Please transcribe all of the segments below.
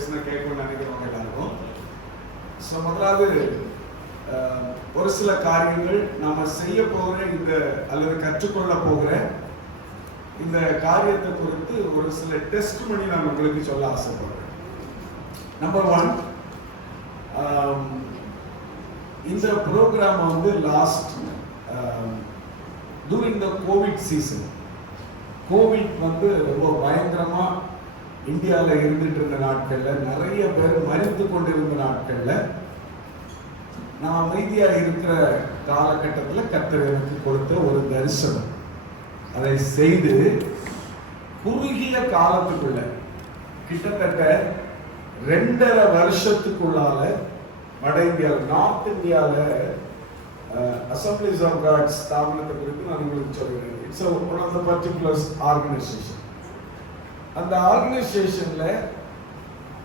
பேசினா கேட்கணும்னு நினைக்கிறவங்க எல்லாருக்கும். ஸோ முதலாவது ஒரு சில காரியங்கள் நாம் செய்ய போகிற இந்த அல்லது கற்றுக்கொள்ள போகிற இந்த காரியத்தை குறித்து ஒரு சில டெஸ்ட் பண்ணி நான் உங்களுக்கு சொல்ல ஆசைப்படுறேன். நம்பர் 1, இந்த ப்ரோக்ராம் வந்து last during the Covid season, Covid வந்து ரொம்ப பயங்கரமாக இந்தியாவில் இருந்துட்டு இருந்த நாட்களில், நிறைய பேர் மரித்து கொண்டிருந்த நாட்களில், நான் அமைதியாக இருக்கிற காலகட்டத்தில் கர்த்தர் எனக்கு கொடுத்த ஒரு தரிசனம். அதை செய்து குறுகிய காலத்துக்குள்ள கிட்டத்தட்ட 2.5 வருஷத்துக்குள்ளால வட இந்தியாவில், நார்த் இந்தியாவில் அசம்பிளிஸ் ஆஃப் காட் ஸ்தாபனத்தை குறித்து நான் உங்களுக்கு சொல்கிறேன். It's one of the particular organisation. அந்த ஆர்கனைசேஷன்ல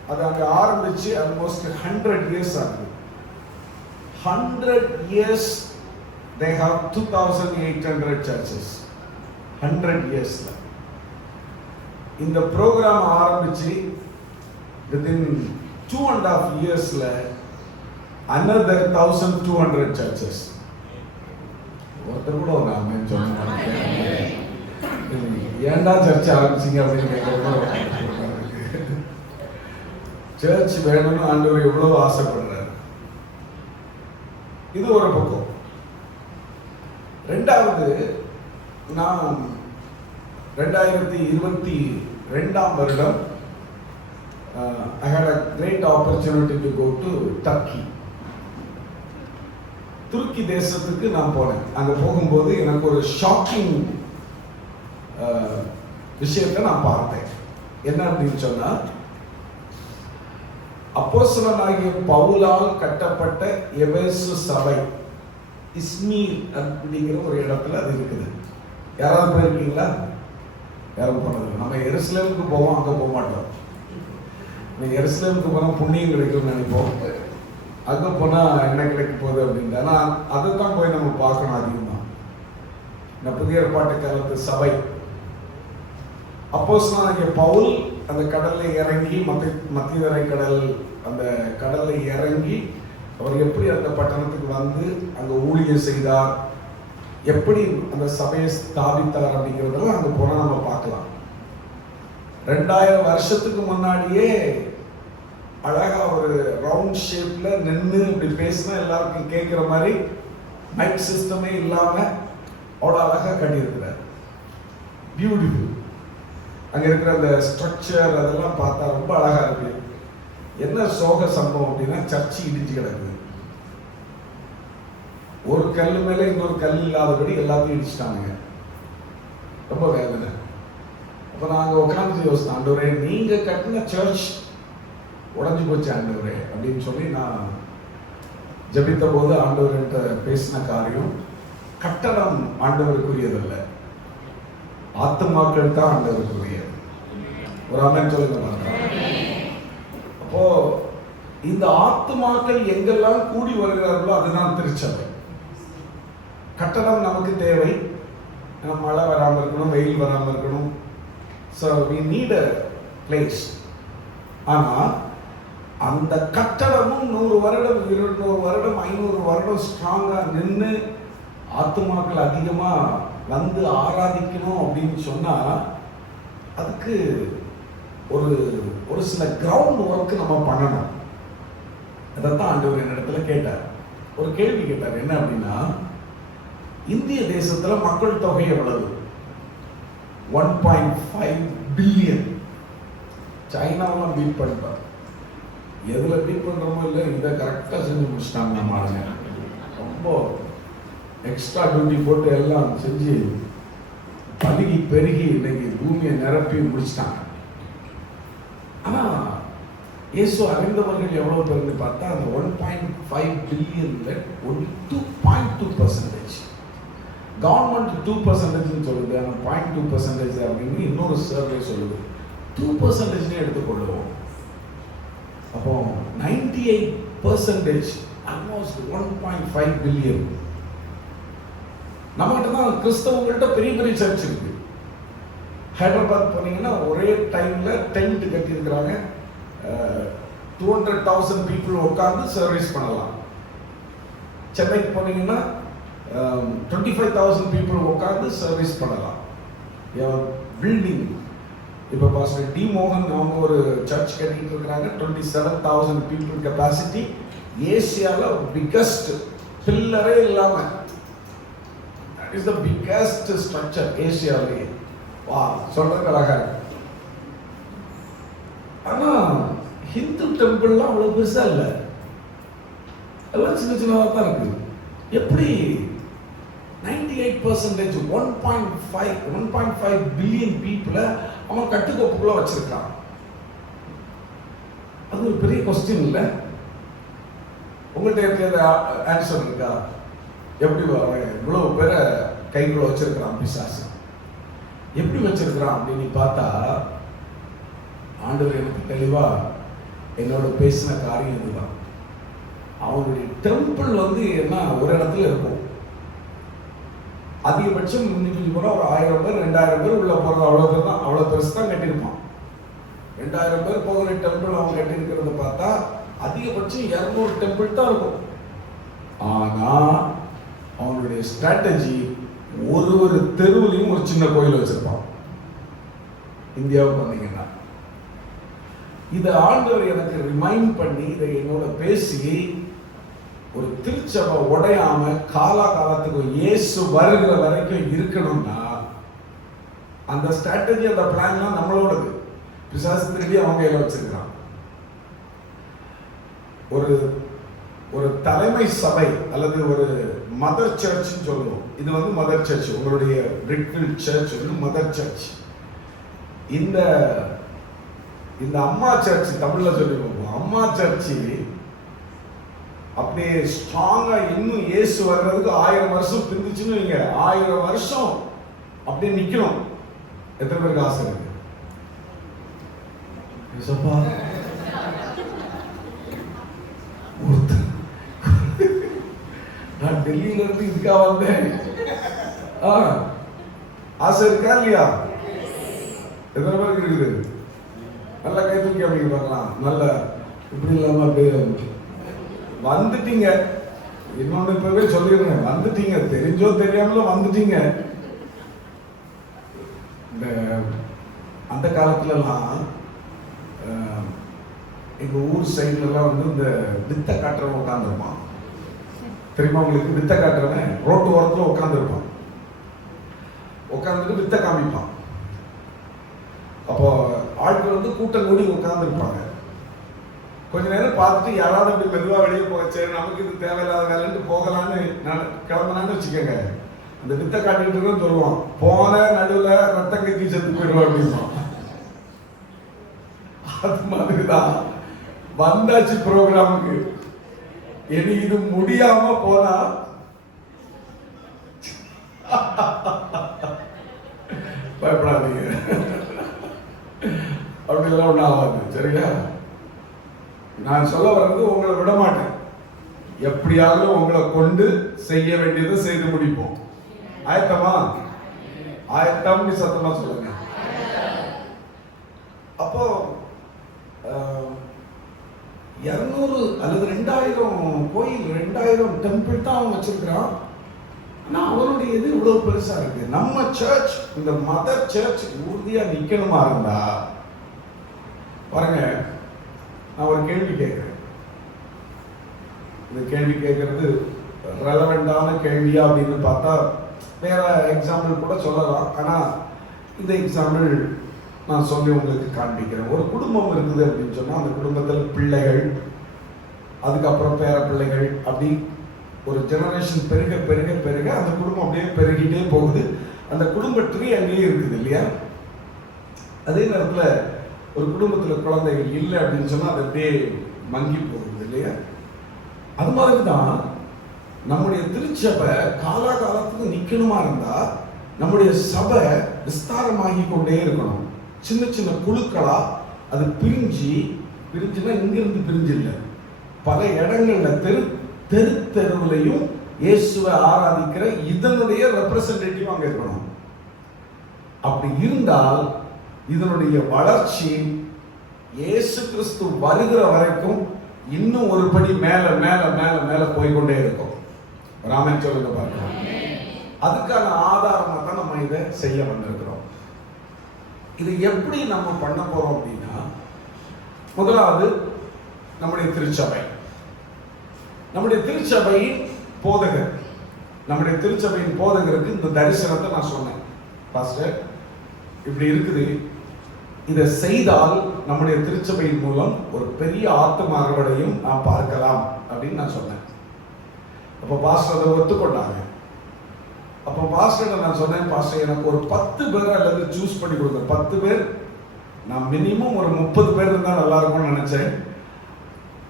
அது அங்கே ஆரம்பிச்சு ஆல்மோஸ்ட் 100 இயர்ஸ் ஆகுது. 100 years they have 2,800 churches. 100 yearsல இந்த ப்ரோக்ராம் ஆரம்பிச்சு within 2.5 yearsல another 1,200 churches. ஒருத்தர் கூட ஒரு ஆமென் சொன்னாங்க. ஏன்டா சர்ச் ஆரம்பிச்சிங்க அப்படின்னு கேட்கறது. சர்ச் வேணும்னு ஆண்டவர் எவ்வளவு ஆசைப்படுறாரு. இது ஒரு பக்கம். ரெண்டாவது, நான் 2022 வருடம் I had a great opportunity to go to Turkey. துருக்கி தேசத்துக்கு நான் போனேன். அங்கே போகும்போது எனக்கு ஒரு ஷாக்கிங் விஷயத்தை நான் பார்த்தேன். என்ன அப்படின்னு சொன்னா, அப்போஸ்தலனாகிய பவுலால் கட்டப்பட்ட எபேசு சபை இஸ்மீர் அப்படிங்கிற ஒரு இடத்துல அது இருக்குது. யாராவது போயிருக்கீங்களா? யாரும் போனதில்லை. நம்ம எருசலேமுக்கு போவோம், அங்கே போக மாட்டோம். எருசலேமுக்கு போனால் புண்ணியம் கிடைக்கும்னு நினைப்போம், அங்கே போனால் என்ன கிடைக்க போகுது அப்படின்ட்டு. ஆனால் அதை தான் போய் நம்ம பார்க்கணும் அதிகமாக. இந்த புதிய ஏற்பாட்டு காலத்து சபை அப்போஸ்தலனாகிய பவுல் அந்த கடலில் இறங்கி, மத்தியதரை கடல், அந்த கடலில் இறங்கி அவர் எப்படி அந்த பட்டணத்துக்கு வந்து அங்கே ஊழியம் செய்தார், எப்படி அந்த சபையை ஸ்தாபித்தார் அப்படிங்கிறதெல்லாம் அங்கே போனால் நம்ம பார்க்கலாம். 2000 வருஷத்துக்கு முன்னாடியே அழகா ஒரு ரவுண்ட் ஷேப்ல நின்று இப்படி பேசினா எல்லாருக்கும் கேட்குற மாதிரி மைக் சிஸ்டமே இல்லாமல் அவ்வளோ அழகா கட்டியிருக்கிறார். பியூட்டிஃபுல். அங்கே இருக்கிற அந்த ஸ்ட்ரக்சர் அதெல்லாம் பார்த்தா ரொம்ப அழகா இருக்கு. என்ன சோக சம்பவம் அப்படின்னா, சர்ச்சு இடிஞ்சு கிடக்குது. ஒரு கல் மேலே இன்னொரு கல் இல்லாதபடி எல்லாத்தையும் இடிச்சிட்டாங்க. ரொம்ப வேதனை. அப்போ நாங்கள் உட்காந்து யோசித்தோம், ஆண்டவரே நீங்கள் கட்டின சர்ச் உடஞ்சி போச்சு ஆண்டவரே அப்படின்னு சொல்லி நான் ஜபித்த போது ஆண்டவர்கிட்ட பேசின காரியம், கட்டணம் ஆண்டவருக்குரியதல்ல, ஆத்துமாக்கள் தான் ஆண்டவருக்குரியது. ஒரு ஆமென் சொல்லுங்க. அப்போ இந்த ஆத்துமாக்கள் எங்கெல்லாம் கூடி வருகிறார்களோ அதுதான் திருச்சபை. கட்டணம் நமக்கு தேவை. மழை வராமல் இருக்கணும், வெயில் வராமல் இருக்கணும். So we need a place. ஆனால் அந்த கட்டடமும் 100 வருடம், 200 வருடம், 500 வருடம் ஸ்ட்ராங்காக நின்று ஆத்துமாக்கள் அதிகமாக வந்து ஆராதிக்கணும் அப்படின்னு சொன்னால் அதுக்கு ஒரு சில கிரவுண்ட் ஒர்க் நம்ம பண்ணணும். அதைத்தான் ஆண்டவர் என்னிடத்துல கேட்டார். ஒரு கேள்வி கேட்டார். என்ன அப்படின்னா, இந்திய தேசத்தில் மக்கள் தொகை எவ்வளவு? 1.5 பில்லியன். சைனாவெல்லாம் பீட் பண்ணிட்டார். எதில் பீட் பண்ணுறோமோ இல்லை, இதை கரெக்டாக செஞ்சு முடிச்சிட்டாங்க நம்ம ஆளுங்க. ரொம்ப எக்ஸ்ட்ரா டியூட்டி போட்டு எல்லாம் செஞ்சு பழுகி பெருகி இன்னைக்கு பூமியை நிரப்பி முடிச்சிட்டாங்க. ஆனால் இயேசு அறிந்தவர்கள் எவ்வளோ பேருந்து பார்த்தா, அந்த 1.5 பில்லியனில் ஒன்லி 2.2%. கவர்மெண்ட் 2% சொல்லுது, ஆனால் 0.2% அப்படின்னு இன்னொரு சர்வே சொல்லுது. 2% எடுத்துக்கொள்ளுவோம். அப்போ 98% ஆல்மோஸ்ட் 1.5 பில்லியன். நம்மகிட்ட தான் கிறிஸ்தவங்கள்ட்ட பெரிய பெரிய சர்ச் இருக்கு. ஹைதராபாத் போனீங்கன்னா ஒரே டைம்ல டென்ட் கட்டியிருக்கிறாங்க. 200,000 people உட்கார்ந்து சர்வீஸ் பண்ணலாம். சென்னைக்கு போனீங்கன்னா 25,000 people உட்கார்ந்து சர்வீஸ் பண்ணலாம். பில்டிங் இப்போ பாஸ்டர் டி மோகன் அவங்க ஒரு சர்ச் கட்டிட்டு இருக்கிறாங்க. 27,000 people கெப்பாசிட்டி. ஏசியாவில் பிக்கஸ்ட் பில்லரே இல்லாம இஸ் த பிக்கஸ்ட் ஸ்ட்ரக்சர் ஏசியாவிலேயே. வா சொல்றதுக்கு அழகா இருக்கு. ஆனா ஹிந்து டெம்பிள்லாம் அவ்வளவு பெருசா இல்லை, எல்லாம் சின்ன சின்னதாக தான் இருக்கு. எப்படி 98% 1.5 பில்லியன் பீப்புளை அவன் கட்டுக்கோப்புக்குள்ள வச்சிருக்கான்? அது ஒரு பெரிய கொஸ்டின் இல்லை? உங்கள்கிட்ட ஏதாவது ஆன்சர் இருக்கா? எப்படி இவ்வளவு பேரை கைக்குள்ள வச்சிருக்கிறான் பிசாசு? எப்படி வச்சிருக்கிறான் அப்படின்னு பார்த்தா, ஆண்டவர் எனக்கு தெளிவா என்னோட பேசின காரியம் இதுதான். அவனுடைய டெம்பிள் என்ன ஒரு இடத்துல இருக்கும், அதிகபட்சம் இன்னைக்கு போனா ஒரு 1000 பேர் 2000 பேர் உள்ள போறது, அவ்வளவு தான், அவ்வளவு பெருசு தான் கட்டியிருப்பான். 2000 பேர் போகிற டெம்பிள் அவன் கட்டியிருக்கிறத பார்த்தா அதிகபட்சம் 200 டெம்பிள் தான் இருக்கும். ஆனா அவனுடைய ஸ்ட்ராட்டஜி ஒரு தெருவுலையும் ஒரு சின்ன கோயில் வச்சிருப்பான். இந்தியாவுக்கு வந்தீங்கன்னா இதை ஆண்டவர் எனக்கு ரிமைண்ட் பண்ணி இதை என்னோட பேசி, ஒரு திருச்சபை உடையாம காலத்துக்கு இயேசு வருகிற வரைக்கும் இருக்கணும்னா அந்த ஸ்ட்ராட்டஜி அந்த பிளான்லாம் நம்மளோடது. பிசாசு திருடி அவங்க கையில வச்சிருக்கான். ஒரு தலைமை சபை அல்லது ஒரு மதர் சர்ச் சொல்லுவோம். இது மதர் சர்ச். உங்களுடைய பிரிட்ஃபீல்ட் சர்ச் மதர் சர்ச். இந்த அம்மா சர்ச், தமிழ்ல சொல்லி போவோம், அம்மா சர்ச் அப்படியே ஸ்ட்ராங்கா இன்னும் இயேசு வர்றதுக்கு 1000 வருஷம் பிரிந்துச்சுன்னு வைங்க, 1000 வருஷம் அப்படியே நிக்கணும். எத்தனை பேருக்கு ஆசை இருக்கு? நான் டெல்லியில இருந்து இதுக்காக வந்தேன். ஆசை இருக்கா இல்லையா? எத்தனை பேருக்கு இருக்குது? நல்லா கை தூக்கி அப்படிங்க பார்க்கலாம். நல்ல இப்படி இல்லாம அப்படியே வந்துட்டீங்க. இன்னொன்னு இப்பவே சொல்லிடுறேன், வந்துட்டீங்க, தெரிஞ்சோ தெரியாமலோ வந்துட்டீங்க. இந்த அந்த காலத்துலலாம் எங்க ஊர் சைட்லலாம் இந்த வித்தை காட்டுறவன் உட்காந்துருப்பான். தெரியுமா உங்களுக்கு? வித்தை காட்டுறவன் ரோட்டு ஓரத்துல உட்காந்துருப்பான். உட்காந்துட்டு வித்தை காமிப்பான். அப்போ ஆட்கள் கூட்டம் கூடி உட்காந்துருப்பாங்க. கொஞ்ச நேரம் பார்த்துட்டு யாராவது அப்படி மெதுவா வெளியே போச்சு, நமக்கு இது தேவையில்லாத வேலைன்னு போகலான்னு கிளம்பினான்னு வச்சுக்கோங்க. அந்த வித்தை காட்டிட்டு இருக்கோம் சொல்லுவான், போன நடுவில் ரத்தம் கட்டி செத்து போயிடுவோம் அப்படின்பான். அது மாதிரிதான் வந்தாச்சு ப்ரோக்ராமுக்கு. இனி இது முடியாம போனா பயப்படாதீங்க, அப்படிலாம் ஒன்றும் ஆகாது. சரியா? நான் சொல்ல வர்றது உங்களை விட மாட்டேன். எப்படியாவது உங்களை கொண்டு செய்ய வேண்டியதை செய்து முடிப்போம். ஆயத்தமா? ஆயத்தம் சத்தமா சொல்லுங்க. அப்போ 200 அல்லது 2000 கோயில், 2000 டெம்பிள் தான் அவன் வச்சிருக்கிறான். ஆனா அவனுடைய இது இவ்வளவு பெருசா இருக்கு. நம்ம சர்ச், இந்த மதர் சர்ச் உறுதியா நிக்கணுமா இருந்தா பாருங்க, நான் ஒரு கேள்வி கேட்கிறேன். இந்த கேள்வி கேட்கறது ரெலவெண்டான கேள்வியா அப்படின்னு பார்த்தா வேற எக்ஸாம்பிள் கூட சொல்லலாம். ஆனா இந்த எக்ஸாம்பிள் நான் சொல்லி உங்களுக்கு காண்பிக்கிறேன். ஒரு குடும்பம் இருக்குது அப்படின்னு சொன்னா அந்த குடும்பத்தில் பிள்ளைகள், அதுக்கப்புறம் பேர பிள்ளைகள், அப்படி ஒரு ஜெனரேஷன் பெருக பெருக பெருக அந்த குடும்பம் அப்படியே பெருகிட்டே போகுது. அந்த குடும்ப ட்ரீ அங்கேயே இருக்குது இல்லையா? அதே நேரத்தில் ஒரு குடும்பத்தில் குழந்தைகள் இல்லை அப்படின்னு சொன்னா அது அப்படியே மங்கி போகுது இல்லையா? அது மாதிரி தான் நம்முடைய திருச்சபை காலகாலத்துக்கு நிக்கணுமா இருந்தா நம்முடைய சபை விஸ்தாரமாகி கொண்டே இருக்கணும். சின்ன சின்ன குழுக்களா அது பிரிஞ்சுன்னா இங்கிருந்து பிரிஞ்சு இல்லை, பல இடங்கள்ல தெருவுலையும் இயேசுவை ஆராதிக்கிற இதனுடைய ரெப்ரசன்டேட்டிவ் அங்க இருக்கணும். அப்படி இருந்தால் இதனுடைய வளர்ச்சி இயேசு கிறிஸ்து வருகிற வரைக்கும் இன்னும் ஒரு படி மேல மேல மேல மேல போய்கொண்டே இருக்கும். ராமன் சொல்லுங்க பாருங்க. அதுக்கான ஆதாரமா தான் நம்ம இதை செய்ய வந்திருக்கிறோம். இது எப்படி நம்ம பண்ண போறோம் அப்படின்னா, முதலாவது நம்முடைய திருச்சபை, நம்முடைய திருச்சபையின் போதகர், நம்முடைய திருச்சபையின் போதகருக்கு இந்த தரிசனத்தை நான் சொன்னேன். பாஸ்டர் இப்படி இருக்குது, இதை செய்தால் நம்முடைய திருச்சபையின் மூலம் ஒரு பெரிய ஆத்தும அறுவடையும் நான் பார்க்கலாம் அப்படின்னு நான் சொன்னேன். அப்போ பாஸ்டர் அதை ஒத்துக்கொண்டாங்க. அப்போ பாஸ்டர் நான் சொன்னேன், பாஸ்டர் எனக்கு ஒரு 10 பேர் அல்லது சூஸ் பண்ணி கொடுங்க. 10 பேர், நான் மினிமம் ஒரு 30 பேர் இருந்தால் நல்லா இருக்கும்னு நினைச்சேன்.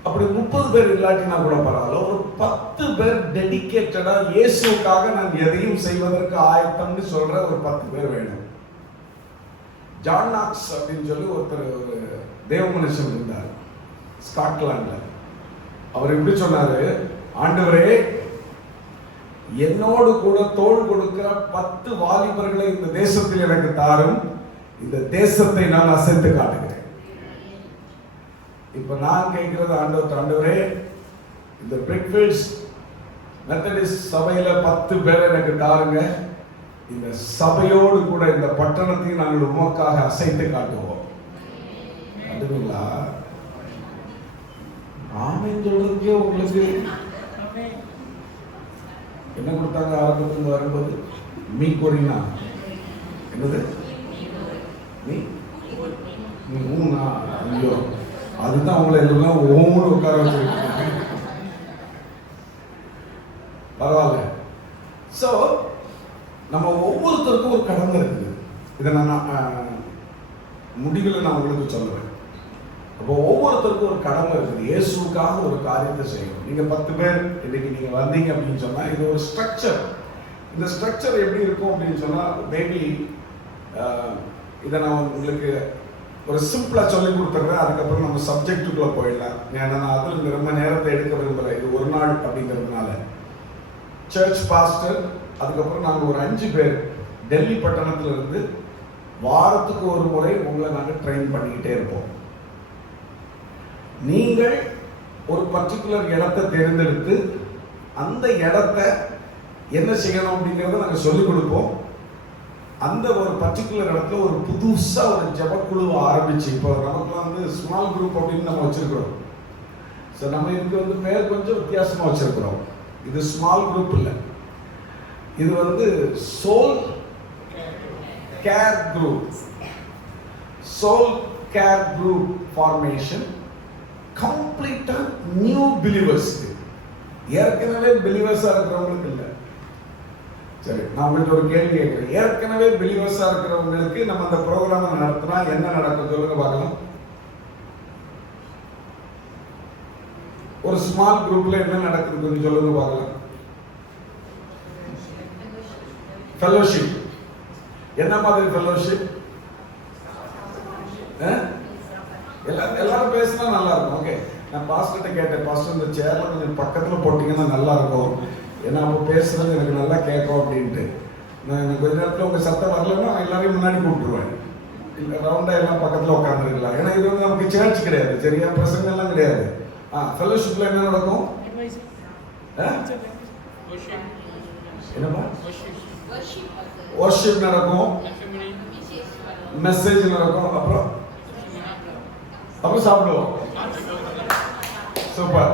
அப்படி 30 பேர் இல்லாட்டினா கூட பரவாயில்ல, ஒரு 10 பேர் டெடிகேட்டடா இயேசுக்காக நான் எதையும் செய்வதற்கு ஆயத்தம்னு சொல்ற ஒரு 10 பேர் வேணும். ஜான் நாக்ஸ் அப்படின்னு சொல்லி ஒருத்தர், ஒரு தேவ மனுஷன் இருந்தார் ஸ்காட்லாண்ட்ல. அவர் எப்படி சொன்னாரு, ஆண்டவரே என்னோடு கூட தோள் கொடுக்கிற 10 வாலிபர்களை இந்த தேசத்தில் எனக்கு தாரும், இந்த தேசத்தை நான் அசைத்து காட்டுகிறேன். இப்ப நான் கேட்கிறது, ஆண்டவரே இந்த பிரிக்ஃபீல்ட்ஸ் மெத்தடிஸ்ட் சபையில 10 பேர் எனக்கு தாருங்க, இந்த சபையோடு கூட இந்த பட்டணத்தையும் நாங்கள் உமக்காக அசைத்து காட்டுவோம். அதுங்களா ஆமென் சொல்றதுக்கே உங்களுக்கு என்ன கொடுத்தாங்க? ஆரம்பத்துக்கு வரும்போது மீ கொரினா என்னது மீ ஊனா, ஐயோ அதுதான் உங்களை எல்லாம் ஓன்னு உட்கார வச்சிருக்காங்க. பரவாயில்ல. ஸோ நம்ம ஒவ்வொருத்தருக்கும் ஒரு கடமை இருக்குது. இதை நான் முடிவில் நான் உங்களுக்கு சொல்லுவேன். அப்போ ஒவ்வொருத்தருக்கும் ஒரு கடமை இருக்குது. இயேசுக்காக ஒரு காரியத்தை செய்யணும். நீங்கள் 10 பேர் இன்னைக்கு நீங்கள் வந்தீங்க அப்படின்னு சொன்னால் இது ஒரு ஸ்ட்ரக்சர். இந்த ஸ்ட்ரக்சர் எப்படி இருக்கும் அப்படின்னு சொன்னால், மேபி இதை நான் உங்களுக்கு ஒரு சிம்பிளாக சொல்லி கொடுத்துட்றேன். அதுக்கப்புறம் நம்ம சப்ஜெக்டுக்குள்ளே போயிடலாம். ஏன்னா நான் அதில் ரொம்ப நேரத்தை எடுக்க விரும்பலை. இது ஒரு நாள் அப்படிங்கிறதுனால சர்ச் பாஸ்டர், அதுக்கப்புறம் நாங்கள் ஒரு 5 பேர் டெல்லி பட்டணத்தில் இருந்து வாரத்துக்கு ஒரு முறை உங்களை நாங்கள் ட்ரெயின் பண்ணிக்கிட்டே இருப்போம். நீங்கள் ஒரு பர்டிகுலர் இடத்தை தேர்ந்தெடுத்து அந்த இடத்த என்ன செய்யணும் அப்படிங்கிறத நாங்கள் சொல்லிக் கொடுப்போம். அந்த ஒரு பர்டிகுலர் இடத்துல ஒரு புதுசாக ஒரு ஜபக்குழுவை ஆரம்பிச்சு, இப்போ நமக்கு ஸ்மால் குரூப் அப்படின்னு நம்ம வச்சிருக்கிறோம். ஸோ நம்ம இதுக்கு பேர் கொஞ்சம் வித்தியாசமாக வச்சிருக்கிறோம். இது ஸ்மால் குரூப் இல்லை, இது soul care group. Soul care group formation கம்ப்ளீட்டா நியூ பிலீவர்ஸ். ஏற்கனவே பிலீவர்ஸா இருக்கிறவங்களுக்கு இல்லை. சரி, நான் உங்களுக்கு ஒரு கேள்வி கேட்கிறேன். ஏற்கனவே பிலீவர்ஸா இருக்கிறவங்களுக்கு நம்ம அந்த ப்ரோக்ராம் நடத்தினா என்ன நடக்கும் சொல்லுங்க பார்க்கலாம். ஒரு ஸ்மால் குரூப்ல என்ன நடக்குதுன்னு சொல்லுங்க பார்க்கலாம். ஃபெலோஷிப். என்ன மாதிரி ஃபெலோஷிப்? எல்லாரும் பேசினா நல்லா இருக்கும். ஓகே, நான் பாஸ்டர்கிட்ட கேட்டேன், பாஸ்டர் இந்த சேர்ல கொஞ்சம் பக்கத்தில் போட்டிங்கன்னா நல்லா இருக்கும், ஏன்னா அப்போ பேசுறது எனக்கு நல்லா கேட்கும் அப்படின்ட்டு. நான் எனக்கு கொஞ்ச நேரத்தில் உங்கள் சத்தம் வரலன்னா எல்லாரையும் முன்னாடி கூப்பிட்டுருவேன். இல்லை ரவுண்டாக எல்லாம் பக்கத்தில் உட்காந்துருக்கலாம். ஏன்னா இது நமக்கு சேர்ச் கிடையாது, சரியா பிரசங்கெல்லாம் கிடையாது. ஃபெலோஷிப்பில் என்ன நடக்கும்? என்னப்பா? வர்ஷிப் நடக்கும், மெசேஜ் நடக்கும், அப்புறம் சாப்பிடுவோம். சூப்பர்.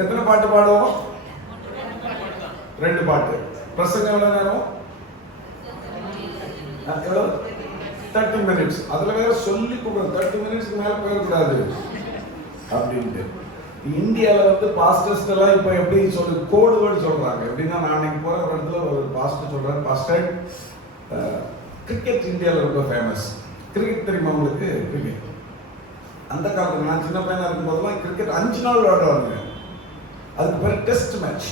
எத்தனை பாட்டு பாடுவோம்? 2 பாட்டு. பிரசங்கம் எவ்வளவு நேரம்? 30 minutes. அதுல வேற சொல்லி கொடுக்கணும், 30 minutesக்கு மேல போயிடக்கூடாது அப்படின்ட்டு. இந்தியாவில் பாஸ்டர்ஸ் எல்லாம் இப்போ எப்படி கோடு வேர்டு சொல்றாங்க. எப்படின்னா, நான் அன்னைக்கு போற ஒரு இடத்துல ஒரு பாஸ்டர் சொல்றாரு, பாஸ்டர் கிரிக்கெட் இந்தியாவில் ரொம்ப ஃபேமஸ். கிரிக்கெட் தெரியுமா உங்களுக்கு? கிரிக்கெட் அந்த காலத்தில் நான் சின்ன பையனா இருக்கும்போதெல்லாம் கிரிக்கெட் 5 நாள் விளையாடுவாங்க. அதுக்கு பேர் டெஸ்ட் மேட்ச்.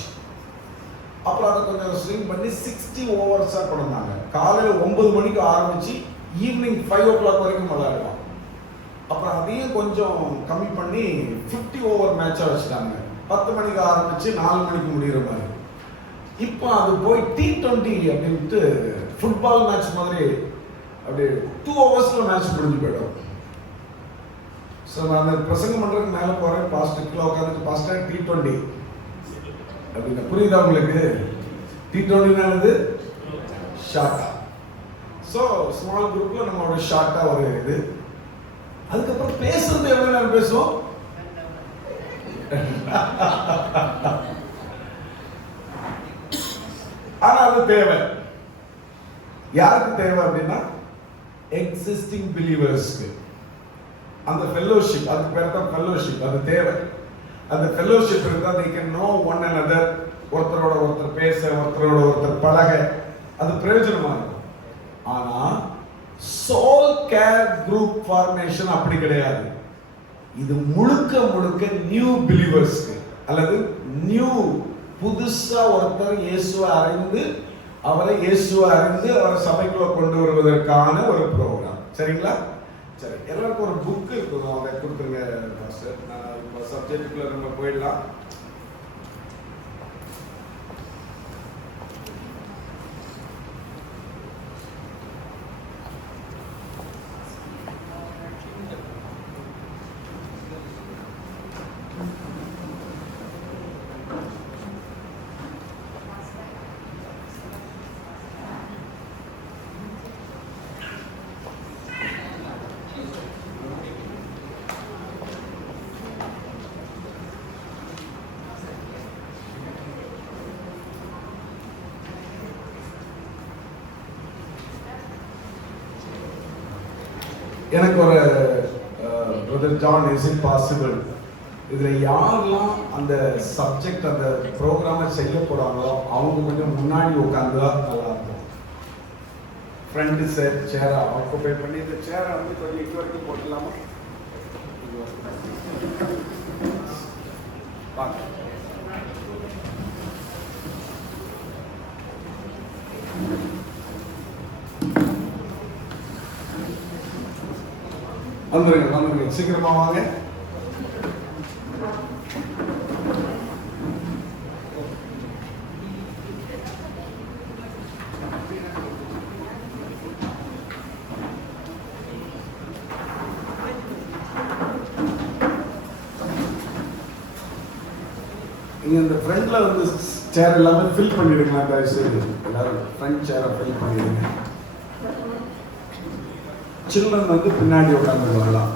அப்புறம் அதை கொஞ்சம் ஸ்விங் பண்ணி 60 ஓவர்ஸாக கொண்டாங்க. காலையில் 9 மணிக்கு ஆரம்பிச்சு ஈவினிங் 5 o'clock வரைக்கும் விளையாடுவாங்க. அப்புறம் அதையும் கொஞ்சம் கம்மி பண்ணி 50 ஓவர் மேட்சாக வச்சுட்டாங்க. 10 மணிக்கு ஆரம்பிச்சு 4 மணிக்கு முடிகிற மாதிரி. இப்போ அது போய் T20 அப்படின்ட்டு ஃபுட்பால் மேட்ச் மாதிரி அப்படியே 2 hours மேட்ச் முடிஞ்சு போயிடும். ஸோ நான் பிரசங்கம் பண்ணுறதுக்கு மேலே போகிறேன், பாஸ்டர் கீழே உட்காந்துட்டு பாஸ்டர் T20 அப்படின்னா புரியுதா உங்களுக்கு? T20னானது ஷார்ட்டா. ஸோ ஸ்மால் குரூப்பில் நம்மளோட ஷார்ட்டாக ஒரு இது. அதுக்கப்புறம் பேசுறது எவ்வளோ நேரம் பேசுவோம்? ஆனா அது தேவை. யாருக்கு தேவை அப்படின்னா எக்ஸிஸ்டிங் பிலீவர்ஸ்க்கு அந்த ஃபெல்லோஷிப், அதுக்கு பேர் தான் ஃபெல்லோஷிப். அது தேவை. அந்த ஃபெல்லோஷிப் இருந்தால் they can know one another. ஒருத்தரோட ஒருத்தர் பேச, ஒருத்தரோட ஒருத்தர் பழக, அது பிரயோஜனமா இருக்கும். ஆனா சோல் கேர் குரூப் ஃபார்மேஷன் அப்படி கிடையாது. இது முழுக்க முழுக்க நியூ பிலீவர்ஸ்க்கு, அல்லது நியூ புதுசா ஒருத்தர் இயேசுவை அறிந்து அவரை சபைக்குள்ள கொண்டு வருவதற்கான ஒரு ப்ரோக்ராம். சரிங்களா? சரி, எல்லாருக்கும் ஒரு புக் இருக்கும், அதை கொடுத்துருங்க மாஸ்டர். நான் இப்போ சப்ஜெக்டுக்குள்ள நம்ம போயிடலாம். எனக்கு ஒரு brother John, is it possible, இதில் யாரெல்லாம் அந்த சப்ஜெக்ட் அந்த ப்ரோக்ராமை செய்ய போகிறாங்களோ அவங்க கொஞ்சம் முன்னாடி உட்காந்துதா நல்லா இருக்கும். ஃப்ரெண்டு சேரை ஆக்குபை பண்ணி இந்த சேரை வந்து கொஞ்சம் இது வரைக்கும் போட்டுடலாமா? வந்துருங்க, சீக்கிரமா வாங்க. நீங்க இந்த ஃப்ரண்ட்ல வந்து சேர் எல்லாமே ஃபில் பண்ணிடுங்க. எல்லாரும் ஃப்ரண்ட் சேரை ஃபில் பண்ணிடுங்க. சில்ட்ரன் வந்து பின்னாடி உட்காந்து வரலாம்.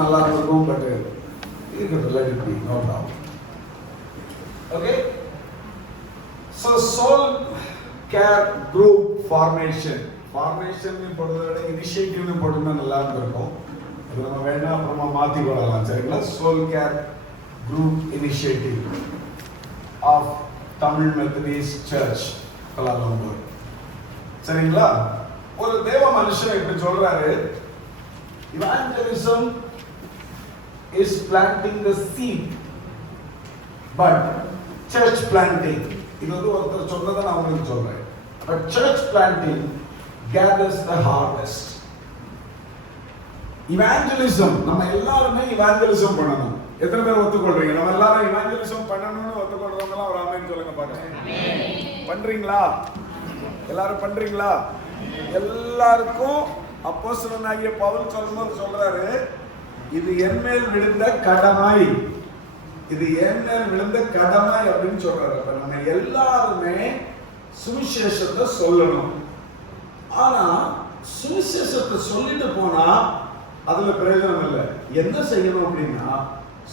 நல்லா இருக்கும், but let it be, no problem. Okay, so soul care group formation போடுறத இனிஷியேட்டிவ் போட்டுனா நல்லா இருக்கும். அது நம்ம வேணா அப்புறமா மாத்தி போடலாம். சரிங்களா? soul care group initiative of Tamil Methodist Church கலாலம்பூர். சரிங்களா? ஒரு தேவ மனுஷன் இப்படி சொல்றாரு, evangelism is planting the seed, but church planting, இது வந்து ஒருத்தர் சொன்னதை நான் உங்களுக்கு சொல்றேன், but church planting gathers the harvest. evangelism, நம்ம எல்லாருமே evangelism பண்ணணும். எத்தனை பேர் ஒத்துக்கொள்றீங்க? நம்ம எல்லாரும் evangelism பண்ணணும்னு ஒத்துக்கொள்றவங்க எல்லாம் ஒரு ஆமென் சொல்லுங்க பாருங்க. பண்றீங்களா? எல்லாரும் பண்றீங்களா? எல்லாருக்கும் அப்போஸ்தலனாகிய பவுல் சொல்றாரு, இது என் மேல் விழுந்த கடமை, இது என் மேல் விழுந்த கடமை அப்படின்னு சொல்றாரு. அப்ப நம்ம எல்லாருமே சுவிசேஷத்தை சொல்லணும். ஆனா சுவிசேஷத்தை சொல்லிட்டு போனா அதுல பிரயோஜனம் இல்லை. என்ன செய்யணும் அப்படின்னா,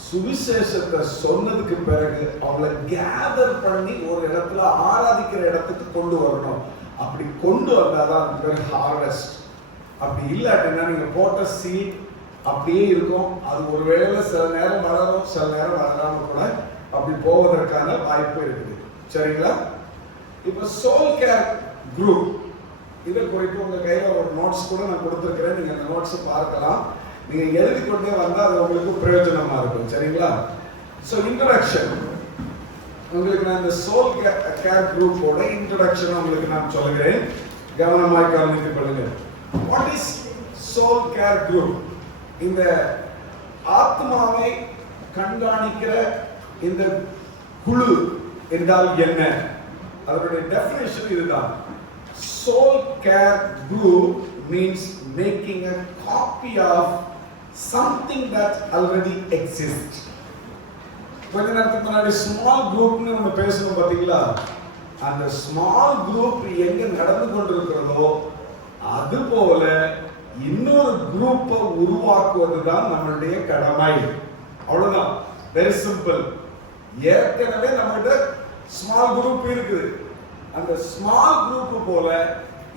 சுவிசேஷத்தை சொன்னதுக்கு பிறகு அவளை கேதர் பண்ணி ஒரு இடத்துல ஆராதிக்கிற இடத்துக்கு கொண்டு வரணும். அப்படி கொண்டு வந்தாதான் அது பேர் ஹார்வெஸ்ட். அப்படி இல்லாட்டினா நீங்க போட்ட சீட் அப்படியே இருக்கும். அது ஒருவேளை சில நேரம் வளரும், சில நேரம் வளராம கூட அப்படி போவதற்கான வாய்ப்பு இருக்குது. சரிங்களா? இப்ப சோல் கேர் குரூப் இதை குறித்து உங்க கையில ஒரு நோட்ஸ் கூட நான் கொடுத்துருக்கிறேன். நீங்க அந்த நோட்ஸ் பார்க்கலாம். நீங்க எழுதி கொண்டே வந்தா அது உங்களுக்கு பிரயோஜனமா இருக்கும். சரிங்களா? ஸோ இன்ட்ரோடக்ஷன் உங்களுக்கு நான் இந்த சோல் கேர் குரூப்போட இன்ட்ரோடக்ஷன் உங்களுக்கு நான் சொல்லுகிறேன். கவனமாய் கவனித்துக் கொள்ளுங்கள். What is soul care group? இந்த ஆத்மாவை கண்காணிக்கிற இந்த குழு என்றால் என்ன? அதனுடைய டெஃபினேஷன் இதுதான். Soul care group means making a copy of something that already exists. கொஞ்ச நேரத்துக்கு முன்னாடி ஸ்மால் குரூப்னு நம்ம பேசணும் பாத்தீங்களா? அந்த ஸ்மால் குரூப் எங்க நடந்து கொண்டிருக்கிறதோ அது போல இன்னொரு குரூப்பை உருவாக்குவதுதான் நம்மளுடைய கடமை. அவ்வளவுதான். Very simple. ஏற்கனவே நம்மகிட்ட ஸ்மால் குரூப் இருக்குது. அந்த ஸ்மால் குரூப் போல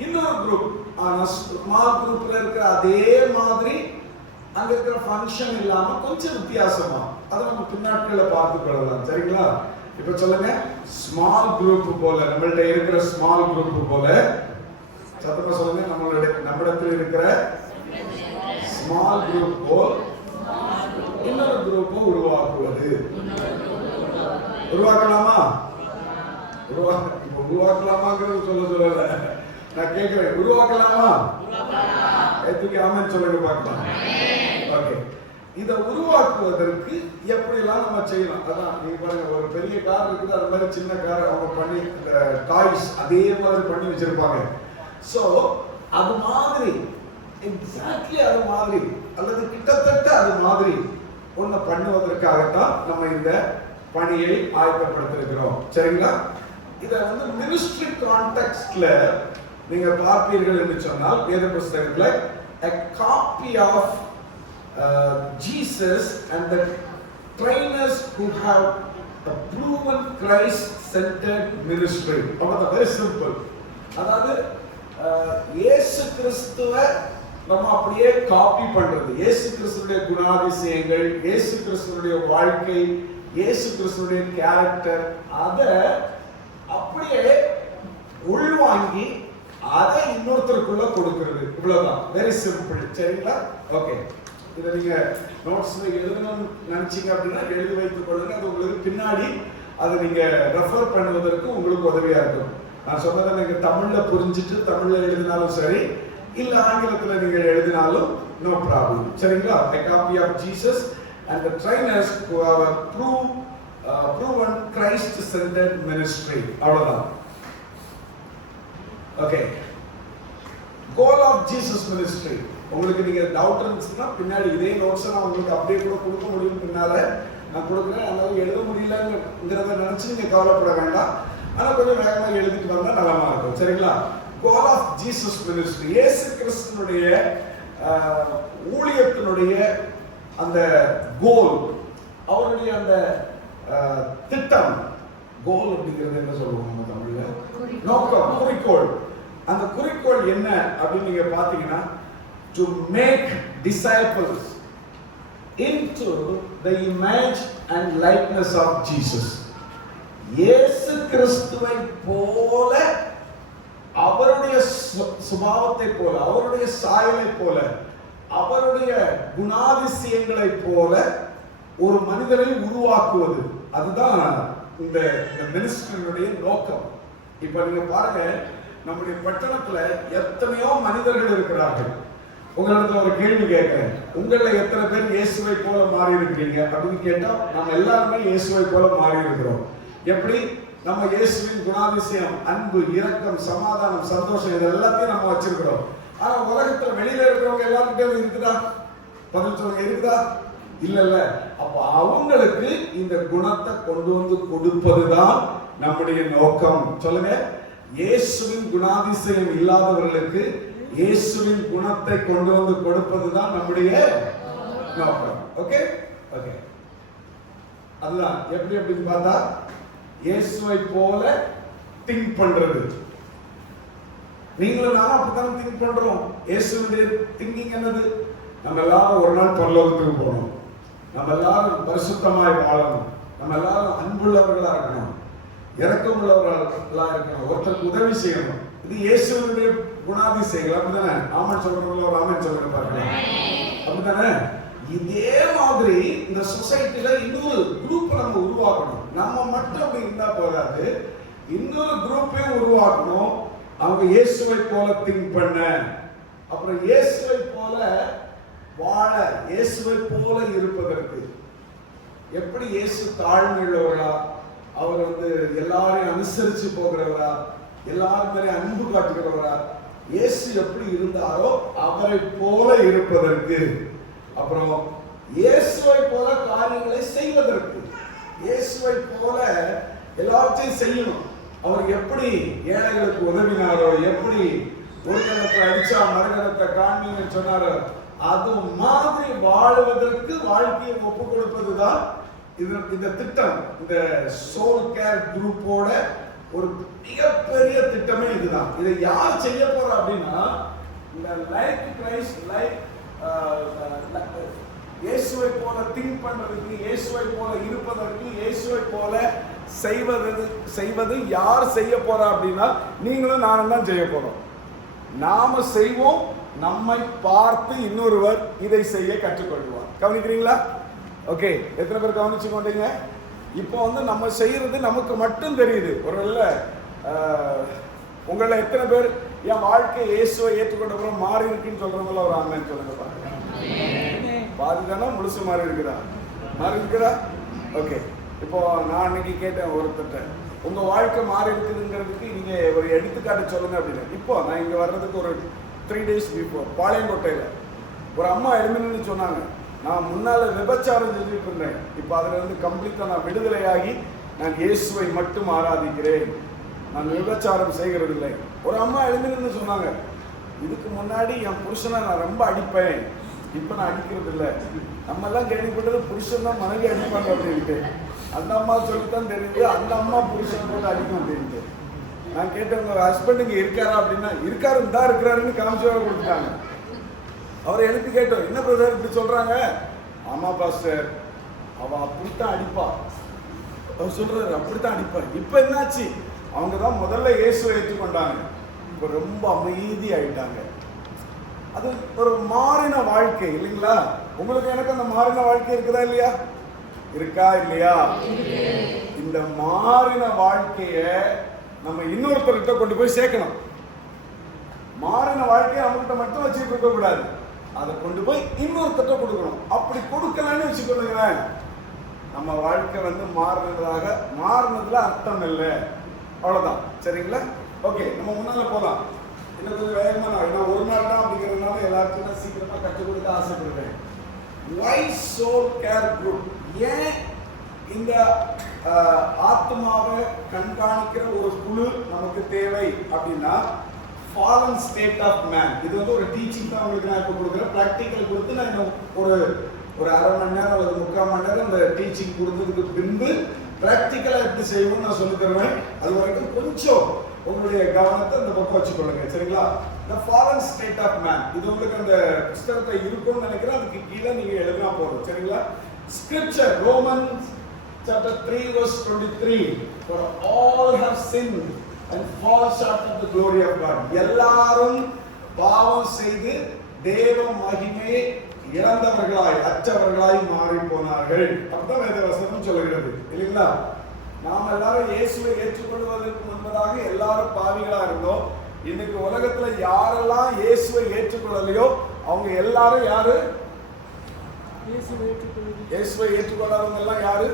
இன்னொரு குரூப், ஆனா ஸ்மால் குரூப்ல இருக்கிற அதே மாதிரி அங்க இருக்கிற ஃபங்க்ஷன் இல்லாம கொஞ்சம் வித்தியாசமா, அதை நம்ம பின்னாட்களை பார்த்து கொள்ளலாம். சரிங்களா? இப்ப சொல்லுங்க, ஸ்மால் குரூப் போல நம்மள்ட்ட இருக்கிற ஸ்மால் குரூப் போல, சத்தமா சொல்லுங்க, நம்மிடத்தில் இருக்கிற ஸ்மால் குரூப் போல் இன்னொரு குரூப்பை உருவாக்குவது. உருவாக்கலாமா? உருவாக்கலாமாங்கிறது சொல்லல, நான் கேட்கிறேன். உருவாக்கலாமா? எதுக்கு ஆமென் சொல்லுங்க பார்க்கலாம். ஓகே, இதை உருவாக்குவதற்கு எப்படிலாம் நம்ம செய்யலாம்? அதான் நீங்க பாருங்க, ஒரு பெரிய கார் இருக்குது, அது மாதிரி சின்ன கார் அவங்க பண்ணி டாய்ஸ் அதே மாதிரி பண்ணி வச்சிருப்பாங்க. சோ அது மாதிரி எக்ஸாக்ட்லி அது மாதிரி அல்லது கிட்டத்தட்ட அது மாதிரி ஒன்ன பண்ணுவதற்காகத்தான் நம்ம இந்த பணியை ஆயத்தப்படுத்திருக்கிறோம். சரிங்களா? இதை வந்து மினிஸ்ட்ரி கான்டெக்ஸ்ட்ல நீங்க பார்ப்பீர்கள் என்று சொன்னால், வேத புத்தகத்துல a copy of Jesus and the trainers who have a proven Christ-centered ministry. அவ்வளவுதான். Very simple. அதாவது இயேசு கிறிஸ்துவை நம்ம அப்படியே காப்பி பண்றது. இயேசு கிறிஸ்துடைய குணாதிசயங்கள், இயேசு கிறிஸ்துடைய வாழ்க்கை, இயேசு கிறிஸ்துடைய கேரக்டர், அதை அப்படியே உள்வாங்கி அதை இன்னொருத்தருக்குள்ள கொடுக்கிறது. இவ்வளவுதான். Very simple. சரிங்களா? ஓகே, இதை நீங்க நோட்ஸ்ல எழுதணும்னு நினைச்சீங்க அப்படின்னா எழுதி வைத்துக் கொள்ளுங்க. அது உங்களுக்கு பின்னாடி அதை நீங்க ரெஃபர் பண்ணுவதற்கு உங்களுக்கு உதவியா இருக்கும். நான் சொன்னதை நீங்க தமிழ்ல புரிஞ்சுட்டு தமிழ்ல எழுதினாலும் சரி, இல்ல ஆங்கிலத்துல நீங்க எழுதினாலும் நோ ப்ராப்ளம். சரிங்களா? A copy of Jesus and the trainers who have a proven Christ-centered ministry. அவ்வளவுதான். Okay, goal of Jesus ministry. உங்களுக்கு நீங்க டவுட் இருந்துச்சுன்னா பின்னாடி இதே நோட்ஸ் நான் உங்களுக்கு அப்படியே கூட கொடுக்க முடியும். பின்னால நான் கொடுக்குறேன். அதனால எழுத முடியலங்கிறத நினைச்சு நீங்க கவலைப்பட வேண்டாம். ஆனா கொஞ்சம் வேகமாக எழுதிட்டு வந்தா நலமா இருக்கும். சரிங்களா? goal of Jesus ministry, இயேசு கிறிஸ்துவினுடைய ஊழியத்தினுடைய அந்த கோல், அவருடைய அந்த திட்டம். கோல் அப்படிங்கிறது என்ன சொல்லுவோம் நம்ம தமிழ்ல? நோக்கம், குறிக்கோள். அந்த குறிக்கோள் என்ன அப்படின்னு நீங்க பாத்தீங்கன்னா, to make disciples into the image and likeness of Jesus. இயேசு கிறிஸ்துவை போல, அவருடைய சுபாவத்தை போல, அவருடைய சாயலை போல, அவருடைய குணாதிசயங்களை போல ஒரு மனிதரை உருவாக்குவது. அதுதான் இந்த மினிஸ்ட்ரியினுடைய நோக்கம். இப்ப நீங்க பாருங்க, நம்முடைய பட்டணத்துல எத்தனையோ மனிதர்கள் இருக்கிறார்கள். உங்களிடத்துல ஒரு கேள்வி கேட்கிறேன், உங்கள எத்தனை பேர் இயேசுவை போல மாறி இருக்கிறீங்க அப்படின்னு கேட்டா, நம்ம எல்லாருமே இயேசுவை போல மாறி இருக்கிறோம். எப்படி? நம்ம இயேசுவின் குணாதிசயம், அன்பு, இரக்கம், சமாதானம், சந்தோஷம், இது எல்லாத்தையும் நம்ம வச்சிருக்கிறோம். ஆனா உலகத்துல வெளியில இருக்கிறவங்க எல்லாருக்கிட்டையும் இருக்குதா? பதில் சொல்லுங்க, இருக்குதா? இல்ல. அப்ப அவங்களுக்கு இந்த குணத்தை கொண்டு வந்து கொடுப்பதுதான் நம்முடைய நோக்கம். சொல்லுங்க, இயேசுவின் குணாதிசயம் இல்லாதவர்களுக்கு இயேசுவின் குணத்தை கொண்டு வந்து கொடுப்பதுதான் நம்முடைய நோக்கம். ஓகே ஓகே, அதுதான். எப்படி அப்படின்னு பார்த்தா, இயேசுவை போல திங்க் பண்றது. நீங்களும் நானும் அப்படித்தான் திங்க் பண்றோம். இயேசுவினுடைய திங்கிங் என்னது? நம்ம எல்லாரும் ஒரு நாள் பரலோகத்துக்கு போகணும். நம்ம எல்லாரும் பரிசுத்தமாய் வாழணும். நம்ம எல்லாரும் அன்புள்ளவர்களா இருக்கணும், இரக்கம் உள்ளவர்களா இருக்கணும், ஒருத்தருக்கு உதவி செய்யணும். இது இயேசுவினுடைய குணாதிசயங்கள். அப்படித்தானே? ஆமன் சொல்றவங்களோ ஒரு ஆமன் சொல்ற பாருங்க. அப்படித்தானே? இதே மாதிரி இந்த சொசைட்டில இன்னொரு குரூப் நம்ம உருவாக்கணும். நம்ம மட்டும் அப்படி இருந்தா போதாது, இன்னொரு குரூப்பையும் உருவாக்கணும். அவங்க இயேசுவை போல திங்க் பண்ண, அப்புறம் இயேசுவை போல வாழ, இயேசுவை போல இருப்பதற்கு. எப்படி இயேசு தாழ்மையுள்ளவரா, அவர் எல்லாரையும் அனுசரிச்சு போகிறவரா, எல்லாரும் மேலே அன்பு காட்டுகிறவரா, இயேசு எப்படி இருந்தாரோ அவரை போல இருப்பதற்கு, அப்புறம் இயேசுவை போல காரியங்களை செய்வதற்கு, இயேசுவை போல எல்லாத்தையும் செய்யணும். அவர் எப்படி ஏழைகளுக்கு உதவினாரோ, எப்படி ஒரு கணத்தை அடிச்சா மறுகணத்தை காண்பீங்கன்னு சொன்னாரோ, அது மாதிரி வாழ்வதற்கு வாழ்க்கையை ஒப்பு கொடுப்பதுதான் இந்த திட்டம். இந்த சோல் கேர் குரூப்போட ஒரு மிகப்பெரிய திட்டமே இதுதான். இதை யார் செய்ய போறா அப்படின்னா, இந்த லைக் கிரைஸ்ட், லைக் இயேசுவை போல திங்க் பண்றதுக்கு, இயேசுவை போல இருப்பதற்கு, இயேசுவை போல செய்வது யார் செய்ய போறா அப்படின்னா, நீங்களும் நானும் தான் செய்ய போறோம். நாம செய்வோம், நம்மை பார்த்து இன்னொருவர் இதை செய்ய கற்றுக்கொள்வார். கவனிக்கிறீங்களா? ஓகே, எத்தனை பேர் கவனிச்சு கொண்டீங்க? இப்போ நம்ம செய்யறது நமக்கு மட்டும் தெரியுது. ஒருவேளை உங்களை எத்தனை பேர் என் வாழ்க்கை இயேசுவை ஏற்றுக்கொண்ட அப்புறம் மாறி இருக்குன்னு சொல்றவங்கள ஒரு ஆமென் சொல்லுங்க பாருங்க. பாதி தானே முழுசு மாறி இருக்கிறா? மாறி இருக்கிறா? ஓகே. இப்போ நான் அன்னைக்கு கேட்டேன் ஒருத்தட்ட, உங்க வாழ்க்கை மாறி இருக்குதுங்கிறதுக்கு நீங்க ஒரு எடுத்துக்காட்டு சொல்லுங்க அப்படின்னு. இப்போ நான் இங்க வர்றதுக்கு ஒரு 3 days பிஃபோர் பாளையங்கோட்டையில ஒரு அம்மா எழுமின்னு சொன்னாங்க, நான் முன்னால விபச்சாரம் செஞ்சுட்டு இருந்தேன், இப்போ அதுல இருந்து கம்ப்ளீட்டா நான் விடுதலையாகி நான் இயேசுவை மட்டும் ஆராதிக்கிறேன், நான் விபச்சாரம் செய்கிறது இல்லை. ஒரு அம்மா எழுமின்னு சொன்னாங்க, இதுக்கு முன்னாடி என் புருஷனை நான் ரொம்ப அடிப்பேன், இப்போ நான் அடிக்கிறது இல்லை. நம்ம எல்லாம் கேள்விப்பட்டது புருஷன் தான் மனைவி அடிப்பாங்க அப்படின்ட்டு. அந்த அம்மா சொல்லித்தான் தெரியுது அந்த அம்மா புருஷனை போட்டு அடிக்கும் அப்படின்ட்டு. நான் கேட்டேன், உங்க ஹஸ்பண்ட் இங்க இருக்காரா அப்படின்னா, இருக்காருன்னு தான் இருக்கிறாருன்னு காமிச்சு வர கொடுத்துட்டாங்க. அவரை எழுப்பி கேட்டோம், என்ன பிரதர் இப்படி சொல்றாங்க? ஆமா பாஸ்டர், அவ அப்படித்தான் அடிப்பா. அவர் சொல்றாரு அப்படித்தான் அடிப்பா. இப்ப என்னாச்சு? அவங்க தான் முதல்ல இயேசுவை ஏற்றுக்கொண்டாங்க, இப்ப ரொம்ப அமைதி ஆயிட்டாங்க. அது ஒரு மாறின வாழ்க்கை இல்லைங்களா? உங்களுக்கு எனக்கு அந்த மாறின வாழ்க்கை இருக்குதா இல்லையா? இருக்கா இல்லையா? இந்த மாறின வாழ்க்கைய நம்ம இன்னொருத்தர்கிட்ட கொண்டு போய் சேர்க்கணும். மாறின வாழ்க்கையை நம்மகிட்ட மட்டும் வச்சுட்டு இருக்க கூடாது, அதை கொண்டு போய் இன்னொருத்தர்கிட்ட கொடுக்கணும். அப்படி கொடுக்கலன்னு வச்சுக்கொள்ளுங்களேன், நம்ம வாழ்க்கை மாறினதுல அர்த்தம் இல்லை. அவ்வளவுதான். சரிங்களா? ஓகே, நம்ம முன்னால போலாம். இன்னும் கொஞ்சம் வேகமா நான் ஒரு நாள் தான் அப்படிங்கிறதுனால எல்லாருக்கும் சீக்கிரமா கற்றுக் கொடுக்க ஆசைப்படுறேன். Why Soul Care Group? ஏன் இந்த ஆத்மாவை கண்காணிக்கிற ஒரு குழு நமக்கு தேவை அப்படின்னா, fallen state of man. இது ஒரு டீச்சிங் தான் உங்களுக்கு நான் இப்போ கொடுக்குறேன். ப்ராக்டிக்கல் கொடுத்து நான் இன்னும் ஒரு அரை மணி நேரம் அல்லது 3/4 மணி நேரம் இந்த டீச்சிங் கொடுத்ததுக்கு பின்பு ப்ராக்டிக்கலாக எப்படி செய்யணும்னு நான் சொல்லி தருவேன். அது வரைக்கும் கொஞ்சம் உங்களுடைய கவனத்தை இந்த பக்கம் வச்சுக்கொள்ளுங்க. சரிங்களா? The fallen state of man. இது உங்களுக்கு அந்த புத்தகத்தை இருக்கும்னு நினைக்கிறேன். அதுக்கு கீழே நீங்க எழுதினா போதும். சரிங்களா? Scripture, Romans chapter 3 verse 23. For all have sinned and fall short of the glory of God. எல்லாரும் பாவம் செய்து தேவ மகிமையை இழந்தவர்களாய் அற்றவர்களாய் மாறி போனார்கள். அப்படிதான் வேத வசனம் சொல்லுகிறது இல்லைங்களா? நாம் எல்லாரும் இயேசுவை ஏற்றுக்கொள்வதற்கு முன்பதாக எல்லாரும் பாவிகளா இருந்தோம். இன்னைக்கு உலகத்துல யாரெல்லாம் இயேசுவை ஏற்றுக்கொள்ளலையோ அவங்க எல்லாரும் யாரு? இயேசுவை ஏற்றுக்கொள்ளாதவங்க எல்லாம் யாரு?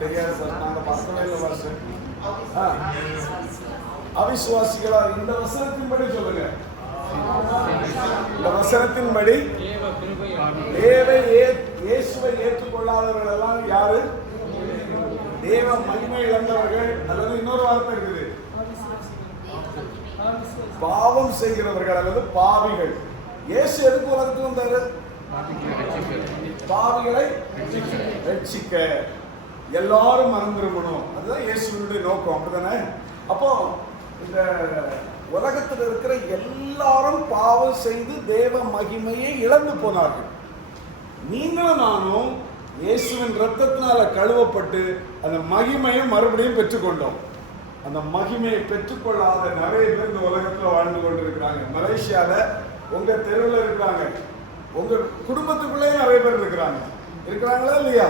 தெரியாது சார், நாங்க பார்க்கவே இல்லை வருஷம். அவிசுவாசிகளா? இந்த வசனத்தின்படி சொல்லுங்க. இந்த வசனத்தின்படி இயேசுவை ஏற்றுக்கொள்ளாதவர்கள் எல்லாம் யாரு? தேவ மகிமை இழந்தவர்கள். அல்லது இன்னொரு வார்த்தை இருக்குது, பாவம் செய்கிறவர்கள் அல்லது பாவிகள். இயேசு எதுக்கு உலகத்துக்கு வந்தாரு? பாவிகளை ரட்சிக்க, எல்லாரும் மறந்துருக்கணும். அதுதான் இயேசுவினுடைய நோக்கம். அப்படிதானே? அப்போ இந்த உலகத்தில் இருக்கிற எல்லாரும் பாவம் செய்து தேவ மகிமையை இழந்து போனார்கள். நீங்களும் நானும் இயேசுவின் இரத்தத்தினால கழுவப்பட்டு அந்த மகிமையை மறுபடியும் பெற்றுக்கொண்டோம். அந்த மகிமையை பெற்றுக்கொள்ளாத நிறைய பேர் இந்த உலகத்தில் வாழ்ந்து கொண்டிருக்கிறாங்க. மலேசியால உங்க தெருவில் இருக்கிறாங்க, உங்க குடும்பத்துக்குள்ளே நிறைய பேர் இருக்கிறாங்களா இல்லையா?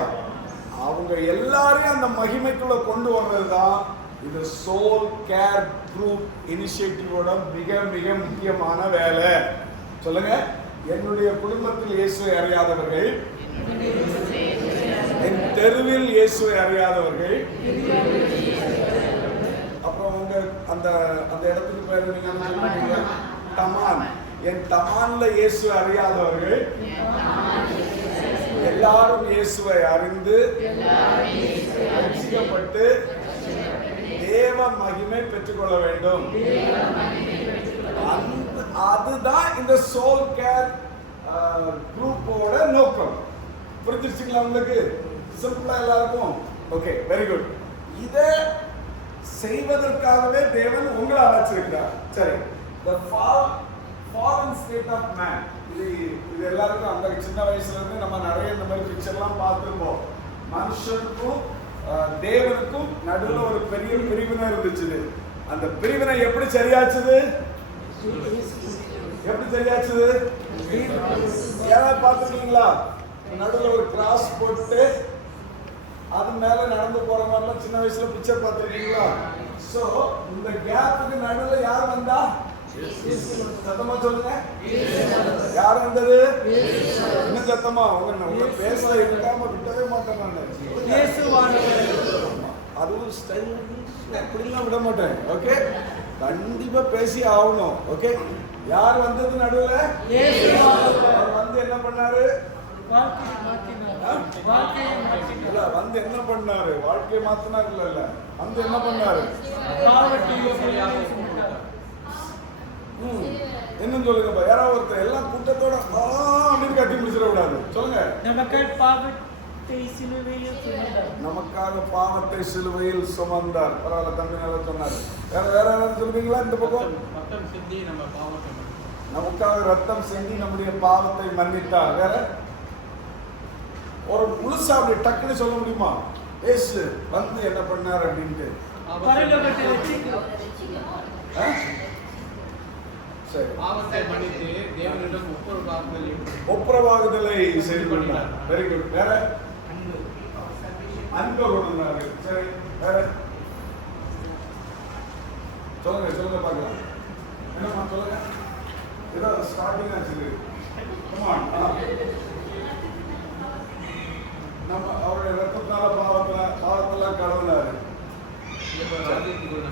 அவங்க எல்லாரையும் அந்த மகிமைக்குள்ள கொண்டு வர்றதுதான் இந்த சோல் கேர் குரூப் இனிஷியேட்டிவோட மிக மிக முக்கியமான வேலை. சொல்லுங்க, என்னுடைய குடும்பத்தில் இயேசுவை அறியாதவர்கள், என் தெருவில் இயேசுவை அறியாதவர்கள், அப்புறம் உங்க அந்த அந்த இடத்துக்கு பேர் நீங்க தமான், என் தமான்ல இயேசுவை அறியாதவர்கள் எல்லாரும் இயேசுவை அறிந்து ரட்சிக்கப்பட்டு தேவ மகிமை பெற்றுக்கொள்ள வேண்டும். அதுதான் இந்த சோல் கேர் குரூப்போட நோக்கம். புரிஞ்சிருச்சுங்களா உங்களுக்கு? சிம்பிளா எல்லாருக்கும்? Okay, very good. இதை செய்வதற்காகவே தேவன் உங்களை அழைச்சிருக்கிறார். சரி, the fallen state of man, இது எல்லாருக்கும் அந்த சின்ன வயசுல இருந்து நம்ம நிறைய இந்த மாதிரி பிக்சர்லாம் பார்த்துருப்போம். மனுஷனுக்கும் தேவனுக்கும் நடுவில் ஒரு பெரிய பிரிவினை இருந்துச்சு. அந்த பிரிவினை எப்படி சரியாச்சுது? எப்படி சரியாச்சுது? யாராவது பார்த்துருக்கீங்களா? நடுவில் ஒரு கிராஸ் போட்டு அது மேல நடந்து போற மாதிரிலாம் சின்ன வயசுல பிக்சர் பார்த்துருக்கீங்களா? சோ இந்த கேப்புக்கு நடுவில் யார் வந்தா? சத்தமா சொல்லுங்க, யார் வந்தது? இன்னும் சத்தமா உங்க பேச இருக்காம விட்டவே மாட்டேன் நான். அதுவும் ஸ்டைல் அப்படிலாம் விட மாட்டேன். ஓகே, கண்டிப்பா பேசி ஆகணும். ஓகே, யார் வந்தது நடுவில்? வந்து என்ன பண்ணாரு? வந்து என்ன பண்ணாரு? வாழ்க்கையை மாத்தினார் இல்ல, வந்து என்ன பண்ணாரு? என்ன சொல்லுங்க, யாராவது ஒருத்தர் எல்லாம் கூட்டத்தோட அப்படின்னு கட்டி முடிச்சிட கூடாது. சொல்லுங்க, நமக்காக பாவத்தை சிலுவையில் சுமந்தார். பரவாயில்ல, தம்பி நல்லா சொன்னாரு. வேற யாராவது சொல்றீங்களா? இந்த பக்கம் நமக்காக ரத்தம் சிந்தி நம்முடைய பாவத்தை மன்னித்தார். வேற ஒரு முழுசா அப்படி டக்குன்னு சொல்ல முடியுமா? ஏசு வந்து என்ன பண்ணார் அப்படின்ட்டு? ஒப்புரவாகுதலை செய்து கொண்டார். Very good. வேற அன்பை கொண்டாரு. சரி, வேற சொல்லுங்க சொல்லுங்க பார்க்கலாம். என்னமா சொல்லுங்க, ஏதோ ஸ்டார்டிங் ஆச்சு. நம்ம அவருடைய ரத்தத்தினால பாவத்தெல்லாம் கழுவினாரு.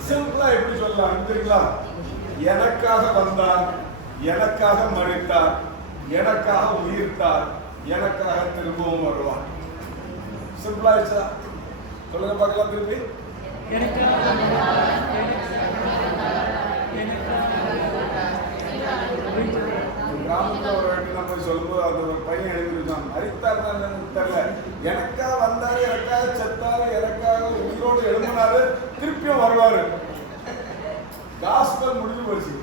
சிம்பிளா எப்படி சொல்லலாம் தெரியுங்களா? எனக்காக வந்தார், எனக்காக மரித்தார், எனக்காக உயிர்த்தார், எனக்காக திரும்பவும் வருவார். சிம்பிளா ஆயிடுச்சா? சொல்லுங்க பார்க்கலாம் திருப்பி. கிராமத்துல ஒரு வாட்டி நான் போய் சொல்லும்போது அது ஒரு பையன் எழுதிருக்கான். மரித்தார் தெரியல, எனக்காக வந்தாரு, எனக்காக செத்தாரு, எனக்காக உயிரோடு எழுதினாரு, திருப்பியும் வருவாரு. காஸ்பல் முடிஞ்சு போச்சு,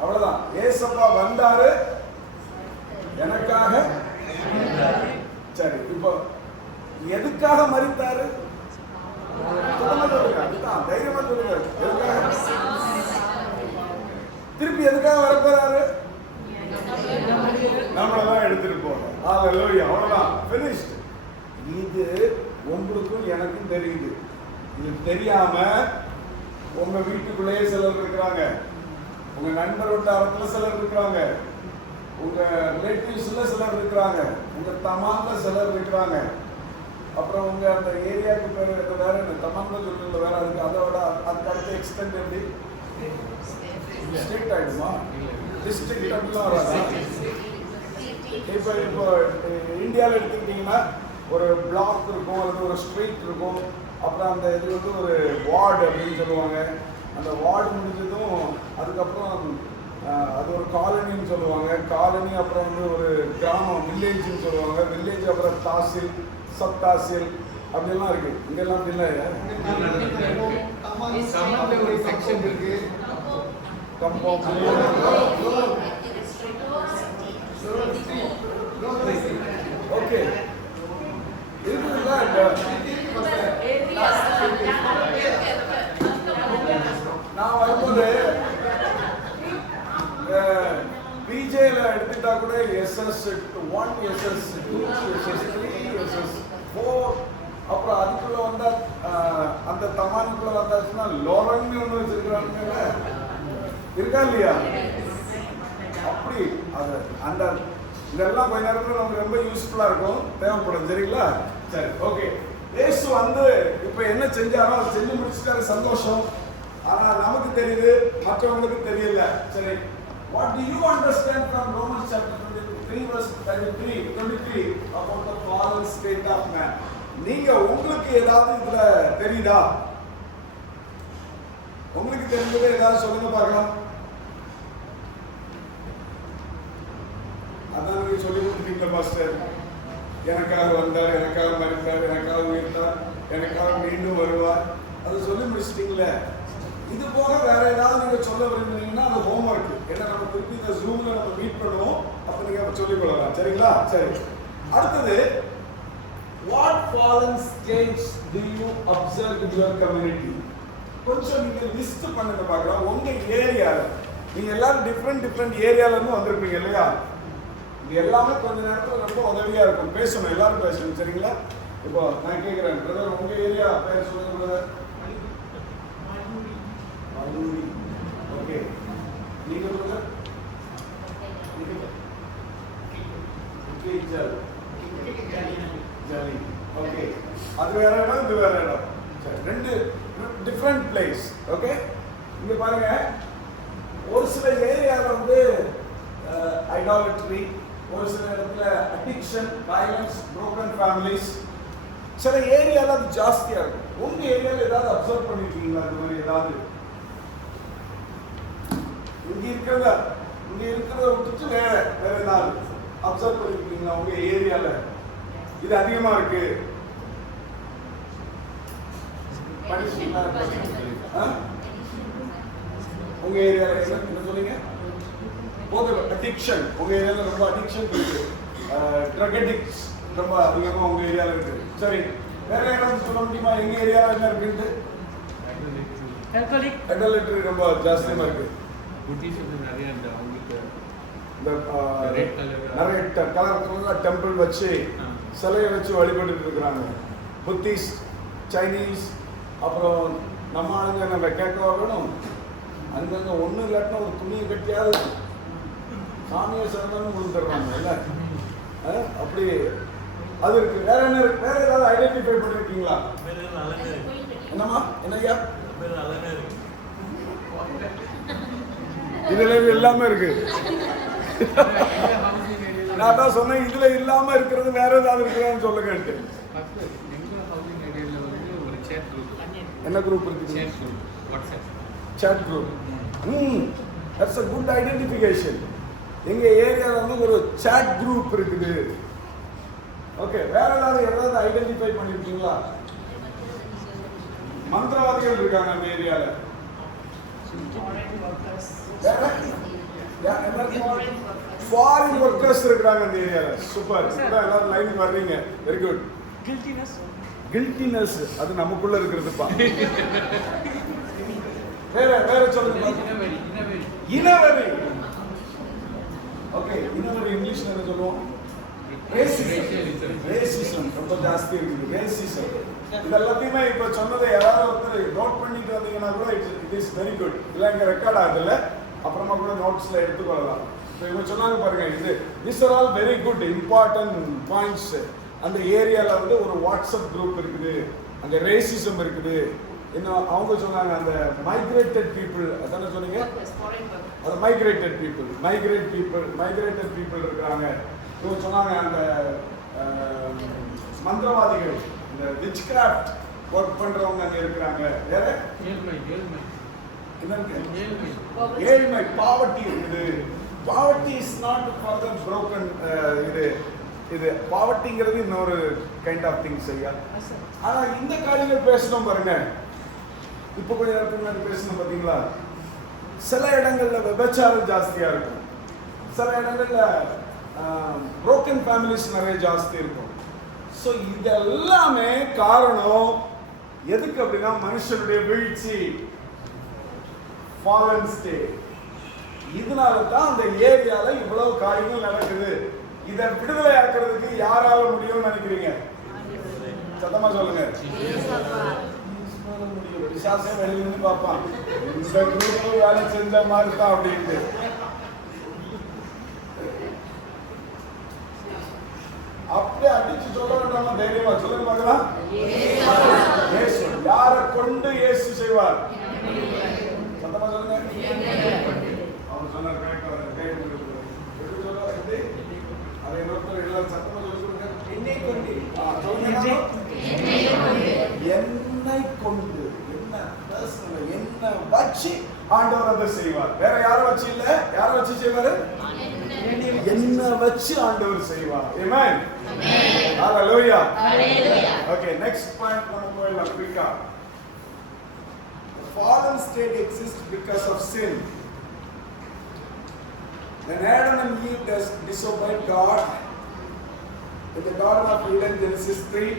அவ்வளவுதான். ஏசப்பா வந்தாரு, எனக்காக. சரி, இப்போ எதுக்காக மரித்தாரு? தைரியமா சொல்லுங்க, திருப்பி எதுக்காக வரப்போறாரு? நம்மளதான் எடுத்துட்டு போறோம். அவ்வளவுதான், finished. இது உங்களுக்கும் எனக்கும் தெரியுது. இது தெரியாம உங்க வீட்டுக்குள்ளேயே சிலர் இருக்கிறாங்க, உங்க நண்பர் வட்டாரத்துல சிலர் இருக்கிறாங்க, உங்க ரிலேட்டிவ்ஸ்ல சிலர் இருக்கிறாங்க, உங்க தமான்ல சிலர் இருக்கிறாங்க. அப்புறம் உங்க அந்த ஏரியாவுக்கு பேர் வேற என்ன தமான்ல சொல்லுங்க, வேற இருக்கு. அதோட அதுக்கு அடுத்த எக்ஸ்டெண்ட் எப்படி ஸ்ட்ரிக்ட் ஆயிடுமா? டிஸ்ட்ரிக்ட் அப்படிலாம் வராதா? இப்போ இந்தியாவில் எடுத்துக்கிட்டீங்கன்னா ஒரு பிளாக் இருக்கும், அல்லது ஒரு ஸ்ட்ரீட் இருக்கும், அப்புறம் அந்த இது வந்து ஒரு வார்டு அப்படின்னு சொல்லுவாங்க. அந்த வார்டு முடிஞ்சதும் அதுக்கப்புறம் அது ஒரு காலனின்னு சொல்லுவாங்க. காலனி அப்புறம் வந்து ஒரு கிராமம், வில்லேஜ்னு சொல்லுவாங்க. வில்லேஜ் அப்புறம் தாசில், சப் தாசில் அப்படிலாம் இருக்கு. இங்கெல்லாம் அப்படி இல்லை. கம்பம். ஓகே, இருக்குதுங்களா? நான் வரும்போது பிஜேல எடுத்துட்டா கூட SS1, SS2, SS3, SS4, அப்புறம் அதுக்குள்ள வந்தா அந்த தமானுக்குள்ள வந்தாச்சுன்னா லோரன் ஒன்று வச்சிருக்கிறாங்க, இருக்கா இல்லையா? அப்படி அது அந்த இதெல்லாம் கொஞ்ச நேரத்தில் நமக்கு ரொம்ப யூஸ்ஃபுல்லா இருக்கும், தேவைப்படும். சரிங்களா? சரி, ஓகே. இயேசு வந்து இப்ப என்ன செஞ்சாரோ அதை செஞ்சு முடிச்சுட்டாரு, சந்தோஷம். ஆனா நமக்கு தெரியுது, மற்றவங்களுக்கு தெரியல. சரி, what do you understand from Romans chapter 23 verse 23 about the fallen state of man? நீங்க உங்களுக்கு ஏதாவது இதுல தெரியுதா? உங்களுக்கு தெரிஞ்சது ஏதாவது சொல்லுங்க பார்க்கலாம். அதான் நீங்க சொல்லி கொடுத்தீங்க மாஸ்டர், எனக்காக வந்தார், எனக்காக மறித்தார், எனக்காக உயிர்த்தார், எனக்காக மீண்டும் வருவார், அது சொல்லி முடிச்சிட்டீங்களே. இது போல வேற ஏதாவது நீங்க சொல்ல விரும்புனீங்கன்னா அது ஹோம்வொர்க். ஏன்னா நம்ம திருப்பி இந்த ஜூம்ல நம்ம மீட் பண்ணுவோம், அப்ப நீங்க சொல்லிக் கொள்ளலாம். சரிங்களா? சரி, அடுத்தது, what fallen states do you observe in your community? கொஞ்சம் நீங்க லிஸ்ட் பண்ணுங்க பார்க்கலாம். உங்க ஏரியால நீங்க எல்லாரும் டிஃப்ரெண்ட் ஏரியால இருந்து வந்திருப்பீங்க இல்லையா? இது எல்லாமே கொஞ்ச நேரத்துல ரொம்ப உதவியா இருக்கும். பேசணும், எல்லாரும் பேசணும். சரிங்களா? இப்போ நான் கேட்கிறேன், பிரதர் உங்க ஏரியா பேர் சொல்லுங்க பிரதர். ஓகே, நீங்க பிரதர்? ஜாலி. ஓகே, அது வேற இடம், இது வேற இடம். சரி, ரெண்டு டிஃப்ரெண்ட் பிளேஸ். ஓகே, இங்க பாருங்க, ஒரு சில ஏரியால வந்து ஐடாலட்ரி, ஒரு சில இடத்துல அடிக்ஷன், வயலன்ஸ், broken families, சில ஏரியால அது ஜாஸ்தியா இருக்கும். உங்க ஏரியால ஏதாவது அப்சர்வ் பண்ணிருக்கீங்களா? அந்த மாதிரி ஏதாவது இங்க இருக்கிறத விட்டுட்டு வேற ஏதாவது அப்சர்வ் பண்ணிருக்கீங்களா? உங்க ஏரியால இது அதிகமா இருக்கு. உங்க ஏரியால என்ன சொல்லுங்க? அடிக்ஷன், உங்க ஏரியால ரொம்ப அடிக்ஷன் இருக்கு. ட்ரக் அடிக்ட்ஸ் ரொம்ப அதிகமா உங்க ஏரியால இருக்கு. சரி, வேற ஏதாவது சொல்ல முடியுமா? எங்க ஏரியால என்ன இருக்கு? அடல்ட்ரி ரொம்ப ஜாஸ்தியா இருக்கு. நிறைய கலர் டெம்பிள் வச்சு சிலையை வச்சு வழிபட்டு இருக்கிறாங்க. புத்திஸ்ட், சைனீஸ், அப்புறம் நம்ம ஆளுங்க நம்ம கேட்க வரணும், அங்கங்க ஒன்றும் இல்லாட்டினா ஒரு துணியை கட்டியாவது சாமியை சேர்ந்தாலும் விழுந்துடுறாங்க இல்லை? அப்படி அது இருக்கு. வேற என்ன இருக்கு? வேற ஏதாவது ஐடென்டிஃபை பண்ணிருக்கீங்களா? என்னம்மா? என்னையா? இதுல எல்லாமே இருக்கு. நான் தான் சொன்னேன், இதுல இல்லாம இருக்கிறது வேற ஏதாவது இருக்குதான்னு சொல்லுங்க. என்ன குரூப் இருக்கு? Chat group. That's a good identification. எங்க ஏரியால வந்து ஒரு சாட் குரூப் இருக்குது. ஓகே, வேற ஏதாவது ஐடென்டிஃபை பண்ணிருக்கீங்களா? மந்திரவாதிகள் இருக்காங்க அந்த ஏரியால. ஃபாரின் ஒர்க்கர்ஸ் இருக்காங்க அந்த ஏரியால. சூப்பர், எல்லாரும் லைனுக்கு வர்றீங்க. Very good. கில்ட்டினஸ் அது நமக்குள்ள இருக்கிறதுப்பா. வேற சொல்லுங்க. இனவெறி. ஓகே, இனவெறி இங்கிலீஷ்ல என்ன சொல்லுவோம்? ரேசிசம் ரொம்ப ஜாஸ்தி இருக்குது. ரேசிசம் இதெல்லாத்தையுமே இப்ப சொன்னதை யாராவது ஒருத்தர் நோட் பண்ணிட்டு வந்தீங்கன்னா கூட இட் இஸ் வெரி குட். இல்லை இங்க ரெக்கார்ட் ஆகுதுல்ல, அப்புறமா கூட நோட்ஸ்ல எடுத்துக்கொள்ளலாம். இவங்க சொன்னாங்க பாருங்க, இது this are all very good important points. அந்த ஏரியால வந்து ஒரு வாட்ஸ்அப் குரூப் இருக்குது, அங்க ரேசிசம் இருக்குது. இன்னும் அவங்க சொன்னாங்க அந்த மைக்ரேட்டட் பீப்புள், அதானே சொன்னீங்க? அது மைக்ரேட்டட் பீப்புள் இருக்கிறாங்க. இவங்க சொன்னாங்க அந்த மந்திரவாதிகள், இந்த விச் கிராஃப்ட் ஒர்க் பண்றவங்க அங்க இருக்கிறாங்க. வேற ஏழ்மை, பாவர்ட்டி இருக்குது. Poverty is not for the broken. இது பாவர்ட்டிங்கிறது இன்னொரு கைண்ட் ஆஃப் திங்ஸ் ஐயா. ஆனா இந்த காரியங்கள் பேசணும் பாருங்க. இப்போ கொஞ்ச நேரத்துக்கு முன்னாடி பேசணும் பாத்தீங்களா? சில இடங்கள்ல விபச்சாரம் ஜாஸ்தியா இருக்கும், சில இடங்கள்ல broken families நிறைய ஜாஸ்தி இருக்கும். ஸோ இதெல்லாமே காரணம் எதுக்கு அப்படின்னா மனுஷனுடைய வீழ்ச்சி, fallen state. இதனால தான் அந்த ஏரியால இவ்வளவு காரியங்கள் நடக்குது. இதை விடுதலை ஆக்குறதுக்கு யாரால முடியும்னு நினைக்கிறீங்க? சத்தமா சொல்லுங்க. விசாசம் வெளியிருந்து பார்ப்பான், இந்த குரூப் வேலை செஞ்ச மாதிரி தான் அப்படின்ட்டு. அப்படியே அடிச்சு சொல்ல வேண்டாமா? தைரியமா சொல்லுங்க பார்க்கலாம். இயேசு யாரை கொண்டு இயேசு செய்வார்? சத்தமா சொல்லுங்க. அவர் சொன்னார் கரெக்டா, அதை இன்னொருத்தர் எல்லாம் சத்தமா சொல்லுங்க. என்னை கொண்டு, என்னை கொண்டு, என்ன வச்சு ஆண்டவர் அதை செய்வார். வேற யாரை வச்சு இல்ல, யாரை வச்சு செய்வாரு? என்ன வச்சு ஆண்டவர் செய்வார். ஆமென். ஹalleluya. Okay, next point நம்ம போயிடலாம் குயிக்கா. The fallen state exists because of sin. When Adam and Eve disobeyed God in the Garden of Eden, Genesis 3,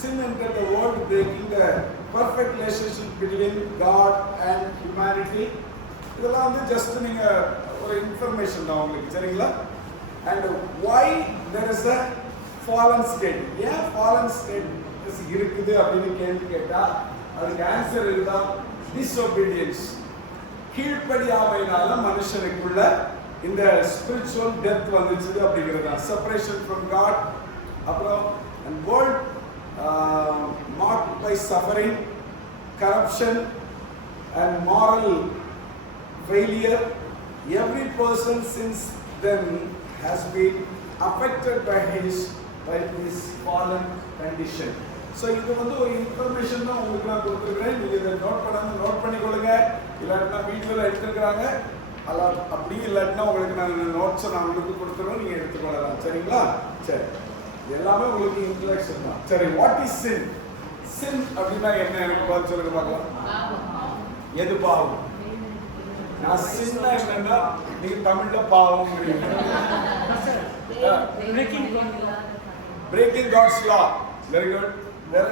sin entered the world, breaking the perfect relationship between God and humanity. இதெல்லாம் வந்து just நீங்க ஒரு information தான் உங்களுக்கு, சரிங்களா? And why there is a fallen state? ஏன் fallen state இருக்குது அப்படின்னு கேள்வி கேட்டா அதுக்கு ஆன்சர் இதுதான், disobedience. கீழ்ப்படியாமையினால மனுஷனுக்குள்ள இந்த ஸ்பிரிச்சுவல் டெத் வந்துச்சு அப்படிங்கிறது தான். Separation from God. அப்புறம் and world marked by suffering, corruption and moral failure. Every person since then has been affected by his fallen condition. So இது வந்து ஒரு இன்ஃபர்மேஷன் தான் உங்களுக்கு நான் கொடுத்துருக்கிறேன். நீங்கள் இதை நோட் பண்ணிக்கொள்ளுங்க. இல்லாட்டினா வீட்டில் எடுத்துருக்குறாங்க, அப்படி இல்லாட்டினா உங்களுக்கு நான் நோட்ஸை நான் உங்களுக்கு கொடுத்துருவோம், நீங்கள் எடுத்துக்கொள்ளலாம், சரிங்களா? சரி, எல்லாமே உங்களுக்கு இன்ட்ரடக்ஷன் தான். சரி, வாட் இஸ் சின்? சின் அப்படின்னா என்ன, எனக்கு பார்த்து சொல்லுங்க பார்க்கலாம். எது பாவம்? நான் சின்ன என்னன்னா நீங்க தமிழ்ல பாவம் breaking God's law. Very good. வேற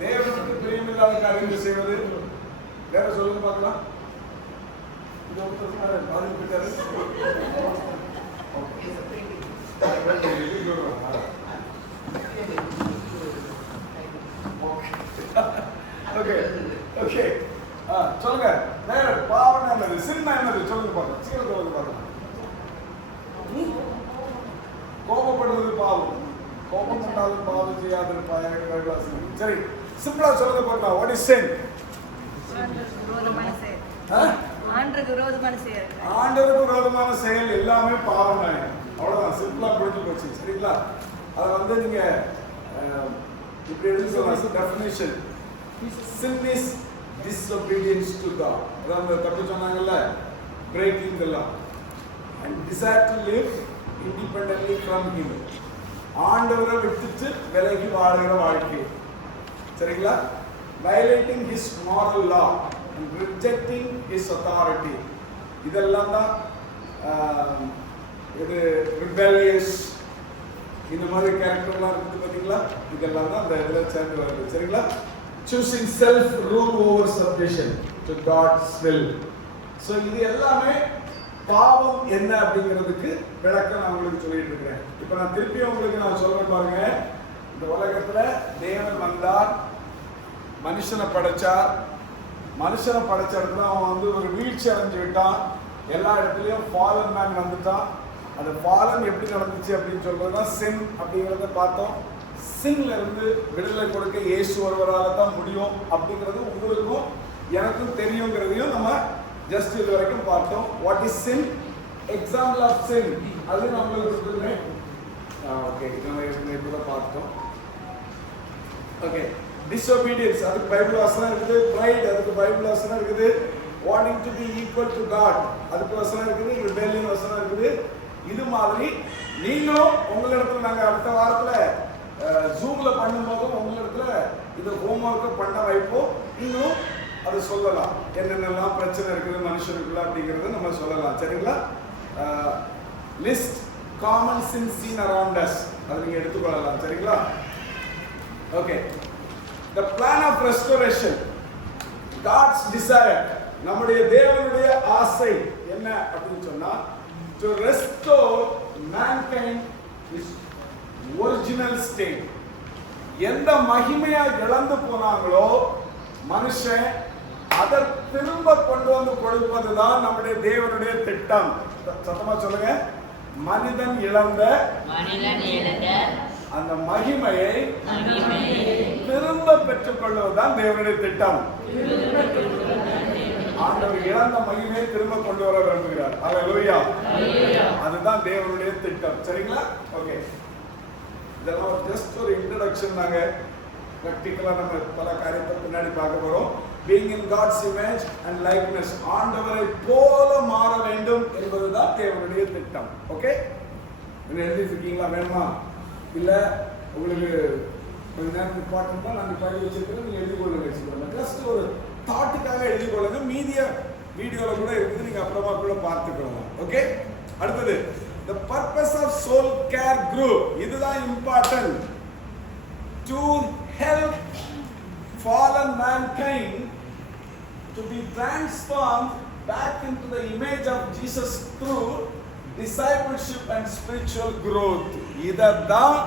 தேவனுக்கு பிரியமில்லாத காரியங்கள் செய்வது. வேற சொல்லுங்க பார்க்கலாம். இது ஒருத்தர் பதில் விட்டாரு. ஓகே ஓகே சொல்லுங்க. வேற பாவம் என்னது, சின்ன என்னது சொல்லுங்க பார்க்கலாம். சீக்கிரம் சொல்லுங்க பார்க்கலாம். கோபப்படுவது பாவம். கோபம் பண்ணாலும் பாவம் செய்யாத இருப்பாங்க. சரி, சிம்பிளா சொல்லுங்க பார்க்கலாம். What is sin? ஆண்டவருக்கு விரோதமான செயல் எல்லாமே பாவம் தான். அவ்வளவுதான், சிம்பிளா புரிஞ்சு போச்சு, சரிங்களா? அதை வந்து நீங்க இப்படி எடுத்து சொல்லலாம். Definition, sin is disobedience to God. அதாவது தப்பு சொன்னாங்கல்ல, breaking the law and desire to live independently from him. ஆண்டவரை விட்டுட்டு விலகி வாழ்கிற வாழ்க்கை, சரிங்களா? violating his moral law and rejecting his authority. இதெல்லாம் தான் இது rebellious, இந்த மாதிரி கேரக்டர்லாம் இருக்குது பார்த்தீங்களா? இதெல்லாம் தான் அந்த இதில் சேர்ந்து வருது, சரிங்களா? choosing self rule over submission to God's will. So இது எல்லாமே பாவம் என்ன அப்படிங்கிறதுக்கு விளக்கம் நான் உங்களுக்கு சொல்லிட்டு இருக்கிறேன். இப்போ நான் திருப்பி உங்களுக்கு நான் சொல்றேன் பாருங்க. இந்த உலகத்துல தேவன் வந்தார், மனுஷனை படைச்சார். மனுஷனை படைச்ச இடத்துல அவன் வந்து ஒரு வீழ்ச்சி அடைஞ்சு விட்டான். எல்லா இடத்துலயும் ஃபாலன் மேன் வந்துட்டான். அந்த ஃபாலன் எப்படி நடந்துச்சு அப்படின்னு சொல்றதுதான் சின் அப்படிங்கிறத பார்த்தோம். சின்ல இருந்து விடுதலை கொடுக்க இயேசு ஒருவரால தான் முடியும் அப்படிங்கிறது உங்களுக்கும் எனக்கும் தெரியுங்கிறதையும் நம்ம ஜஸ்ட் இது வரைக்கும் பார்த்தோம். What is sin? Example of sin அது நான் உங்களுக்கு சொல்றேன். ஓகே, நம்ம இப்பதான் பார்த்தோம். ஓகே, disobedience அதுக்கு பைபிள் வசனம் இருக்குது. pride அதுக்கு பைபிள் வசனம் இருக்குது. wanting to be equal to God அதுக்கு வசனம் இருக்குது. rebellion வசனம் இருக்குது. இது மாதிரி நீங்களும் உங்களிடத்துல நாங்க அடுத்த வாரத்துல ஜூம்ல பண்ணும்போது உங்களிடத்துல இது ஹோம்ஒர்க்கை பண்ண வைப்போம். நீங்களும் அதை சொல்லலாம். என்னென்னலாம் பிரச்சனை இருக்குது மனுஷனுக்குள்ள அப்படிங்கிறத நம்ம சொல்லலாம். சரிங்களா? லிஸ்ட் காமன் சின் சீன் அரவுண்ட் அஸ், அதை நீங்க எடுத்துக்கொள்ளலாம். சரிங்களா? Okay. The plan of restoration, God's desire, நம்முடைய தேவனுடைய ஆசை என்ன அப்படின்னு சொன்னா, to restore mankind is original state. எந்த மகிமையா இழந்து போனாங்களோ மனுஷன் அதை திரும்ப கொண்டு வந்து கொடுப்பதுதான் நம்முடைய தேவனுடைய திட்டம். சத்தமா சொல்லுங்க. மனிதன் இழந்த அந்த மகிமையை திரும்ப பெற்றுக் கொள்வதுதான் தேவனுடைய திட்டம். ஆண்டவர் இழந்த மகிமையை திரும்ப கொண்டு வர விரும்புகிறார். அல்லேலூயா. அதுதான் தேவனுடைய திட்டம். சரிங்களா? ஓகே. இதெல்லாம் ஜஸ்ட் ஒரு இன்ட்ரோடக்ஷன். நாங்க பிராக்டிகலா நம்ம பல காரியத்தை பின்னாடி பார்க்க போறோம். Being in God's image and likeness, ஆண்டவரை போல மாற வேண்டும் என்பதுதான் தேவனுடைய திட்டம். ஓகே? என்ன எழுதி இருக்கீங்களா? வேணுமா? இல்ல உங்களுக்கு கொஞ்ச நேரம் இம்பார்ட்டன்ட்டா நான் பயிர் வச்சிருக்கேன், நீங்க எழுதி கொள்ளுங்க. ஜஸ்ட் ஒரு தாட்டுக்காக எழுதி கொள்ளுங்க. மீதிய வீடியோல கூட இருக்குது, நீங்க அப்புறமா கூட பார்த்துக்கலாம். ஓகே? அடுத்தது the purpose of soul care group, இதுதான் important. to help fallen mankind to be transformed back into the image of Jesus through discipleship and spiritual growth. இததான்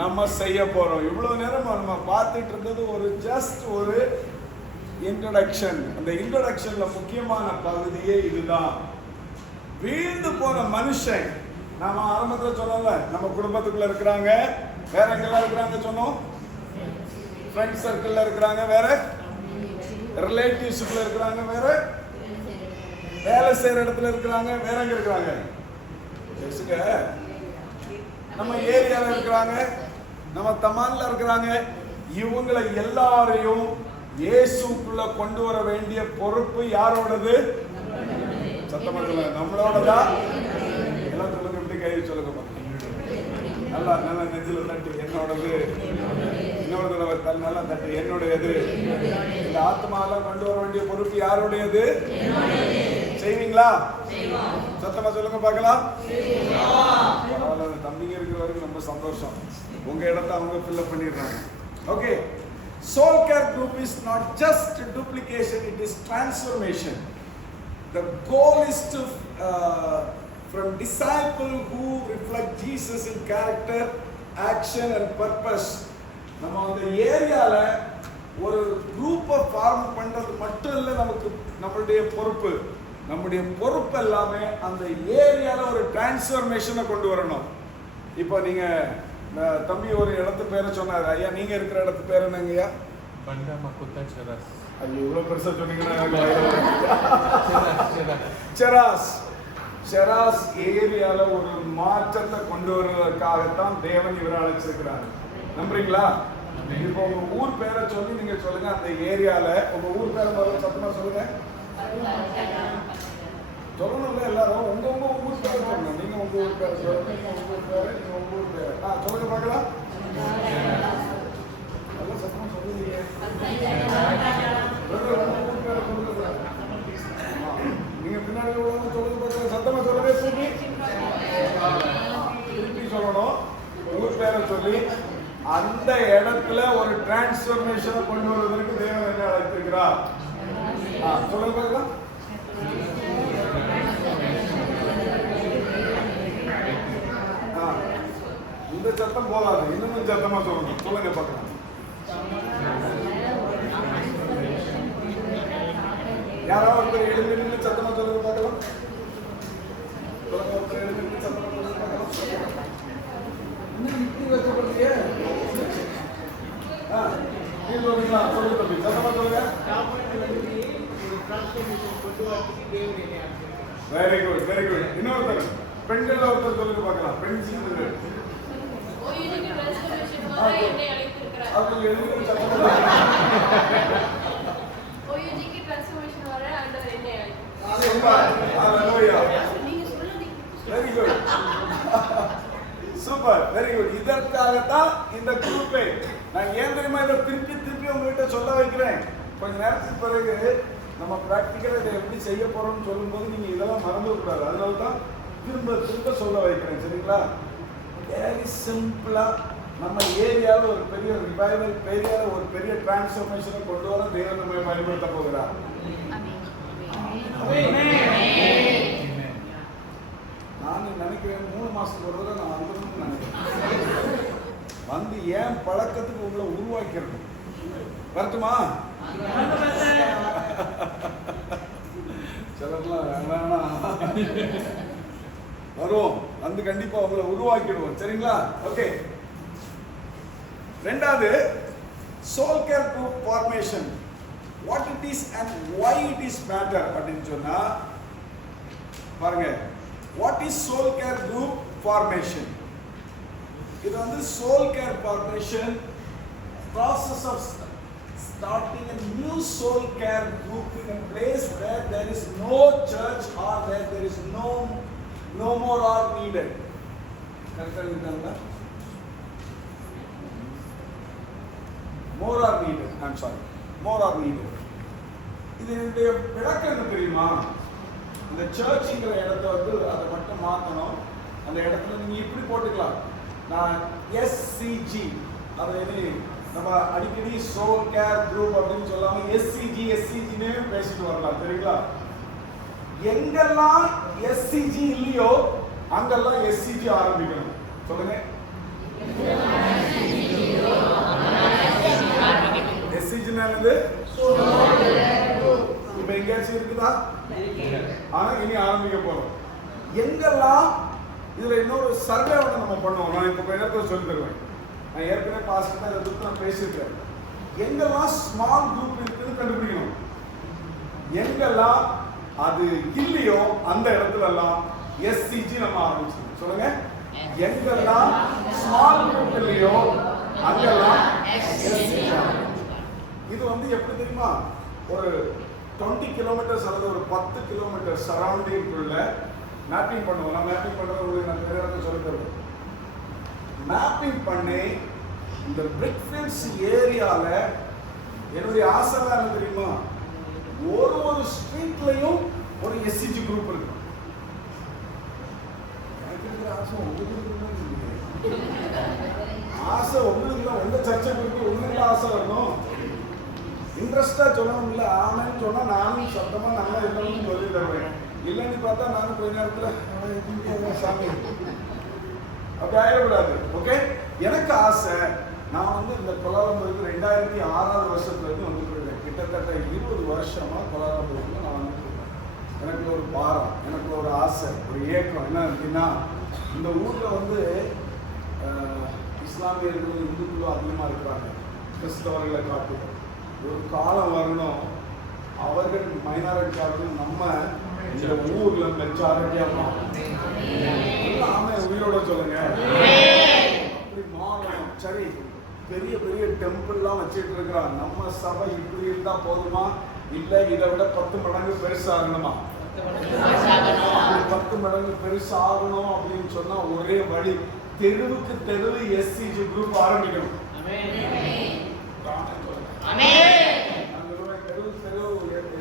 நம்ம செய்ய போறோம். இவ்வளவு நேரம் நம்ம பார்த்துட்டு இருந்தது ஒரு ஜஸ்ட் ஒரு இன்ட்ரோடக்ஷன். அந்த இன்ட்ரோடக்ஷன்ல முக்கியமான பகுதியே இதுதான். வீழ்ந்து போன மனுஷன், நாம ஆரம்பத்துல சொன்னோம்ல, நம்ம குடும்பத்துக்குள்ள இருக்கிறாங்க, வேற எங்கெல்லாம் இருக்கிறாங்க சொன்னோம்? ஃப்ரெண்ட் சர்க்கிள்ல இருக்கிறாங்க, வேற ரிலேட்டிவ்ஸ்க்குள்ள இருக்கிறாங்க, வேற வேலை செய்யற இடத்துல இருக்கிறாங்க, வேற எங்க இருக்கிறாங்க? நம்ம ஏரியால இருக்கிறாங்க, நம்ம தமான்ல இருக்கிறாங்க. இவங்களை எல்லாரையும் இயேசுக்குள்ள கொண்டு வர வேண்டிய பொறுப்பு யாரோடது? சத்தமா சொல்லுங்க. நம்மளோடதான். எல்லாம் சொல்லுங்க. இப்படி கை சொல்லுங்க. நல்லா நல்லா நெஞ்சில தட்டு. என்னோடது. இன்னொரு தடவை நல்லா தட்டு. என்னுடையது. இந்த ஆத்மாவெல்லாம் கொண்டு வர வேண்டிய பொறுப்பு யாருடையது? செய்வீங்களா? சத்தமா சொல்லுங்க பார்க்கலாம். தம்பிங்க இருக்கிற வரைக்கும் ரொம்ப சந்தோஷம். உங்க இடத்தை அவங்க ஃபில் பண்ணிடுறாங்க. Okay. Soul care group is not just duplication, it is transformation. The goal is to from disciple who reflect Jesus in character, action and purpose. நம்ம அந்த ஏரியால ஒரு குரூப்பை ஃபார்ம் பண்றது மட்டும் இல்லை நமக்கு நம்மளுடைய பொறுப்பு. நம்முடைய பொறுப்பு எல்லாமே அந்த ஏரியால ஒரு டிரான்ஸ்ஃபர்மேஷனை கொண்டு வரணும். இப்போ நீங்க தம்பி ஒரு இடத்து பேரை சொன்னாரு. ஐயா நீங்க இருக்கிற இடத்து பேர் என்னங்கய்யா? பண்டா மக்குத்தா செராஸ். ஐயோ இவ்வளவு பெருசா சொன்னீங்கன்னா செராஸ். செராஸ் ஏரியால ஒரு மாற்றத்தை கொண்டு வருவதற்காகத்தான் தேவன் இவரை அழைச்சிருக்கிறார். நம்புறீங்களா? இப்போ உங்க ஊர் பேரை சொல்லி நீங்க சொல்லுங்க. அந்த ஏரியால உங்க ஊர் பேரை முதல்ல சத்தமா சொல்லுங்க. சொல்லணும்ல எல்லாரும். உங்க உங்க ஊர் பேரை சொல்லுங்க. நீங்க உங்க ஊர் பேரை சொல்லுங்க. நீங்க உங்க ஊர் பேரை, நீங்க உங்க ஊர் பேரை சொல்லுங்க பார்க்கலாம். நல்லா சத்தமா சொல்லுங்க. நீங்க பின்னாடி உள்ளவங்க சொல்லுங்க பார்க்கலாம். சத்தமா சொல்லுங்க. திருப்பி சொல்லணும். ஊர் பேரை சொல்லி அந்த இடத்துல ஒரு டிரான்ஸ்ஃபர்மேஷனை கொண்டு வருவதற்கு தேவன் என்ன அழைத்திருக்கிறார்? சொல்லுங்க பார்க்கலாம். இந்த சத்தம் போதாது, இன்னும் சத்தமா சொல்லணும். சொல்லுங்க பார்க்கலாம். யாராவது ஒருத்தர் எழுந்து சத்தமா சொல்லுங்க பார்க்கலாம். சொல்லுங்க. ஒருத்தர் எழுந்து சத்தமா சொல்லுங்க பார்க்கலாம். இன்னும் இப்படி வச்சப்படுறீங்க. நீங்க சொல்லுங்களா? சொல்லுங்க தம்பி. சத்தமா சொல்லுங்க. Very good, very good. இன்னொருத்தர் பெண்கள் ஒருத்தர் சொல்லுங்க பார்க்கலாம். பெண் சீட்டு சூப்பர், வெரி குட். இதற்காகத்தான் இந்த குரூப்பை நான் ஏன் தெரியுமா இதை திருப்பி திருப்பி உங்ககிட்ட சொல்ல வைக்கிறேன். கொஞ்ச நேரத்துக்கு பிறகு நம்ம ப்ராக்டிக்கலாக இதை எப்படி செய்ய போகிறோம்னு சொல்லும்போது நீங்கள் இதெல்லாம் மறந்துடக்கூடாது. அதனால தான் திரும்ப திரும்ப சொல்ல வைக்கிறேன். சரிங்களா? வெரி சிம்பிளாக நம்ம ஏரியாவில் ஒரு பெரிய ரிவைவல், ஏரியாவில் ஒரு பெரிய டிரான்ஸ்ஃபர்மேஷனை கொண்டு வர தேவன் நம்ம பயன்படுத்த போகிறார். நான் நினைக்கிறேன் 3 மாசத்துக்கு ஒரு தடவை நான் வந்துடணும்னு நினைக்கிறேன். வந்து ஏன் பழக்கத்துக்கு உங்களை உருவாக்கிறது. வரட்டுமா? சிலர்லாம் வேணாம், வரும். வந்து கண்டிப்பா உங்களை உருவாக்கிடுவோம். சரிங்களா? ஓகே. ரெண்டாவது, soul care group formation. What it is and why it is matter அப்படின்னு சொன்னா பாருங்க. What is soul care group formation? இது வந்து soul care formation process of starting a new soul care group in a place where there is no church or where there is no more are needed. Correct irukanga? More are needed. I'm sorry. More are needed. இதனுடைய விளக்கம் என்ன தெரியுமா? இந்த சர்ச்ங்கிற இடத்த வந்து அதை மட்டும் மாற்றணும். அந்த இடத்துல நீங்க இப்படி போட்டுக்கலாம். நான் SCG அதை நம்ம அடிக்கடி சோல் கேர் குரூப் அப்படின்னு சொல்லாம SCG பேசிட்டு வரலாம். சரிங்களா? எங்கெல்லாம் SCG இல்லையோ அங்கெல்லாம் SCG ஆரம்பிக்கணும். சொல்லுங்க. SCG என்னது? இப்ப எங்கேயாச்சும் இருக்குதா? ஆனா இனி ஆரம்பிக்க போறோம். எங்கெல்லாம் இதுல இன்னொரு சர்வே ஒன்று நம்ம பண்ணுவோம். நான் இப்ப நேரத்தில் சொல்லி தருவேன். நான் ஏற்கனவே பாஸ்ட் தான் இதை பற்றி நான் பேசியிருக்கேன். எங்கெல்லாம் ஸ்மால் குரூப் இருக்குன்னு கண்டுபிடிக்கணும். எங்கெல்லாம் அது இல்லையோ அந்த இடத்துல எல்லாம் SCG நம்ம ஆரம்பிச்சிடும். சொல்லுங்க. எங்கெல்லாம் ஸ்மால் குரூப் இல்லையோ அங்கெல்லாம் SCG. இது வந்து எப்படி தெரியுமா? ஒரு 20 கிலோமீட்டர்ஸ் அல்லது ஒரு 10 கிலோமீட்டர் சரௌண்டிங்குள்ள மேப்பிங் பண்ணுவோம். நான் மேப்பிங் பண்ணுறது உங்களுக்கு நான் நிறைய இடத்துல சொல்லி தருவேன். மேப்பிங் பண்ணி இந்த பிரிக்ஃபீல்ட்ஸ் ஏரியாவில் என்னுடைய ஆசை என்ன தெரியுமா? ஒரு ஸ்ட்ரீட்லையும் ஒரு SCG குரூப் இருக்கு. எனக்கு இருக்கிற ஆசை உங்களுக்கு ஆசை உங்களுக்கு உங்க சர்ச்சைக்கு இருக்கு. உங்களுக்கு ஆசை வரணும். இன்ட்ரெஸ்டா சொல்லணும். இல்லை ஆமான்னு சொன்னா நானும் சத்தமா நல்லா இருக்கணும்னு சொல்லி தருவேன். இல்லைன்னு பார்த்தா நானும் கொஞ்ச நேரத்தில் சாமி அப்படி ஆயிடக்கூடாது. ஓகே. எனக்கு ஆசை. நான் வந்து இந்த கோலாலம்பூருக்கு 2006 வருஷத்துலேருந்து வந்துருக்கேன். கிட்டத்தட்ட 20 வருஷமா கோலாலம்பூருக்கு நான் வந்துருக்கேன். எனக்கு ஒரு பாரம், எனக்கு ஒரு ஆசை, ஒரு ஏக்கம் என்ன இருக்குன்னா, இந்த ஊரில் வந்து இஸ்லாமியர்களும் இந்துக்களும் அதிகமாக இருக்கிறாங்க கிறிஸ்தவர்களை காட்டுவோம். ஒரு காலம் வரணும் அவர்கள் மைனாரிட்டியாகவும் நம்ம இந்த ஊர்ல மெஜாரிட்டியா ஆமே உயிரோட சொல்லுங்க. அப்படி மாறணும். சரி, பெரிய பெரிய டெம்பிள்லாம் வச்சுட்டு இருக்கிறான். நம்ம சபை இப்படி இருந்தா போதுமா? இல்ல இதை விட 10 மடங்கு பெருசாகணுமா? 10 மடங்கு பெருசாகணும் அப்படின்னு சொன்னா ஒரே வழி, தெருவுக்கு தெருவு SCG குரூப் ஆரம்பிக்கணும்.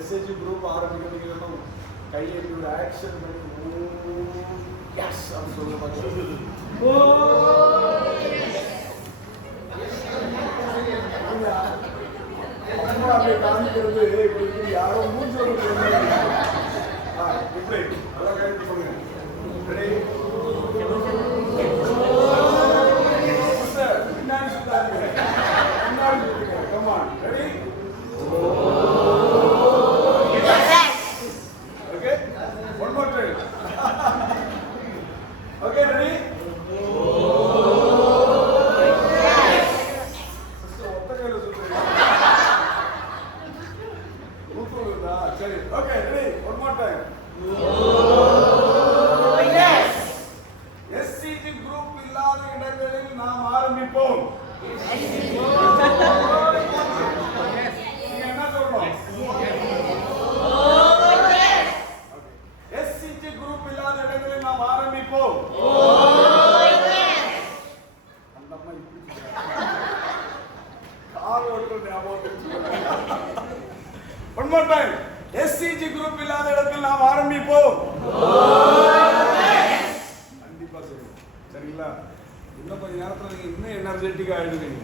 SCG குரூப் ஆரம்பிக்கணும். கையை ஒரு ஆக்ஷன் பண்ணி எஸ் அப்படி சொல்ல மாட்டேன். அம்மா அப்படி காமிக்கிறது இப்படி யாரோ மூஞ்சி ஒரு இப்படி நல்லா கைது பண்ணுங்க. பின்னாடி சுத்தாங்க, பின்னாடி சுத்துங்க. Come on, ready? Okay, ready? Okay, ready? One more time. SCG group இல்லாத இடங்களில் நாம் ஆரம்பிப்போம். என்ன சொல்லணும்? SCG group இல்லாத இடங்களில் நாம் ஆரம்பிப்போம். அந்த அம்மா இப்படி கார் ஓட்டுற ஞாபகம். One more time. இன்னும் கொஞ்சம் நேரத்தில் நீங்கள் இன்னும் எனர்ஜெட்டிக்காக ஆகிடுவீங்க.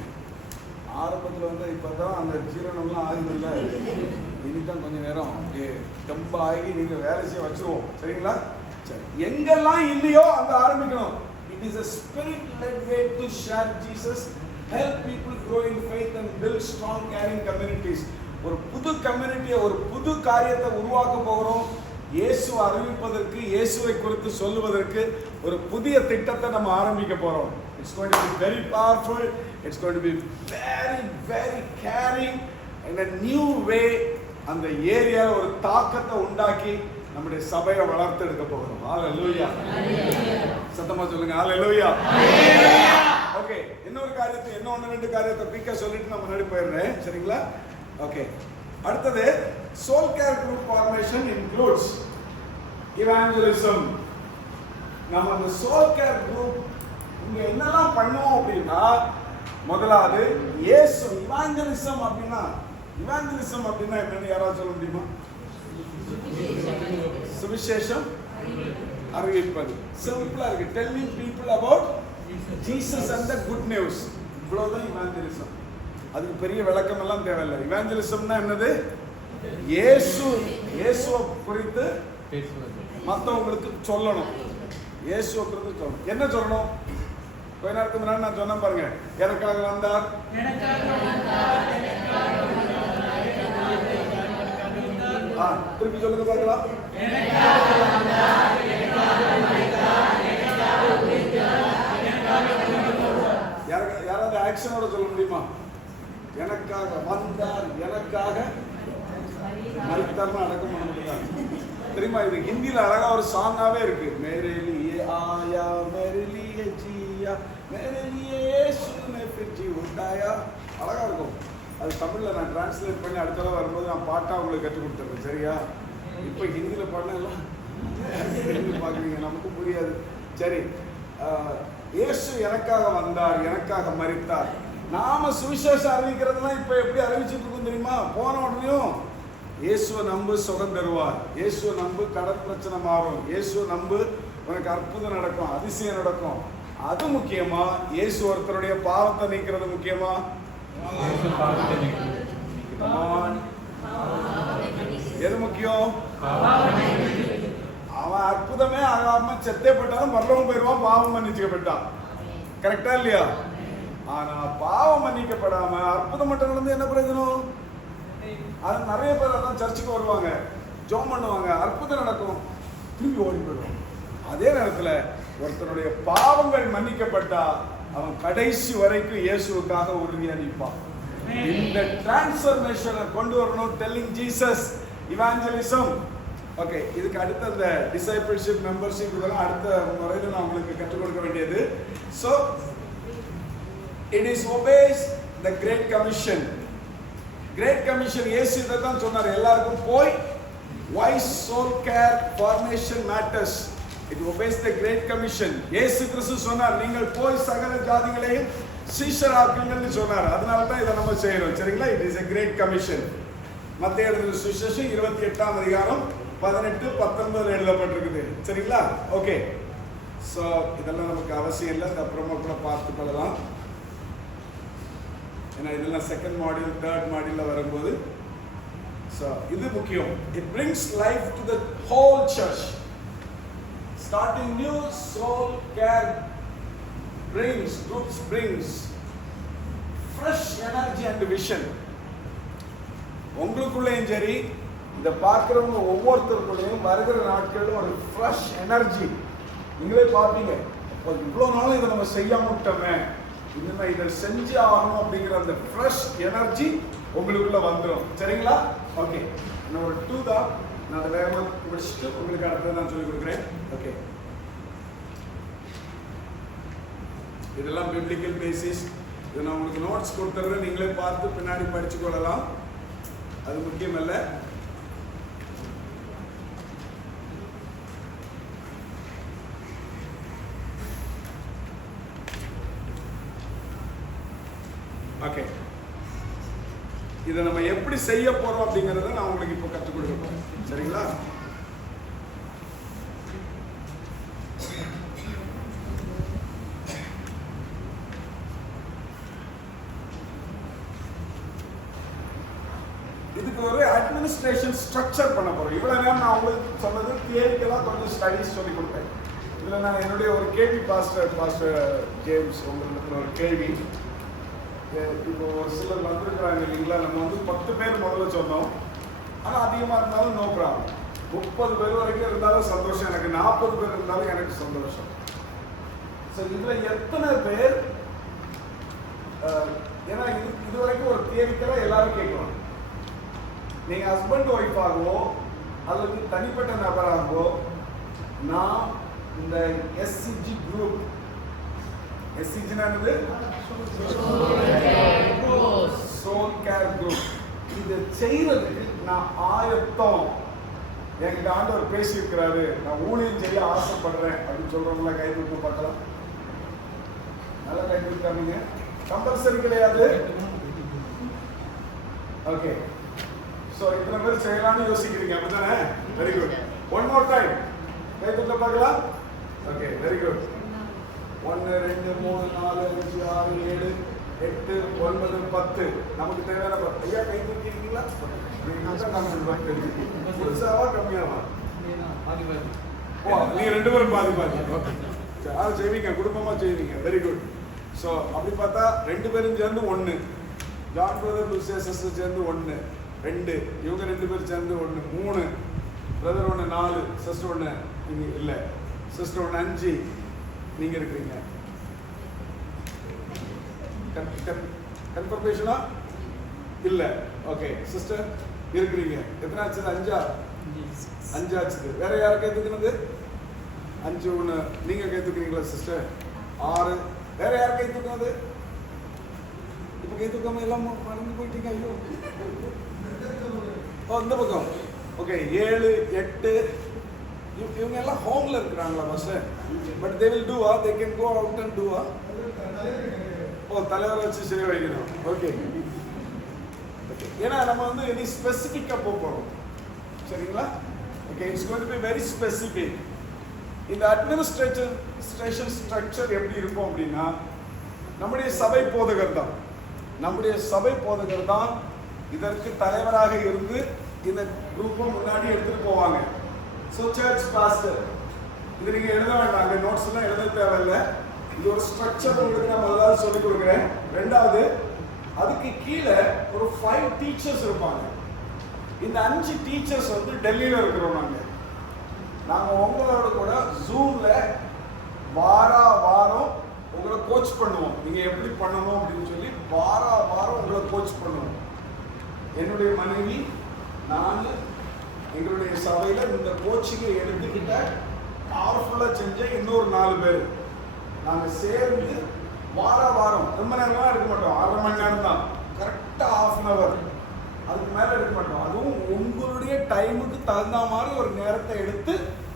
ஆரம்பத்தில் வந்து இப்போ தான் அந்த ஜீரணம்லாம் ஆகுதில்ல, இனிதான் கொஞ்சம் நேரம் அப்படியே டெம்ப ஆகி நீங்கள் வேலை செய்ய வச்சுருவோம். சரிங்களா? சரி, எங்கெல்லாம் இல்லையோ அங்கே ஆரம்பிக்கணும். It is a spirit-led way to share Jesus, help people grow in faith and build strong caring communities. ஒரு புது கம்யூனிட்டியை, ஒரு புது காரியத்தை உருவாக்க போகிறோம். இயேசு அறிவிப்பதற்கு, இயேசுவை குறித்து சொல்லுவதற்கு ஒரு புதிய திட்டத்தை நம்ம ஆரம்பிக்க போறோம். It's going to be very powerful. It's going to be very, very caring in a new way. அந்த ஏரியாவில் ஒரு தாக்கத்தை உண்டாக்கி நம்முடைய சபையை வளர்த்து எடுக்க போகிறோம். ஹalleluya. சத்தமா சொல்லுங்க ஹalleluya. ஓகே, இன்னொரு காரியத்தை, இன்னொன்று ரெண்டு காரியத்தை குயிக்கா சொல்லிட்டு நான் முன்னாடி போயிடுறேன். சரிங்களா? ஓகே, அடுத்தது soul care group formation includes evangelism. நம்ம அந்த soul care group இங்க என்னெல்லாம் பண்ணுவோம் அப்படின்னா, முதலாவது இயேசு evangelism அப்படின்னா என்னன்னு யாராவது சொல்ல முடியுமா? சுவிசேஷம் அறிவிப்பது. சிம்பிளா இருக்கு. telling people about Jesus and the good news. இவ்வளவுதான் evangelism. அதுக்கு பெரிய விளக்கம் எல்லாம் தேவையில்லை. evangelismனா என்னது? இயேசுவை குறித்து மற்றவங்களுக்கு சொல்லணும். இயேசுவை குறித்து சொல்லணும். என்ன சொல்லணும்? கொஞ்ச நேரத்துக்கு முன்னாடி நான் சொன்னேன் பாருங்க, எனக்காக வந்தார், திருப்பி சொல்லுங்க பார்க்கலாம். யாராவது ஆக்ஷனோட சொல்ல முடியுமா? எனக்காக வந்தார், எனக்காக மரித்தார்னு அடக்கம் பண்ண முடியாது. தெரியுமா? இது ஹிந்தியில அழகா ஒரு சாங்காவே இருக்கு. மேரே லியே ஆயா மேரே லியே ஜியா மேரே லியே இயேசுனே ஃபிர் ஜீ உண்டாயா. அழகா இருக்கும். அது தமிழ்ல நான் டிரான்ஸ்லேட் பண்ணி அடுத்த தடவை வரும்போது நான் பாட்டா உங்களுக்கு கற்றுக் கொடுத்துருக்கேன். சரியா? இப்போ ஹிந்தியில பண்ணலாம் பார்க்குறீங்க, நமக்கு புரியாது. சரி, இயேசு எனக்காக வந்தார், எனக்காக மரித்தார். நாம சுவிசேஷம் அறிவிக்கிறதுலாம் இப்ப எப்படி அறிவிச்சுட்டு இருக்கோம் தெரியுமா? போன உடனேயும் இயேசுவை நம்பு, சுகம் தருவார். இயேசுவை நம்பு, கடன் பிரச்சனை மாறும். இயேசுவை நம்பு, உனக்கு அற்புதம் நடக்கும், அதிசயம் நடக்கும். அது முக்கியமா? இயேசு ஒருத்தருடைய பாவத்தை நீக்கிறது முக்கியமா? எது முக்கியம்? அவன் அற்புதமே ஆகாம செத்தே போட்டாலும் பரலோகம் போயிடுவான், பாவம் மன்னிச்சுக்கப்பட்டான். கரெக்டா இல்லையா? ஆனா பாவம் மன்னிக்கப்படாம அற்புதம் மட்டும் நடந்து என்ன பிரயோஜனம்? அது நிறைய பேர் அதான் சர்ச்சுக்கு வருவாங்க, ஜோம் பண்ணுவாங்க, அற்புதம் நடக்கும், திரும்பி ஓடி போயிடுவாங்க. அதே நேரத்துல ஒருத்தனுடைய பாவங்கள் மன்னிக்கப்பட்டா அவன் கடைசி வரைக்கும் இயேசுவுக்காக உறுதியா நிற்பான். இந்த டிரான்ஸ்ஃபர்மேஷனை கொண்டு வரணும். Telling Jesus, evangelism. ஓகே, இதுக்கு அடுத்த அந்த டிசைபிள்ஷிப், மெம்பர்ஷிப் இதெல்லாம் அடுத்த முறையில் நான் உங்களுக்கு கற்றுக் கொடுக்க வேண்டியது. So it is obeys the great commission. Great commission இயேசு இதை தான் சொன்னார், எல்லாருக்கும் போய் wise soul care formation matters. It obeys the great commission. இயேசு கிறிஸ்து சொன்னார், நீங்கள் போய் சகல ஜாதிகளையும் சீஷராக்குங்கள்னு சொன்னார். அதனால தான் இதை நம்ம செய்யறோம். சரிங்களா? it is a great commission. மத்தேயு எழுதின சுவிசேஷம் 28ஆம் அதிகாரம் 18-19 எழுதப்பட்டிருக்குது. சரிங்களா? ஓகே, ஸோ இதெல்லாம் நமக்கு அவசியம் இல்லை, அப்புறமா கூட பார்த்து கொள்ளலாம். ஏன்னா இதெல்லாம் செகண்ட் மாடியூல், தேர்ட் மாடியூல்ல வரும்போது. ஸோ இது முக்கியம். It brings life to the whole church. Starting new soul care brings fresh energy and vision. உங்களுக்குள்ளேயும் சரி, இதை பார்க்குறவங்க ஒவ்வொருத்தருக்குள்ளேயும் வருகிற நாட்களும் ஒரு ஃப்ரெஷ் எனர்ஜி. நீங்களே பார்ப்பீங்க, இப்போ இவ்வளோ நாளும் இதை நம்ம செய்யாம விட்டோமே, இன்னும் இதை செஞ்சு ஆகணும் அப்படிங்கிற அந்த ஃப்ரெஷ் எனர்ஜி உங்களுக்குள்ள வந்துடும். சரிங்களா? ஓகே, இன்னும் ஒரு 2 தான், நான் அதை வேகமாக முடிச்சுட்டு உங்களுக்கு அடுத்தது நான் சொல்லிக் கொடுக்குறேன். ஓகே, இதெல்லாம் பிப்ளிக்கல் பேசிஸ். இது நான் உங்களுக்கு நோட்ஸ் கொடுத்துறேன், நீங்களே பார்த்து பின்னாடி படிச்சு கொள்ளலாம். அது முக்கியம் இல்லை. ஓகே, இதை நம்ம எப்படி செய்ய போறோம் அப்படிங்கறத நான் உங்களுக்கு இப்போ கற்றுக் கொடுக்க போறேன். சரிங்களா? இதுக்கு ஒரு அட்மினிஸ்ட்ரேஷன் ஸ்ட்ரக்சர் பண்ண போறோம். இவ்வளவு நேரம் நான் உங்களுக்கு சொன்னது தியரிக்கெல்லாம் கொஞ்சம் ஸ்டடிஸ் சொல்லி கொடுப்பேன். இதுல நான் என்னுடைய ஒரு கேள்வி பாஸ்டர் ஜேம்ஸ் உங்களுக்கு ஒரு கேள்வி. இப்போ ஒரு சிலர் வந்திருக்கிறாங்க இல்லைங்களா, நம்ம வந்து 10 பேர் முதல்ல சொன்னோம், ஆனா அதிகமா இருந்தாலும் நோ ப்ராப்ளம். 30 பேர் வரைக்கும் இருந்தாலும் சந்தோஷம், எனக்கு 40 பேர் இருந்தாலும் எனக்கு சந்தோஷம். ஸோ இதுல எத்தனை பேர், ஏன்னா இது வரைக்கும் ஒரு தியரிக்கெல்லாம் எல்லாரும் கேட்கலாம். நீங்க ஹஸ்பண்ட் ஒய்ஃப் ஆகவோ அல்லது தனிப்பட்ட நபராகவோ, நான் இந்த எஸ்சிஜி குரூப், எஸ்சிஜினா என்னது? சோல் கேர் குரூப், இதை செய்யறதுக்கு நான் ஆயத்தம். என்கிட்ட ஆண்டவர் பேசியிருக்கிறாரு, நான் ஊழியம் செய்ய ஆசைப்படுறேன் அப்படின்னு சொல்றவங்கள கை தூக்க பார்க்கலாம். நல்லா கை தூக்காமீங்க, கம்பல்சரி கிடையாது. ஓகே, ஸோ இத்தனை பேர் செய்யலாம்னு யோசிக்கிறீங்க அப்படித்தானே? Very good. One more time கை தூக்க பார்க்கலாம். Okay, very good. 1 2 3 4 5 6 7 8 9 10 நமக்கு தேவையான 10. ஐயா கை தூக்கி இருக்கீங்களா? புதுசாவா கம்மியாவா? நீங்க 2 பேரும் பாதி பாதி. ஓகே, யாரும் செய்வீங்க, குடும்பமா செய்வீங்க. Very good. ஸோ அப்படி பார்த்தா 2 பேரும் சேர்ந்து 1, ஜான் பிரதர் லூசியா சிஸ்டர் சேர்ந்து 1 2, இவங்க 2 பேர் சேர்ந்து 1 3, பிரதர் 1 4, சிஸ்டர் 1 இல்லை, சிஸ்டர் 1 5 நீங்க இருக்கிறீங்க. கன்ஃபர்மேஷனா? இல்ல. ஓகே, சிஸ்டர் இருக்கிறீங்க. எத்தனை ஆச்சு? 5 ஆச்சு. வேற யார் கை தூக்குனது? 5 1 நீங்க கை தூக்குறீங்களா சிஸ்டர்? 6. வேற யார் கை தூக்குனது? இப்ப கை தூக்காம எல்லாம் மறந்து போயிட்டீங்க. ஐயோ, இந்த பக்கம். ஓகே, 7 8. இவங்க எல்லாம் ஹோம்ல இருக்கிறாங்களா master? But they will do they can go out and do தலைவரை வச்சு செய்ய வைக்கணும். ஓகே, ஏன்னா நம்ம வந்து இனி ஸ்பெசிஃபிக்கா போறோம், சரிங்களா? Okay, it's going to be very specific. இந்த அட்மினிஸ்ட்ரேஷன் ஸ்ட்ரக்சர் எப்படி இருக்கும் அப்படின்னா, நம்முடைய சபை போதகர் தான் இதற்கு தலைவராக இருந்து இந்த குரூப்பை முன்னாடி எடுத்துட்டு போவாங்க. ஸோ சர்ச் பாஸ்டர், இது நீங்க எழுத வேண்டாம், அந்த நோட்ஸ் எல்லாம் எழுத தேவையில்லை. இது ஒரு ஸ்ட்ரக்சர் உங்களுக்கு நான் முதல்ல சொல்லிக் கொடுக்குறேன். ரெண்டாவது, அதுக்கு கீழே ஒரு 5 டீச்சர்ஸ் இருப்பாங்க. இந்த 5 டீச்சர்ஸ் வந்து டெல்லியில இருக்கிறோம். நாங்க உங்களோட கூட ஜூம்ல வாரம் உங்களை கோச் பண்ணுவோம். நீங்க எப்படி பண்ணணும் அப்படின்னு சொல்லி வாரம் உங்களை கோச் பண்ணுவோம். என்னுடைய மனைவி, நான், எங்களுடைய சபையில இந்த கோச்சிங்கை எடுத்துக்கிட்ட பவர்ஃபுல்லா செஞ்ச இன்னொரு 4 பேர் நாங்க சேர்ந்து வாரம் ரொம்ப நேரம்லாம் எடுக்க மாட்டோம், 1/2 மணி நேரம் தான், கரெக்டா 1/2 hour, அதுக்கு மேல எடுக்க மாட்டோம். அதுவும் உங்களுடைய டைமுக்கு தகுந்த மாதிரி ஒரு நேரத்தை எடுத்து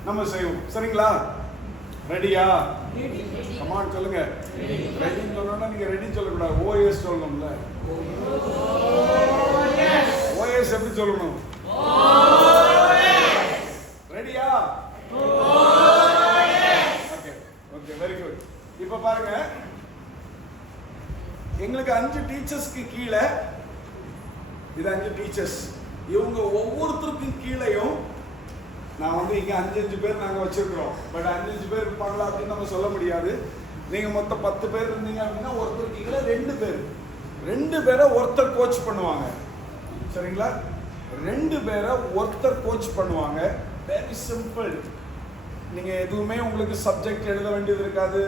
நம்ம செய்வோம். சரிங்களா? ரெடியா? கமான் சொல்லுங்க. ரெடின்னு சொல்லணும்னா நீங்க ரெடி சொல்லக்கூடாது, ஓஎஸ் சொல்லணும்ல. ஓஎஸ் எப்படி சொல்லணும்? ரெடியா? Okay, very good. இப்ப பாருங்க, எங்களுக்கு 5 டீச்சர்ஸ்க்கு கீழே, இது 5 டீச்சர்ஸ், இவங்க ஒவ்வொருத்தருக்கும் கீழையும் நான் வந்து இங்க 5 பேர் நாங்க வச்சிருக்கிறோம். பட் 5 பேர் இருப்பாங்களா அப்படின்னு நம்ம சொல்ல முடியாது. நீங்க மொத்தம் 10 பேர் இருந்தீங்க அப்படின்னா ஒருத்தருக்கு கீழே 2 பேரை ஒருத்தர் கோச் பண்ணுவாங்க. சரிங்களா? 2 பேரை ஒருத்தர் கோச் பண்ணுவாங்க. Very simple. நீங்க எதுவுமே உங்களுக்கு சப்ஜெக்ட் எழுத வேண்டியது இருக்காது.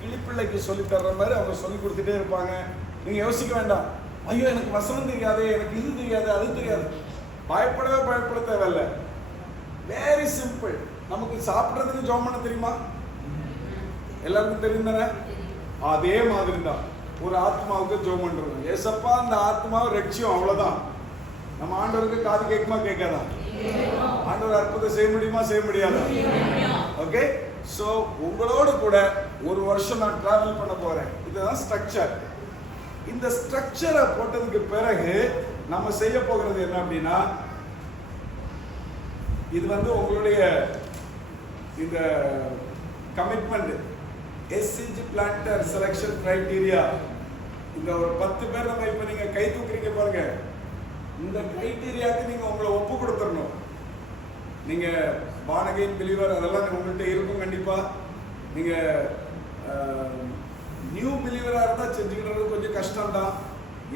கிளிப்பிள்ளைக்கு சொல்லி தர்ற மாதிரி அவங்க சொல்லி கொடுத்துட்டே இருப்பாங்க. நீங்க யோசிக்க வேண்டாம், ஐயோ எனக்கு வசனம் தெரியாது, எனக்கு இது தெரியாது, அது தெரியாது. பயப்பட தேவையில்லை. Very simple. நமக்கு சாப்பிட்றதுக்கு ஜெபம் பண்ண தெரியுமா? எல்லாருக்கும் தெரியும் தானே? அதே மாதிரி தான் ஒரு ஆத்மாவுக்கு ஜெபம் பண்றது. ஏசப்பா அந்த ஆத்மாவை ரட்சியம், அவ்வளவுதான். நம்ம ஆண்டவருக்கு காது கேட்குமா கேட்காதா? ஆண்டவர் அற்புதம் செய்ய முடியுமா செய்ய முடியாதா? ஓகே, சோ உங்களோடு கூட ஒரு வருஷம் நான் டிராவல் பண்ண போறேன். இதுதான் ஸ்ட்ரக்சர். இந்த ஸ்ட்ரக்சரை போட்டதுக்கு பிறகு நம்ம செய்ய போகிறது என்ன அப்படின்னா, இது வந்து உங்களுடைய இந்த commitment, SCG planter selection criteria. இந்த ஒரு 10 பேர் நம்ம இப்ப நீங்க கை தூக்குறீங்க பாருங்க, இந்த கிரைட்டீரியாவுக்கு நீங்க உங்களை ஒப்பு கொடுத்துடணும். நீங்க பானகைன் பிலீவர் அதெல்லாம் உங்கள்கிட்ட இருக்கும் கண்டிப்பா. நீங்க நியூ பிலீவரா இருந்தா செஞ்சுக்கிறது கொஞ்சம் கஷ்டம் தான்.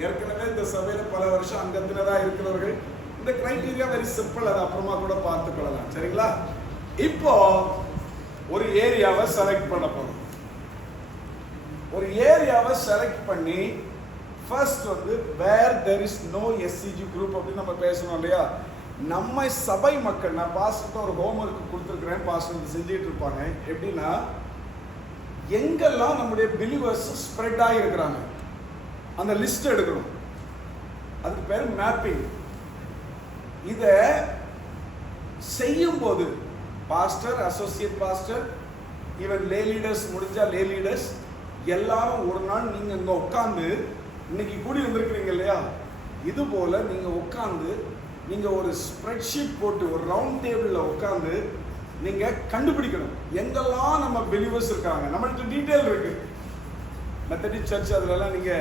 ஏற்கனவே இந்த சபையில பல வருஷம் அங்கத்தினரா இருக்கிறவர்கள் இந்த கிரைட்டீரியா வெரி சிம்பிள், அதை அப்புறமா கூட பார்த்துக் கொள்ளலாம். சரிங்களா? இப்போ ஒரு ஏரியாவை செலக்ட் பண்ண போறோம். ஒரு ஏரியாவை செலக்ட் பண்ணி ஃபர்ஸ்ட் வந்து where there is no SCG group அப்படின்னு நம்ம பேசணும் இல்லையா? நம்ம சபை மக்கள், நான் பாஸ்டர் ஒரு ஹோம்ஒர்க் கொடுத்துருக்கிறேன், பாஸ்டர் செஞ்சுட்டு இருப்பாங்க. எப்படின்னா எங்கெல்லாம் நம்முடைய பிலீவர்ஸ் ஸ்ப்ரெட் ஆகியிருக்கிறாங்க அந்த லிஸ்ட் எடுக்கணும். அதுக்கு பேர் மேப்பிங். இதை செய்யும் போது பாஸ்டர், அசோசியேட் பாஸ்டர், ஈவன் லே லீடர்ஸ், முடிஞ்சா லே லீடர்ஸ் எல்லாரும் ஒரு நாள் நீங்க இங்க உட்கார்ந்து, இன்னைக்கு கூடி வந்திருக்கிறீங்க இல்லையா, இது போல நீங்க உட்கார்ந்து நீங்க ஒரு ஸ்ப்ரெட்ஷீட் போட்டு ஒரு ரவுண்ட் டேபிள்ல உட்கார்ந்து நீங்க கண்டுபிடிக்கணும் எங்கெல்லாம் நம்ம பிலீவர்ஸ் இருக்காங்க. நம்மள்ட்ட டீட்டெயில் இருக்கு. மெத்தடிஸ்ட் சர்ச் அதுலலாம் நீங்க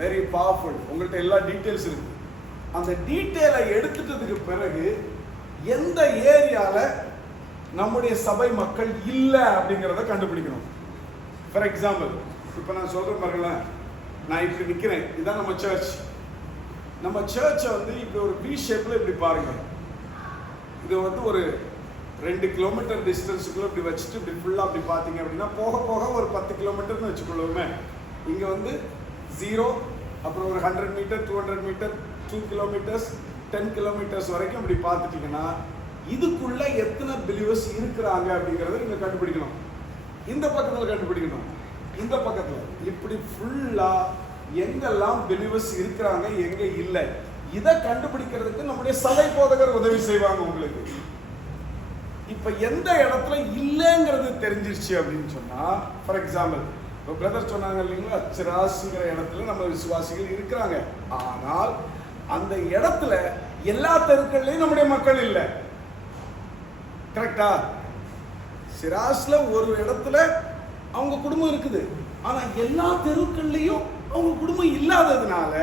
வெரி பவர்ஃபுல், உங்கள்கிட்ட எல்லா டீட்டெயில்ஸ் இருக்கு. அந்த டீட்டெயிலை எடுத்துட்டதுக்கு பிறகு எந்த ஏரியால நம்முடைய சபை மக்கள் இல்லை அப்படிங்கிறத கண்டுபிடிக்கணும். ஃபார் எக்ஸாம்பிள், இப்போ நான் சொல்றேன் பாருங்களேன், நான் இப்படி நிற்கிறேன், இதுதான் நம்ம சர்ச். நம்ம சர்ச்சை வந்து இப்படி ஒரு வி ஷேப்ல இப்படி பாருங்க. இது வந்து ஒரு 2 கிலோமீட்டர் டிஸ்டன்ஸுக்குள்ள இப்படி வச்சுட்டு இப்படி ஃபுல்லாக அப்படி பார்த்தீங்க அப்படின்னா போக போக ஒரு 10 கிலோமீட்டர்னு வச்சுக்கொள்ளுமே. இங்கே வந்து 0, அப்புறம் ஒரு 100 மீட்டர், 200 மீட்டர், 2 கிலோமீட்டர்ஸ், 10 கிலோமீட்டர்ஸ் வரைக்கும் இப்படி பார்த்துட்டீங்கன்னா இதுக்குள்ள எத்தனை பிலீவர்ஸ் இருக்கிறாங்க அப்படிங்கிறத நீங்க கண்டுபிடிக்கணும். இந்த பக்கத்தில் கண்டுபிடிக்கணும், இந்த பக்கத்தில், இப்படி ஃபுல்லா எங்கெல்லாம் பிலீவர்ஸ் இருக்கிறாங்க எங்க இல்லை, இதை கண்டுபிடிக்கிறதுக்கு நம்முடைய சபை போதகர் உதவி செய்வாங்க உங்களுக்கு. இப்ப எந்த இடத்துல இல்லைங்கிறது தெரிஞ்சிருச்சு அப்படின்னு சொன்னா, ஃபார் எக்ஸாம்பிள் இப்போ பிரதர் சொன்னாங்க இல்லைங்களா, சிராசுங்கிற இடத்துல நம்ம விசுவாசிகள் இருக்கிறாங்க. ஆனால் அந்த இடத்துல எல்லா தெருக்கள்லையும் நம்முடைய மக்கள் இல்லை. கரெக்டா? சிராஸ்ல ஒரு இடத்துல அவங்க குடும்பம் இருக்குது, ஆனா எல்லா தெருக்கள்லையும் அவங்க குடும்பம் இல்லாததுனால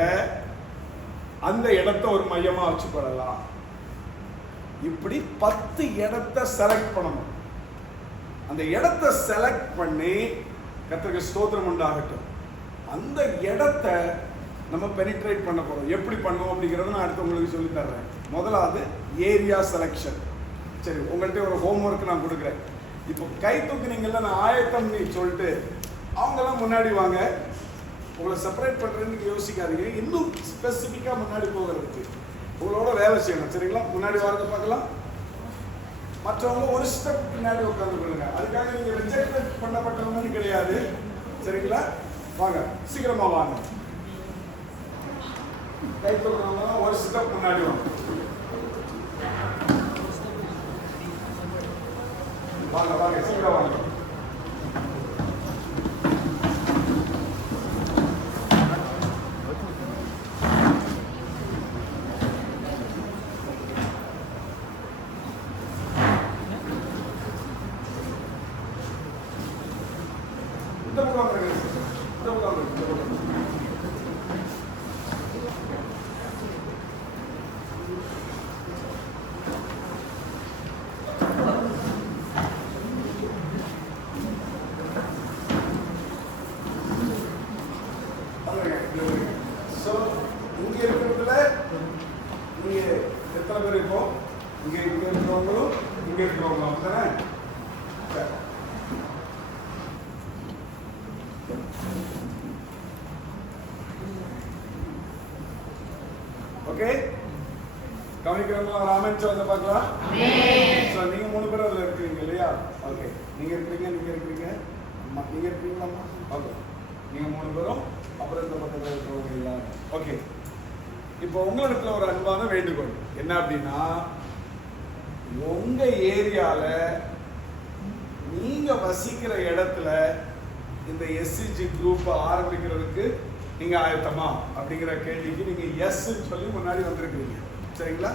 அந்த இடத்தை ஒரு மையமா வச்சுக்கொள்ளலாம். இப்படி 10 இடத்தை செலக்ட் பண்ணணும். அந்த இடத்தை செலக்ட் பண்ணி, கர்த்தருக்கு ஸ்தோத்திரம் உண்டாகட்டும், அந்த இடத்தை நம்ம பெனிட்ரேட் பண்ண போறோம். எப்படி பண்ணுவோம் அப்படிங்கறத நான் அடுத்து உங்களுக்கு சொல்லி தர்றேன். முதலாவது ஏரியா செலக்ஷன். சரி, உங்கள்கிட்ட ஒரு ஹோம்ஒர்க் நான் கொடுக்குறேன். இப்போ கை தூக்குனீங்கல்ல, நான் ஆயத்தம் நீ சொல்லிட்டு அவங்கெல்லாம் முன்னாடி வாங்க. உங்களை செப்பரேட் பண்றதுன்னு யோசிக்காதீங்க, இன்னும் ஸ்பெசிஃபிக்கா முன்னாடி போகிறதுக்கு உங்களோட வேலை செய்யணும். சரிங்களா? முன்னாடி வரத பார்க்கலாம். மற்றவங்க ஒரு ஸ்டெப் பின்னாடி உட்கார்ந்து கொள்ளுங்க. அதுக்காக நீங்க ரிஜெக்ட் பண்ணப்பட்டவங்க கிடையாது. சரிங்களா? வாங்க, சீக்கிரமா வாங்க. கை தூக்குறவங்க ஒரு ஸ்டெப் முன்னாடி வாங்க. வாங்க வாங்க, சீக்கிரம் வாங்க. இங்க இருக்கிறதுல நீங்க எத்தனை பேர் இருக்கோம்? இங்க இருக்கிறவங்களும் இங்க இருக்கிறவங்களும் அப்படித்தானே? ஓகே, கவனிக்கிறவங்களா ராமன் சொல்ல பார்க்கலாம். நீங்க 3 பேர் அதுல இருக்கிறீங்க இல்லையா? ஓகே, நீங்க இருக்கிறீங்க, நீங்க இருக்கிறீங்க, நீங்க இருக்கீங்களாம்மா? ஓகே, நீங்க 3 பேரும், அப்புறம் இந்த பக்கத்தில் இருக்கிறவங்க எல்லாரும். ஓகே, இப்போ உங்களுக்கு ஒரு அன்பான வேண்டுகோள் என்ன அப்படின்னா, உங்க ஏரியால நீங்க வசிக்கிற இடத்துல இந்த எஸ்சிஜி குரூப் ஆரம்பிக்கிறதுக்கு நீங்க ஆயத்தமா அப்படிங்கிற கேள்விக்கு நீங்க எஸ் சொல்லி முன்னாடி வந்திருக்கீங்க. சரிங்களா?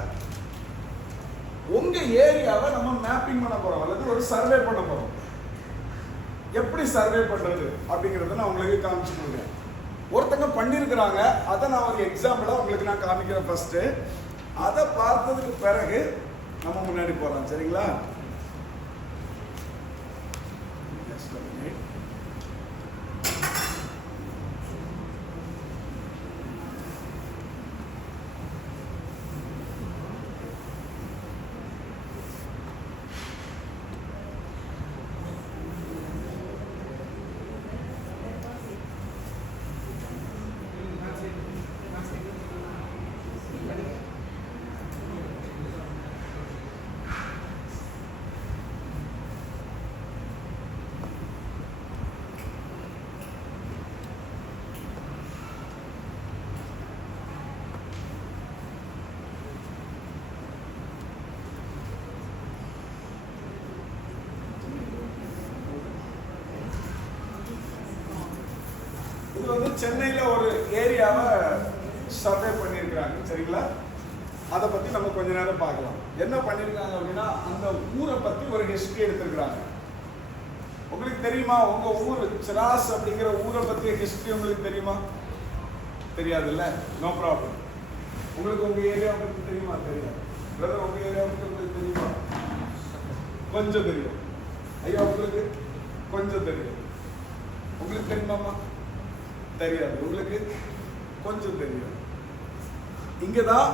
உங்க ஏரியாவை நம்ம மேப்பிங் பண்ண போறோம், அல்லது ஒரு சர்வே பண்ண போறோம். எப்படி சர்வே பண்றது அப்படிங்கறத நான் உங்களுக்கு காமிச்சு கொடுக்குறேன். ஒருத்தங்க பண்ணியிருக்கிறாங்க. அதை நான் ஒரு எக்ஸாம்பிளா உங்களுக்கு நான் காமிக்கிறேன். ஃபர்ஸ்ட் அதை பார்த்ததுக்கு பிறகு நம்ம முன்னாடி போகலாம். சரிங்களா? இது வந்து சென்னையில ஒரு ஏரியாவை சர்வே பண்ணியிருக்கிறாங்க. சரிங்களா? அதை பத்தி நம்ம கொஞ்ச நேரம் பார்க்கலாம். என்ன பண்ணிருக்காங்க அப்படின்னா, அந்த ஊரை பத்தி ஒரு ஹிஸ்டரி எடுத்திருக்கிறாங்க. உங்களுக்கு தெரியுமா உங்க ஊர் சிராஸ் அப்படிங்கிற ஊரை பத்திய ஹிஸ்டரி உங்களுக்கு தெரியுமா? தெரியாதுல்ல? No problem. உங்களுக்கு உங்க ஏரியா பத்தி தெரியுமா? தெரியாது. பிரதர் உங்க ஏரியா பத்தி உங்களுக்கு தெரியுமா? கொஞ்சம் தெரியும். ஐயா உங்களுக்கு கொஞ்சம் தெரியும். உங்களுக்கு தெரியுமாமா? தெரியாது. உங்களுக்கு கொஞ்சம் தெரியும். இங்கதான்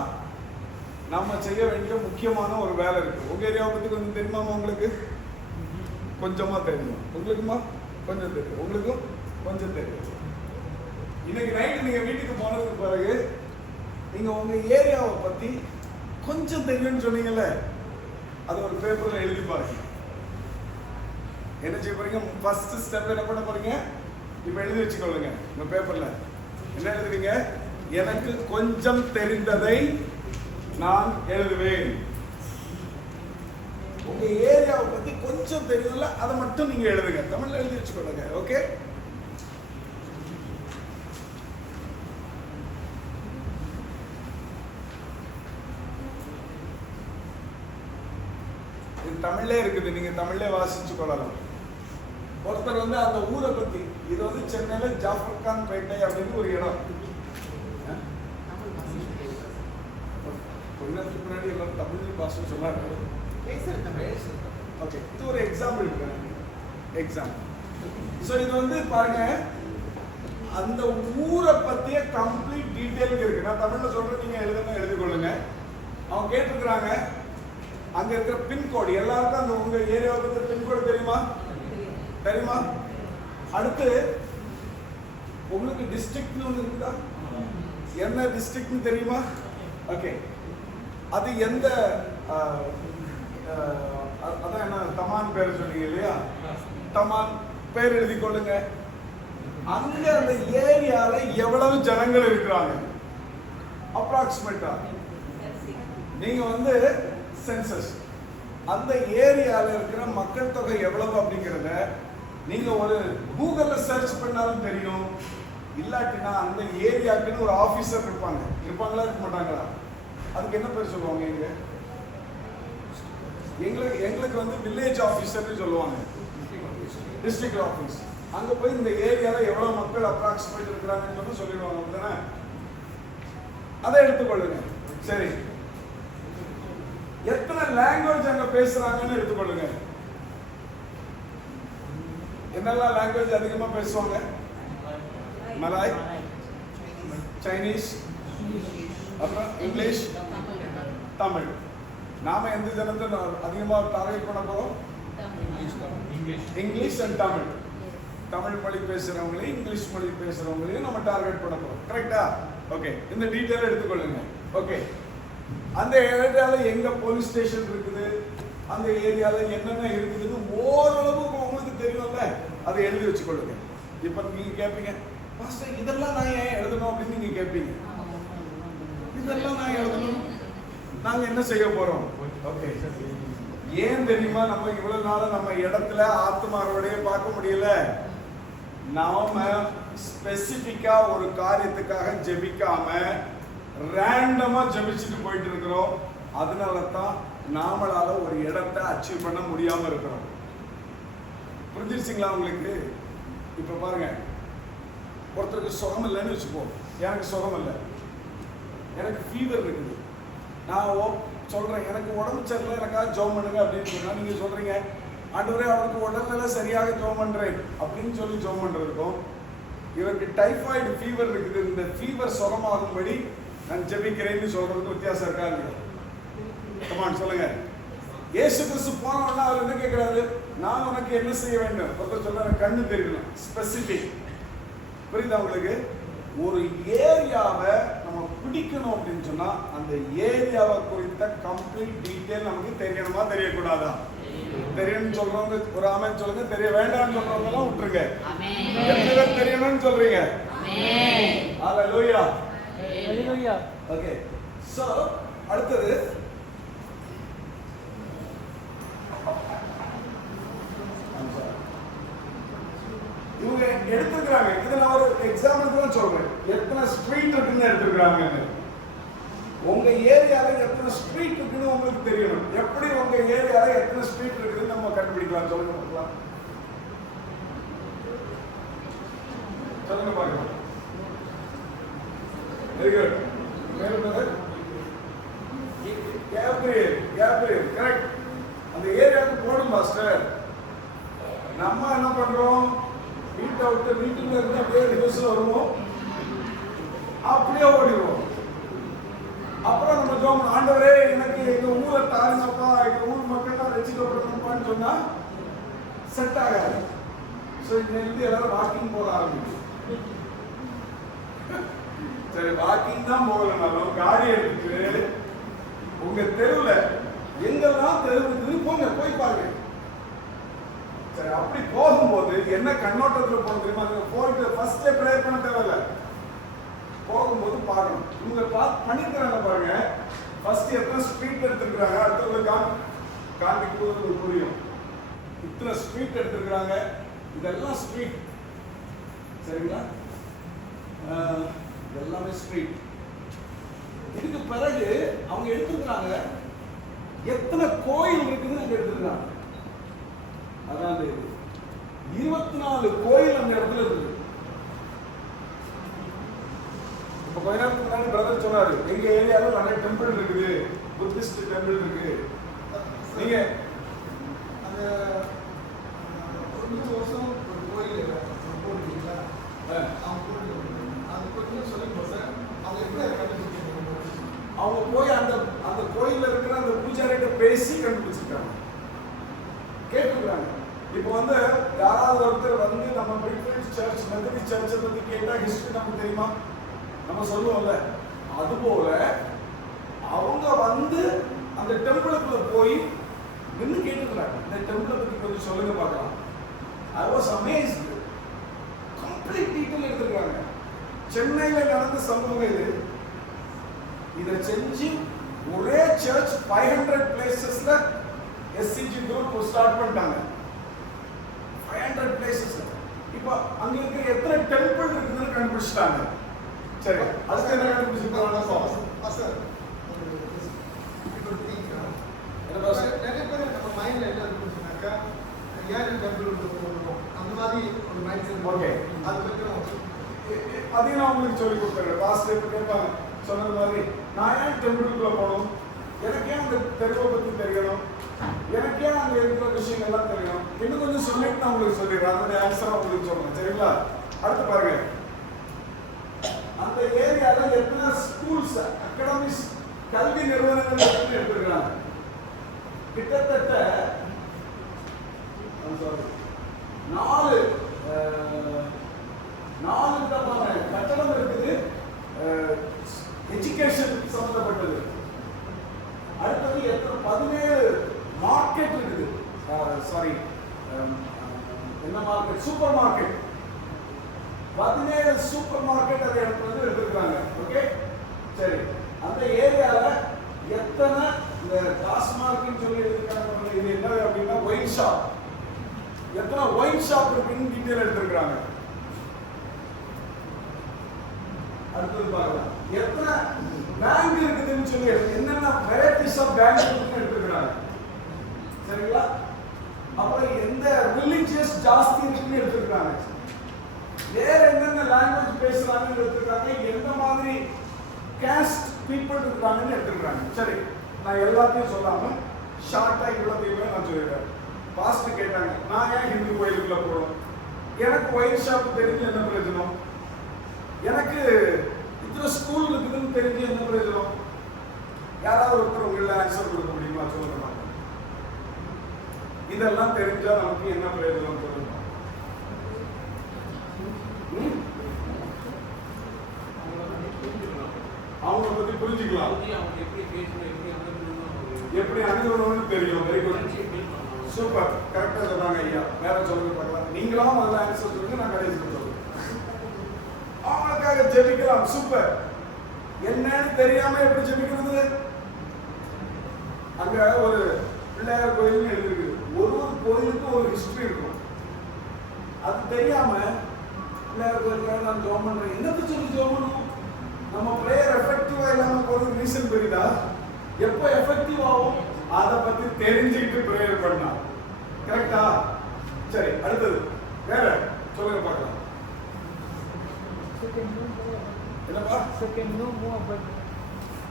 நாம செய்ய வேண்டிய முக்கியமான ஒரு வேலை இருக்கு. உங்க ஏரியாவை பத்தி கொஞ்சம் தெரியுமாமா? உங்களுக்கு கொஞ்சமா தெரியும். உங்களுக்குமா கொஞ்சம் தெரியும். உங்களுக்கும் கொஞ்சம் தெரியும். இன்னைக்கு நைட்டு நீங்க வீட்டுக்கு போனதுக்கு பிறகு நீங்க உங்க ஏரியாவை பத்தி கொஞ்சம் தெரியும்னு சொன்னீங்கல்ல, அது ஒரு பேப்பர்ல எழுதி பாருங்க. என்ன செய்ய போறீங்க? ஃபர்ஸ்ட் ஸ்டெப் என்ன பண்ண போறீங்க? இப்ப எழுதி வச்சுக்கொள்ளுங்க உங்க பேப்பர்ல. என்ன எழுதுறீங்க? எனக்கு கொஞ்சம் தெரிந்ததை நான் எழுதுவேன். உங்க ஏரியாவை பத்தி கொஞ்சம் தெரியும்ல, அதை மட்டும் நீங்க எழுதுங்க. தமிழ்ல எழுதி வச்சுக்கொள்ளுங்க. ஓகே? இது தமிழ்ல இருக்குது. நீங்க தமிழ்ல வாசிச்சு கொள்ளலாம். ஒருத்தர் வந்து அந்த ஊரை பத்தி, இது வந்து சென்னையில ஜாஃபர் கான் பேட்டை அப்படின்னு ஒரு இடம். கொஞ்ச நேரத்துக்கு முன்னாடி எல்லாம் தமிழ் பாஷை சொன்னாங்க. ஓகே, இது ஒரு எக்ஸாம்பிள். எக்ஸாம்பிள். ஸோ இது வந்து பாருங்க, அந்த ஊரை பத்திய கம்ப்ளீட் டீட்டெயில் இருக்கு. நான் தமிழ்ல சொல்றேன், நீங்க எழுதுனா எழுதிக்கொள்ளுங்க. அவங்க கேட்டிருக்கிறாங்க, அங்க இருக்கிற பின்கோடு எல்லாருக்கும் அந்த உங்க ஏரியாவை பத்தி பின்கோடு தெரியுமா? தெரியுமா? அடுத்து உங்களுக்கு டிஸ்ட்ரிக்ட்னு ஒன்று இருக்குதா? என்ன டிஸ்ட்ரிக்ட்னு தெரியுமா? ஓகே, அது எந்த அதான் என்ன தமான் பேர் சொன்னீங்க இல்லையா? தமான் பேர் எழுதி கொள்ளுங்க. அங்க அந்த ஏரியால எவ்வளவு ஜனங்கள் இருக்கிறாங்க அப்ராக்சிமேட்டா? நீங்க வந்து சென்சஸ் அந்த ஏரியால இருக்கிற மக்கள் தொகை எவ்வளவு அப்படிங்கறத நீங்க ஒரு கூகுள்ல சர்ச் பண்ணாலும் தெரியும். இல்லாட்டினா அந்த ஏரியாக்குன்னு ஒரு ஆபீசர் இருப்பாங்களா இருக்க மாட்டாங்களா? அதுக்கு என்ன பேர் சொல்லுவாங்க? எங்களுக்கு வந்து வில்லேஜ் ஆபீசர்னு சொல்லுவாங்க, டிஸ்ட்ரிக்ட் ஆபீஸ். அங்க போய் இந்த ஏரியால எவ்வளவு மக்கள் அப்ராக்சிமேட் இருக்கிறாங்கன்னு சொல்லிடுவாங்க. அப்படிதானே? அதை எடுத்துக்கொள்ளுங்க. சரி, எத்தனை லாங்குவேஜ் அங்க பேசுறாங்கன்னு எடுத்துக்கொள்ளுங்க. என்னெல்லாம் லாங்குவேஜ் அதிகமா பேசுவாங்க? மலாய், சைனீஸ், அப்புறம் இங்கிலீஷ், தமிழ். நாம எந்த ஜனத்தை அதிகமா டார்கெட் பண்ண போறோம்? English and Tamil. தமிழ் மொழி பேசுறவங்களையும் இங்கிலீஷ் மொழி பேசுறவங்களையும் நம்ம டார்கெட் பண்ண போறோம். கரெக்டா? ஓகே, இந்த டீடைல் எடுத்துக்கொள்ளுங்க. ஓகே, அந்த ஏரியால எங்க போலீஸ் ஸ்டேஷன் இருக்குது, அந்த ஏரியால என்னென்ன இருக்குதுன்னு ஓரளவு உங்களுக்கு தெரியும்ல, அதை எழுதி வச்சுக்கொள்ளுங்க. இப்ப நீங்க கேட்பீங்க, பாஸ்டர் இதெல்லாம் நான் ஏன் எழுதணும் அப்படின்னு நீங்க கேட்பீங்க. இதெல்லாம் நான் எழுதணும், நாங்க என்ன செய்ய போறோம்? ஓகே, ஏன் தெரியுமா? நம்ம இவ்வளவு நாள் நம்ம இடத்துல ஆத்மாரோடைய பார்க்க முடியல. நாம ஸ்பெசிபிக்கா ஒரு காரியத்துக்காக ஜெபிக்காம ரேண்டமா ஜெபிச்சுட்டு போயிட்டு இருக்கிறோம். அதனால தான் நாமளால ஒரு இடத்தை அச்சீவ் பண்ண முடியாம இருக்கிறோம். புரிஞ்சிருச்சுங்களா உங்களுக்கு? இப்ப பாருங்க, ஒருத்தருக்கு சுகம் இல்லைன்னு வச்சுப்போம். எனக்கு சுகம் இல்லை, எனக்கு ஃபீவர் இருக்குது. நான் சொல்கிறேன் எனக்கு உடம்பு சரியில்லை, எனக்காக ஜெபம் பண்ணுங்க அப்படின்னு சொன்னால் நீங்கள் சொல்கிறீங்க ஆண்டவரே அவருக்கு உடல்நிலை சரியாக ஜெபம் பண்ணுறேன் அப்படின்னு சொல்லி ஜெபம் பண்ணுறதுக்கும், இவருக்கு டைஃபாய்டு ஃபீவர் இருக்குது, இந்த ஃபீவர் சுகமாகும்படி நான் ஜெபிக்கிறேன்னு சொல்கிறதுக்கு வித்தியாசம் இருக்கா இல்லையா? கமான் சொல்லுங்க. இயேசு கிறிஸ்து போனவொன்னா அவர் என்ன கேட்குறாரு? நான் உனக்கு என்ன செய்ய வேண்டும்? ஒருத்தர் சொல்றாரு கண்ணு தெரியணும், ஸ்பெசிபிக். புரியுதா உங்களுக்கு? ஒரு ஏரியாவை நம்ம பிடிக்கணும் அப்படின்னு சொன்னா அந்த ஏரியாவை குறித்த கம்ப்ளீட் டீட்டெயில் நமக்கு தெரியணுமா தெரியக்கூடாதா? தெரியணும்னு சொல்றவங்க ஒரு ஆமென் சொல்லுங்க. தெரிய வேண்டாம்னு சொல்றவங்க எல்லாம் விட்டுருங்க. எத்தனை பேர் தெரியணும்னு சொல்றீங்க? ஹalleluya. ஹalleluya. ஓகே, சோ அடுத்தது இவங்க எடுத்துக்கிறாங்க. இதை நான் ஒரு எக்ஸாம்பிள் தான் சொல்றேன். எத்தனை ஸ்ட்ரீட் இருக்குன்னு எடுத்துக்கிறாங்க. உங்க ஏரியால எத்தனை ஸ்ட்ரீட் இருக்குன்னு உங்களுக்கு தெரியணும். எப்படி உங்க ஏரியால எத்தனை ஸ்ட்ரீட் இருக்குன்னு நம்ம கண்டுபிடிக்கலாம்? சொல்லுங்க பார்க்கலாம். சொல்லுங்க பார்க்கலாம். Very good. Gabriel correct. அந்த ஏரியாவுக்கு போடும் மாஸ்டர். நம்ம என்ன பண்றோம்? வீட்டை விட்டு வீட்டுல இருந்து அப்படியே நியூஸ்ல வருவோம், அப்படியே ஓடிடுவோம். அப்புறம் நம்ம ஜோம் ஆண்டவரே எனக்கு எங்க ஊரை தாருங்கப்பா, எங்க ஊர் மக்கள் தான் ரசிக்கப்படணும்ப்பான்னு சொன்னா செட் ஆகாது. ஸோ இன்னைக்கு எல்லாரும் வாக்கிங் போக ஆரம்பிக்கும். சரி, வாக்கிங் தான் போகலனாலும் காடி எடுத்துட்டு உங்க தெருவுல எங்கெல்லாம் தெருவுக்கு போங்க, போய் பாருங்க. சரி, அப்படி போகும்போது என்ன கண்ணோட்டத்தில் போகணும் தெரியுமா? போயிட்டு ஃபர்ஸ்டே ப்ரேயர் பண்ண தேவையில்ல, போகும்போது பார்க்கணும். இவங்க பண்ணிக்கிறாங்க பாருங்க. ஃபர்ஸ்ட் எத்தனை ஸ்ட்ரீட் எடுத்துருக்காங்க, அடுத்தது காண்பிக்கும் உங்களுக்கு புரியும். இத்தனை ஸ்ட்ரீட் எடுத்துருக்காங்க, இதெல்லாம் ஸ்ட்ரீட். சரிங்களா? இதெல்லாமே ஸ்ட்ரீட். இதுக்கு பிறகு அவங்க எடுத்துக்கிறாங்க எத்தனை கோயில் இருக்குன்னு அங்க எடுத்துருக்காங்க. அதாவது 24 கோயில் அந்த இடத்துல இருக்கு. இப்ப கொஞ்ச நேரத்துக்கு முன்னாடி பிரதர் சொன்னாரு எங்க ஏரியாவில் நிறைய டெம்பிள் இருக்குது, புத்திஸ்ட் டெம்பிள் இருக்கு. நீங்க அந்த 1 வருஷம் ஒரு கோயில் போடுறீங்களா? அவங்க போய் அந்த அந்த கோயில்ல இருக்கிற அந்த பூஜாரிட்ட பேசி கண்டுபிடிச்சிருக்காங்க, கேட்டுக்கிறாங்க. இப்போ வந்து யாராவது ஒருத்தர் வந்து நம்ம பிரிட்ஃபீல்ட் சர்ச் மெத்தடிஸ்ட் சர்ச்சை பத்தி கேட்டா ஹிஸ்டரி நமக்கு தெரியுமா? நம்ம சொல்லுவோம்ல. அதுபோல அவங்க வந்து அந்த டெம்பிளுக்குள்ள போய் நின்று கேட்டுக்கிறாங்க, இந்த டெம்பிளை பத்தி கொஞ்சம் சொல்லுங்க பார்க்கலாம். I was amazed. Complete detail எடுத்துருக்காங்க. சென்னையில நடந்த சம்பவம் இது. இதை செஞ்சு ஒரே சர்ச் 500 பிளேசஸ்ல எஸ்சிஜி குரூப் ஸ்டார்ட் பண்ணிட்டாங்க. 500 பிளேசஸ். இப்போ அங்க இருக்கிற எத்தனை டெம்பிள் இருக்குன்னு கண்டுபிடிச்சிட்டாங்க. சரி, அதுக்கு என்ன கண்டுபிடிச்சிருக்காங்க? நிறைய பேர் நம்ம மைண்ட்ல என்ன இருக்குன்னாக்கா ஏன் டெம்பிள் போகணும் அந்த மாதிரி ஒரு மைண்ட் செட். ஓகே, அது கொஞ்சம் அதையும் நான் உங்களுக்கு சொல்லி கொடுத்துறேன். லாஸ்ட் டைம் கேட்பாங்க சொன்னது மாதிரி, நான் ஏன் டெம்பிளுக்குள்ள போகணும், எனக்கு ஏன் அந்த தெருவை பத்தி தெரியணும், எனக்கு ஏன் அங்க இருக்கிற விஷயங்கள்லாம் தெரியணும், இன்னும் கொஞ்சம் சொல்லிட்டு நான் உங்களுக்கு சொல்லிடுறேன். அந்த ஆன்சரை உங்களுக்கு சொல்றேன். சரிங்களா? அடுத்து பாருங்க. அந்த ஏரியால எத்தனை ஸ்கூல்ஸ், அகாடமிஸ், கல்வி நிறுவனங்கள் எடுத்துக்கிறாங்க. கிட்டத்தட்ட 4 விதமான கட்டடம் இருக்குது, எஜுகேஷன் சம்பந்தப்பட்டது. அடுத்தது எத்தனை 17 மார்க்கெட் இருக்குது. சாரி, என்ன market? Super market. 17 super market அதை வந்து எடுத்துருக்காங்க. ஓகே, சரி. அந்த ஏரியால எத்தனை இந்த டாஸ்மார்க்னு சொல்லி எடுத்துருக்காங்க. இது என்ன அப்படின்னா ஒயின் ஷாப். எத்தனை ஒயின் ஷாப் இருக்குன்னு டீட்டெயில் எடுத்துருக்காங்க. அடுத்தது பார்க்கலாம். எத்தனை பேங்க் இருக்குதுன்னு சொல்லி என்னென்ன வெரைட்டிஸ் ஆஃப் பேங்க் இருக்குன்னு எடுத்துக்கிறாங்க. சரிங்களா? அப்புறம் எந்த ரிலிஜியஸ் ஜாஸ்தி இருக்குன்னு எடுத்துக்கிறாங்க. வேற என்னென்ன லாங்குவேஜ் பேசுறாங்கன்னு எடுத்துக்கிறாங்க, எந்த மாதிரி காஸ்ட் பீப்புள் இருக்காங்கன்னு எடுத்துக்கிறாங்க. சரி, நான் எல்லாத்தையும் சொல்லாம ஷார்ட்டா இவ்வளோத்தையுமே நான் சொல்லிடுறேன். பாஸ்ட் கேட்டாங்க, நான் ஏன் ஹிந்து கோயிலுக்குள்ள போகணும், எனக்கு ஒயின் ஷாப் தெரிஞ்சு என்ன பிரயோஜனம், எனக்கு இத்தனை ஸ்கூல் இருக்குதுன்னு தெரிஞ்சு என்ன பிரயோஜனம்? யாராவது ஒருத்தர் உங்களை ஆன்சர் கொடுக்க முடியுமா? சொல்லுங்க. இதெல்லாம் தெரிஞ்சா நமக்கு என்ன பிரயோஜனம் சொல்லுங்க. அவங்களை பத்தி புரிஞ்சுக்கலாம், எப்படி அணுகணும்னு தெரியும். வெரி குட், சூப்பர், கரெக்டா சொல்றாங்க ஐயா. வேற சொல்லுங்க பார்க்கலாம். நீங்களும் முதல்ல ஆன்சர் சொல்லுங்க, நான் கடைசி சொல்லுங்க. அவங்களுக்காக ஜெபிக்கலாம். சூப்பர். என்னன்னு தெரியாம எப்படி ஜெபிக்கிறது? அங்க ஒரு பிள்ளையார் கோயில் எழுதிருக்கு. ஒரு கோயிலுக்கு ஒரு ஹிஸ்டரி இருக்கும். அது தெரியாம பிள்ளையார் கோயிலுக்காக நான் ஜெபம் பண்றேன், என்னத்தை சொல்லி ஜெபம் பண்ணணும்? நம்ம பிரேயர் எஃபெக்டிவா இல்லாம போறது ரீசன் தெரியுதா? எப்போ எஃபெக்டிவ் ஆகும்? அதை பத்தி தெரிஞ்சுக்கிட்டு பிரேயர் பண்ணா. கரெக்டா? சரி, அடுத்தது வேற சொல்லுங்க பார்க்கலாம். என்னப்பா?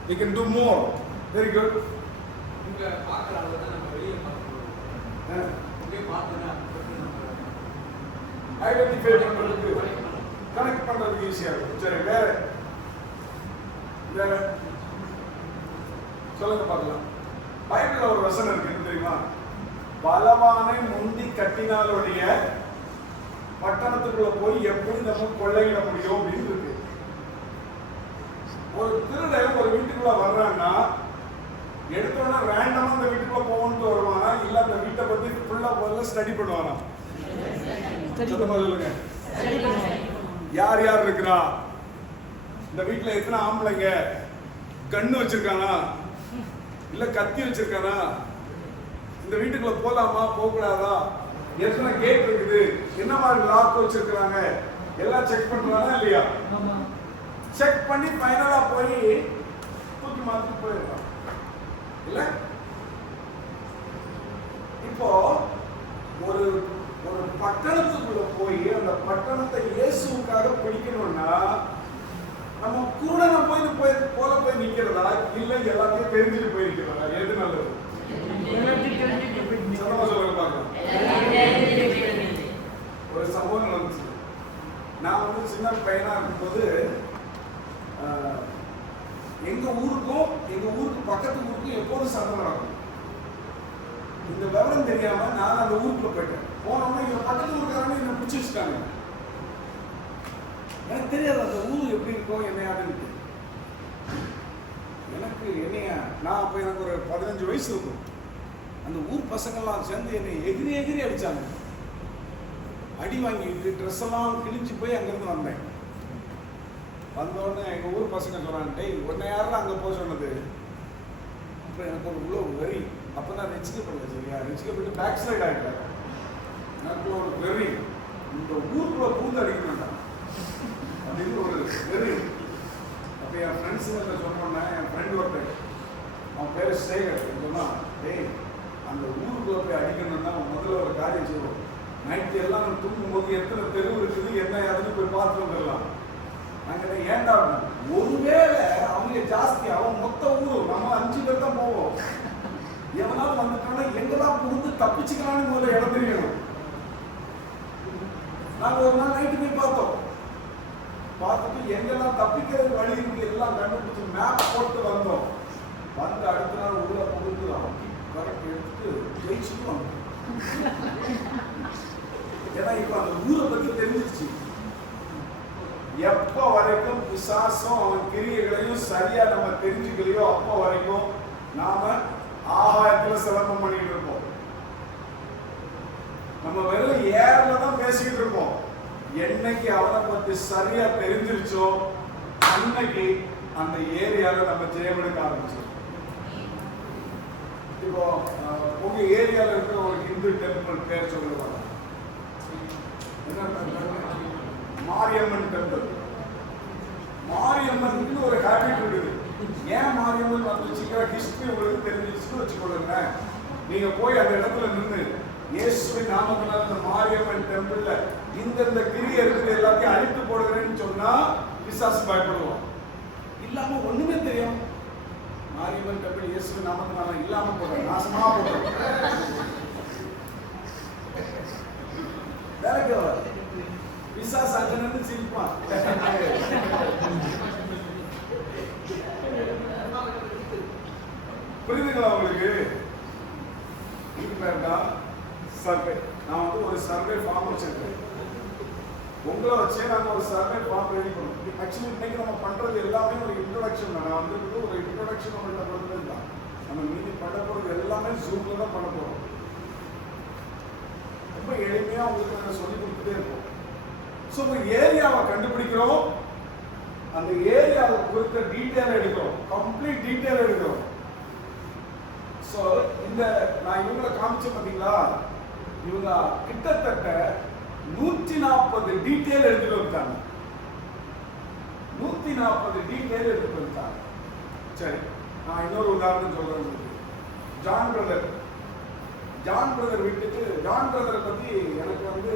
We can do more. Very good. இங்க பார்க்கறத நம்ம வெளிய பார்க்கணும். இங்க பார்த்தா ஐடென்டிஃபை பண்றதுக்கு, கனெக்ட் பண்றதுக்கு ஈஸியா இருக்கும். சரி, வேற வேற சொல்லுங்க பார்க்கலாம். பைபிள்ல ஒரு வசனம் இருக்கு, என்ன தெரியுமா? பலவானை முந்தி கட்டினாலுடைய பட்டணத்துக்குள்ள போய் எப்படி நம்ம கொள்ளையிட முடியும் அப்படின்னு இருக்கு. ஒரு திருடன் ஒரு வீட்டுக்குள்ள வர்றான்னா எடுத்தோன்னா ரேண்டமா அந்த வீட்டுக்குள்ள போகணும்னு வருவானா, இல்ல அந்த வீட்டை பத்தி ஃபுல்லா முதல்ல ஸ்டடி பண்ணுவானா? சொல்லுங்க. யார் யார் இருக்கிறா, இந்த வீட்டுல எத்தனை ஆம்பளைங்க, கண்ணு வச்சிருக்கானா இல்ல கத்தி வச்சிருக்கானா, இந்த வீட்டுக்குள்ள போலாமா போக கூடாதா, எத்தனை கேட் இருக்குது, என்ன மாதிரி லாக் வச்சிருக்காங்க, எல்லாம் செக் பண்றானா இல்லையா? செக் பண்ணி ஃபைனலா போய் தூக்கி மாத்தி போயிடலாம் இல்ல? இப்போ ஒரு ஒரு பட்டணத்துக்குள்ள போய் அந்த பட்டணத்தை இயேசுவுக்காக பிடிக்கணும்னா நம்ம குருடனை போய் நிக்கிறதா, இல்ல எல்லாத்தையும் தெரிஞ்சுட்டு போய் நிக்கிறதா? எது நல்லது? சொல்லுங்க பார்க்கலாம். ஒரு சம்பவம் நடந்துச்சு. நான் சின்ன பையனா இருக்கும்போது எங்க ஊருக்கு பக்கத்து ஊருக்கும் எப்போதும் சண்டை நடக்கும். இந்த விவரம் தெரியாம நான் அந்த ஊருக்குள்ள போயிட்டேன். போனோம்னா இங்க பக்கத்து ஊருக்காரங்க என்ன பிடிச்சி வச்சுட்டாங்க. எனக்கு தெரியாது அந்த ஊர் எப்படி இருக்கும் என்ன யாருன்னு. நான் அப்போ எனக்கு ஒரு 15 வயசு இருக்கும். அந்த ஊர் பசங்கள்லாம் சேர்ந்து என்னை எகிரி அடிச்சாங்க. அடி வாங்கிட்டு ட்ரெஸ் எல்லாம் கிழிச்சு போய் அங்கிருந்து வந்தேன். வந்தோடனே எங்க ஊர் பசங்க சொன்னாங்க, டேய் உன்னை யாரெல்லாம் அங்கே போக சொன்னது? அப்புறம் எனக்கு ஒரு உள்ள வெறி. அப்போ நான் ரிச்சிக்கப்படல, சரியா? ரிச்சிக்கப்பட்டு பேக் ஸ்லைட் ஆகிட்டேன். எனக்கு ஒரு வெறி, இந்த ஊருக்குள்ள பூந்து அடிக்கணும்டா அப்படின்னு ஒரு வெறி. அப்போ என் ஃப்ரெண்ட்ஸுங்க சொன்னோன்னே என் ஃப்ரெண்ட் ஒருத்தர், அவன் பேர் சேகர், சொன்னான், டேய் அந்த ஊருக்குள்ள போய் அடிக்கணும்னா முதல்ல ஒரு காரியம் செய்வோம். நைட்டு எல்லாம் தூங்கும்போது எத்தனை தெருவு இருக்குது என்ன யாருன்னு போய் பார்த்து வந்துடலாம். நாங்கள் ஏன்டா ஒருவேளை அவங்க ஜாஸ்தி, அவன் மொத்த ஊரு நம்ம 5 பேர் தான் போவோம். எவனாலும் வந்துட்டோம்னா எங்கெல்லாம் புகுந்து தப்பிச்சுக்கலான்னு முதல்ல இடம் தெரியணும். நாங்கள் ஒரு நாள் நைட்டு போய் பார்த்தோம். பார்த்துட்டு எங்கெல்லாம் தப்பிக்கிறது வழி இருக்கு எல்லாம் கண்டுபிடிச்சு மேப் போட்டு வந்தோம். வந்து அடுத்த நாள் உள்ள புகுந்து அப்படி கரெக்ட் எடுத்துட்டு ஜெயிச்சுட்டு வந்தோம். ஏன்னா இப்ப அந்த ஊரை பத்தி தெரிஞ்சிருச்சு. எப்ப வரைக்கும் பிசாசும் அவன் கிரியைகளையும் சரியா நம்ம தெரிஞ்சுக்கலையோ அப்போ வரைக்கும் நாம ஆகாயத்துல சிலம்பம் பண்ணிட்டு இருப்போம். நம்ம வெறும் ஏர்ல தான் பேசிக்கிட்டு இருப்போம். என்னைக்கு அவனை பத்தி சரியா தெரிஞ்சிருச்சோ அன்னைக்கு அந்த ஏரியால நம்ம ஜெயமெடுக்க ஆரம்பிச்சோம். இப்போ உங்க ஏரியால இருக்கிற ஒரு ஹிந்து டெம்பிள் பேர் சொல்லுவாங்க, மாரியம்மன் டெம்பிள். மாரியம்மனுக்கு ஒரு ஹேபிட் இருக்குது. ஏன் மாரியம்மன் வந்துச்சுக்கிற ஹிஸ்டரி உங்களுக்கு தெரிஞ்சிச்சுன்னு வச்சுக்கொள்ளுங்க. நீங்க போய் அந்த இடத்துல நின்று இயேசுவின் நாமத்தினால இந்த மாரியம்மன் டெம்பிள்ல இந்த கிரியை இருக்கிற எல்லாத்தையும் அழித்து போடுகிறேன்னு சொன்னா பிசாசு பயப்படுவான். இல்லாம ஒண்ணுமே தெரியும் மாரியம்மன் டெம்பிள் இயேசு நாமத்தினால இல்லாம போற நாசமா போற வேலைக்கு வர பிசாசு அங்க நின்று சிரிப்பான். புரியுதுங்களா உங்களுக்கு? இது பேர் தான் சர்வே. நான் வந்து ஒரு சர்வே ஃபார்ம் வச்சிருக்கேன். உங்களை வச்சே நாங்கள் ஒரு சர்வே ஃபார்ம் ரெடி பண்ணுவோம். ஆக்சுவலி இன்னைக்கு நம்ம பண்றது எல்லாமே ஒரு இன்ட்ரோடக்ஷன் தான். நான் வந்து ஒரு இன்ட்ரோடக்ஷன் உங்கள்கிட்ட பண்ணுறது தான். நம்ம மீதி பண்ண போறது எல்லாமே ஜூம்ல தான் பண்ண போறோம். ரொம்ப எளிமையா உங்களுக்கு நாங்கள் சொல்லி கொடுத்துட்டே இருக்கோம். ஸோ ஒரு ஏரியாவை கண்டுபிடிக்கிறோம், அந்த ஏரியாவை குறித்த டீட்டெயில் எடுக்கிறோம், கம்ப்ளீட் டீட்டெயில் எடுக்கிறோம். ஸோ இந்த நான் இவங்களை காமிச்சேன் பார்த்தீங்களா, இவங்க கிட்டத்தட்ட 140 டீட்டெயில் எடுத்துட்டு வந்துட்டாங்க. 140 டீட்டெயில் எடுத்துட்டு வந்துட்டாங்க. சரி, நான் இன்னொரு உதாரணம் சொல்றேன் உங்களுக்கு. ஜான் பிரதர் விட்டுட்டு, ஜான் பிரதரை பத்தி எனக்கு வந்து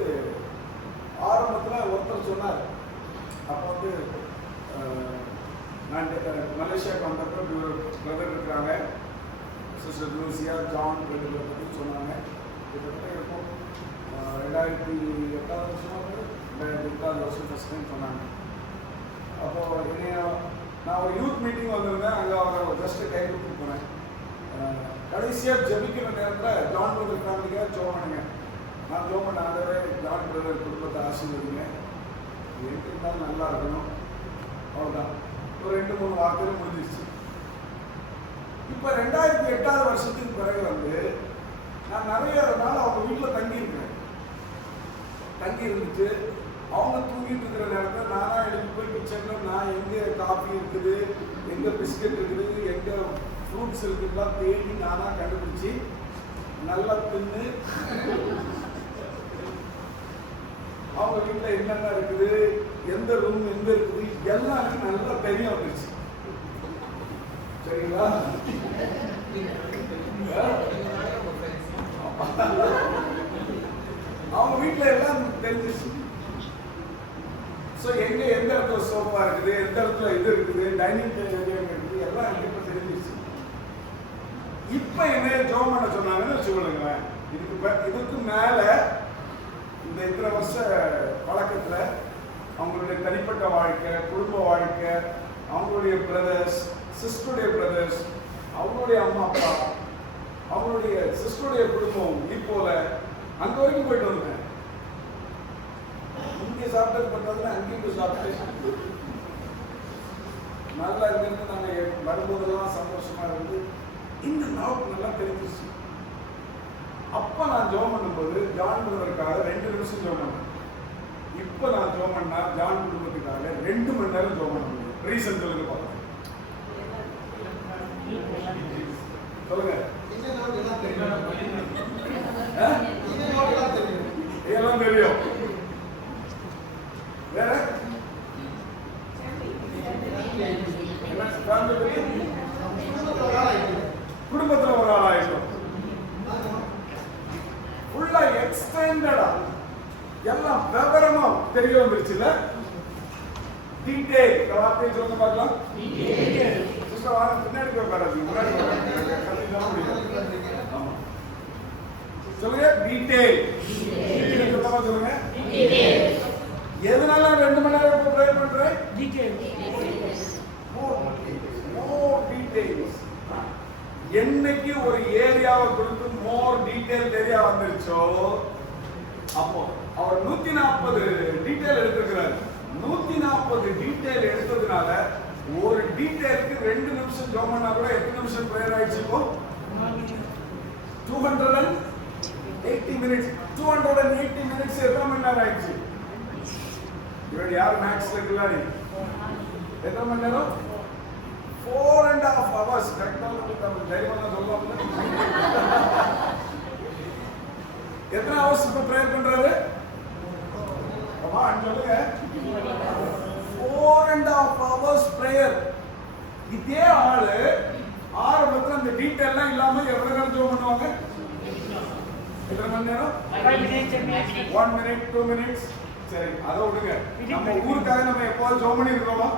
ஆரம்பத்தில் ஒருத்தர் சொன்னார். அப்போ வந்து நான் மலேசியாவுக்கு வந்தப்போ ஒரு பிரதர் இருக்கிறாங்க, சிஸ்டர் லூசியா ஜான் பிரதரை பற்றி சொன்னாங்க. கிட்டத்தட்ட இருக்கும் 2008 வருஷம் ஃபர்ஸ்ட் டைம் சொன்னாங்க. அப்போ என்னைய நான் ஒரு யூத் மீட்டிங் வந்திருந்தேன். அங்கே அவரை ஜஸ்ட் கை கொடுத்து போனேன். கடைசியாக ஜெபிக்கிற நேரத்தில் ஜான் பிரதர் ஃபேமிலிக்காக ஜோ பண்ணுங்க. நான் ஜோ பண்ண ஆண்டவரே ஜான் பிரதர் குடும்பத்தை ஆசீர்வதிங்க, எங்கே இருந்தாலும் நல்லா இருக்கணும். அவ்வளோதான். ஒரு 2-3 வார்த்தையில் முடிஞ்சிருச்சு. இப்போ 2008 வருஷத்துக்கு பிறகு வந்து நான் நிறைய நாள் அவங்க வீட்டில் தங்கியிருக்கேன். தங்கி இருந்துச்சு. அவங்க தூங்கிட்டு இருக்கிற நேரத்தில் நானாக எழுதி போய் கிச்சனில் நான் எங்கே காஃபி இருக்குது, எங்கே பிஸ்கட் இருக்குது, எங்கே ஃப்ரூட்ஸ் இருக்குதுலாம் தேடி நானாக கண்டுபிடிச்சி நல்லா தின்னு அவங்க வீட்டில் என்னென்ன இருக்குது, எந்த ரூம் எங்கே இருக்குது எல்லாம் எனக்கு நல்லா தெரிய வந்துருச்சு. சரிங்களா? அவங்க வீட்டில் எல்லாம் தெரிஞ்சிச்சு. ஸோ எங்க எந்த இடத்துல சோஃபா இருக்குது, எந்த இடத்துல இது இருக்குது, டைனிங் டேபிள் இருக்குது, எல்லாம் எனக்கு தெரிஞ்சிச்சு. இப்போ என்ன ஜோம் பண்ண சொன்னாங்கன்னு வச்சுக்கொள்ளுங்களேன். இதுக்கு மேல இந்த இத்தனை வருஷ பழக்கத்தில் அவங்களுடைய தனிப்பட்ட வாழ்க்கை, குடும்ப வாழ்க்கை, அவங்களுடைய பிரதர்ஸ், சிஸ்டருடைய பிரதர்ஸ், அவங்களுடைய அம்மா அப்பா, அவங்களுடைய சிஸ்டருடைய குடும்பம், இப்போல அங்க வரைக்கும் போயிட்டு வந்தேன். இங்கே சாப்பிட்டது பண்றதுல அங்கேயும் போய் சாப்பிட்டு நல்லா இருந்து நாங்கள் வரும்போதெல்லாம் சந்தோஷமா இருந்து இந்த நாவுக்கு நல்லா தெரிஞ்சிச்சு. அப்ப நான் ஜோம் பண்ணும்போது ஜான் பிரதருக்காக 2 நிமிஷம் ஜோம் பண்ணேன். இப்ப நான் ஜோம் பண்ணா ஜான் குடும்பத்துக்காக 2 மணி நேரம் ஜோம் பண்ண முடியும். ரீசன் சொல்லுங்க பார்க்கலாம். சொல்லுங்க. எல்லாம் தெரியும். வேற குடும்பத்துல ஒரு ஆள் ஆயிடும். ஃபுல்லா எக்ஸ்டெண்டடா எல்லாம் விவரமா தெரிய வந்துருச்சுல. டீடைல் வார்த்தையை சொல்லுங்க பார்க்கலாம். பின்னாடி போய் பாருங்க, முன்னாடி ஆமா சொல்லுங்க. டீடைல் சொல்லுங்க. எதனால 2 மணி நேரம் இப்போ ப்ரேயர் பண்றேன்? மோர் டீடைல்ஸ். என்னைக்கு ஒரு ஏரியாவை கொடுத்து மோர் டீடைல் ஏரியா வந்துருச்சோ அப்போ அவர் 140 டீடைல் எடுத்திருக்கிறார். 140 டீடைல் எடுத்ததுனால ஒரு டீடைலுக்கு 2 நிமிஷம் ஜோம் பண்ணா கூட எத்தனை நிமிஷம் ப்ரேயர் ஆயிடுச்சு? இப்போ 280 மினிட்ஸ். 280 மினிட்ஸ் எத்தனை மணி நேரம் ஆயிடுச்சு? இவன் யார் மேக்ஸ்ல இருக்கலாரி எத்தனை மணி நேரம்? 4.5 hours. கரெக்டா தைரியமா சொல்லுவாங்க. எத்தனை ஹவர்ஸ் இப்ப ப்ரேயர் பண்றாரு? ஆமா சொல்லுங்க. 4.5 hours prayer. இதே ஆளு ஆரம்பத்துல அந்த டீடைல்லாம் இல்லாம எவ்வளவு நேரம் ஜெபம் பண்ணுவாங்க? எத்தனை மணி நேரம்? 1 minute, 2 minutes, சரி அதை விடுங்க. நம்ம ஊருக்காக நம்ம எப்போதும் ஜோம் பண்ணி இருக்கோமா?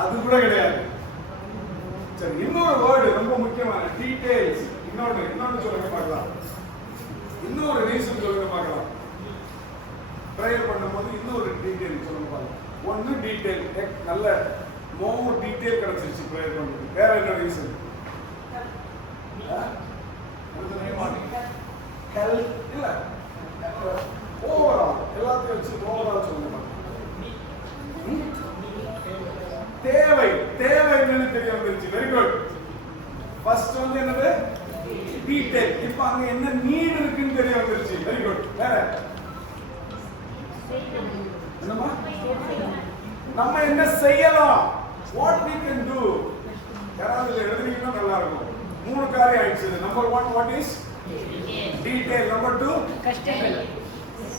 அது கூட கிடையாது. சரி, இன்னொரு வேர்டு ரொம்ப முக்கியமான டீடைல்ஸ். இன்னொன்னு சொல்லுங்க பார்க்கலாம். இன்னொரு ரீசன் சொல்லுங்க பார்க்கலாம். ப்ரேயர் பண்ணும்போது இன்னொரு டீடைல் சொல்லுங்க பார்க்கலாம். ஒன்னு டீடைல், நல்ல மோர் டீடைல் கிடைச்சிருச்சு ப்ரேயர் பண்ணுறது. வேற என்ன ரீசன்? ஹெல்த் இல்ல, ஓவரால் எல்லாத்தையும் வச்சு ஓவரால் சொல்லுங்க. தேவை என்னன்னு தெரிய வந்துருச்சு. Very good. ஃபர்ஸ்ட் வந்து என்னது? டீடைல். இப்போ அங்க என்ன நீட் இருக்குன்னு தெரிய வந்துருச்சு. Very good. வேற என்னமா? நம்ம என்ன செய்யலாம்? what we can do. யாராவது எழுதுறீங்கன்னா நல்லா இருக்கும். 3 காரியம் ஆயிடுச்சு. Number 1 what is detail. Number 2 கஷ்டங்கள்.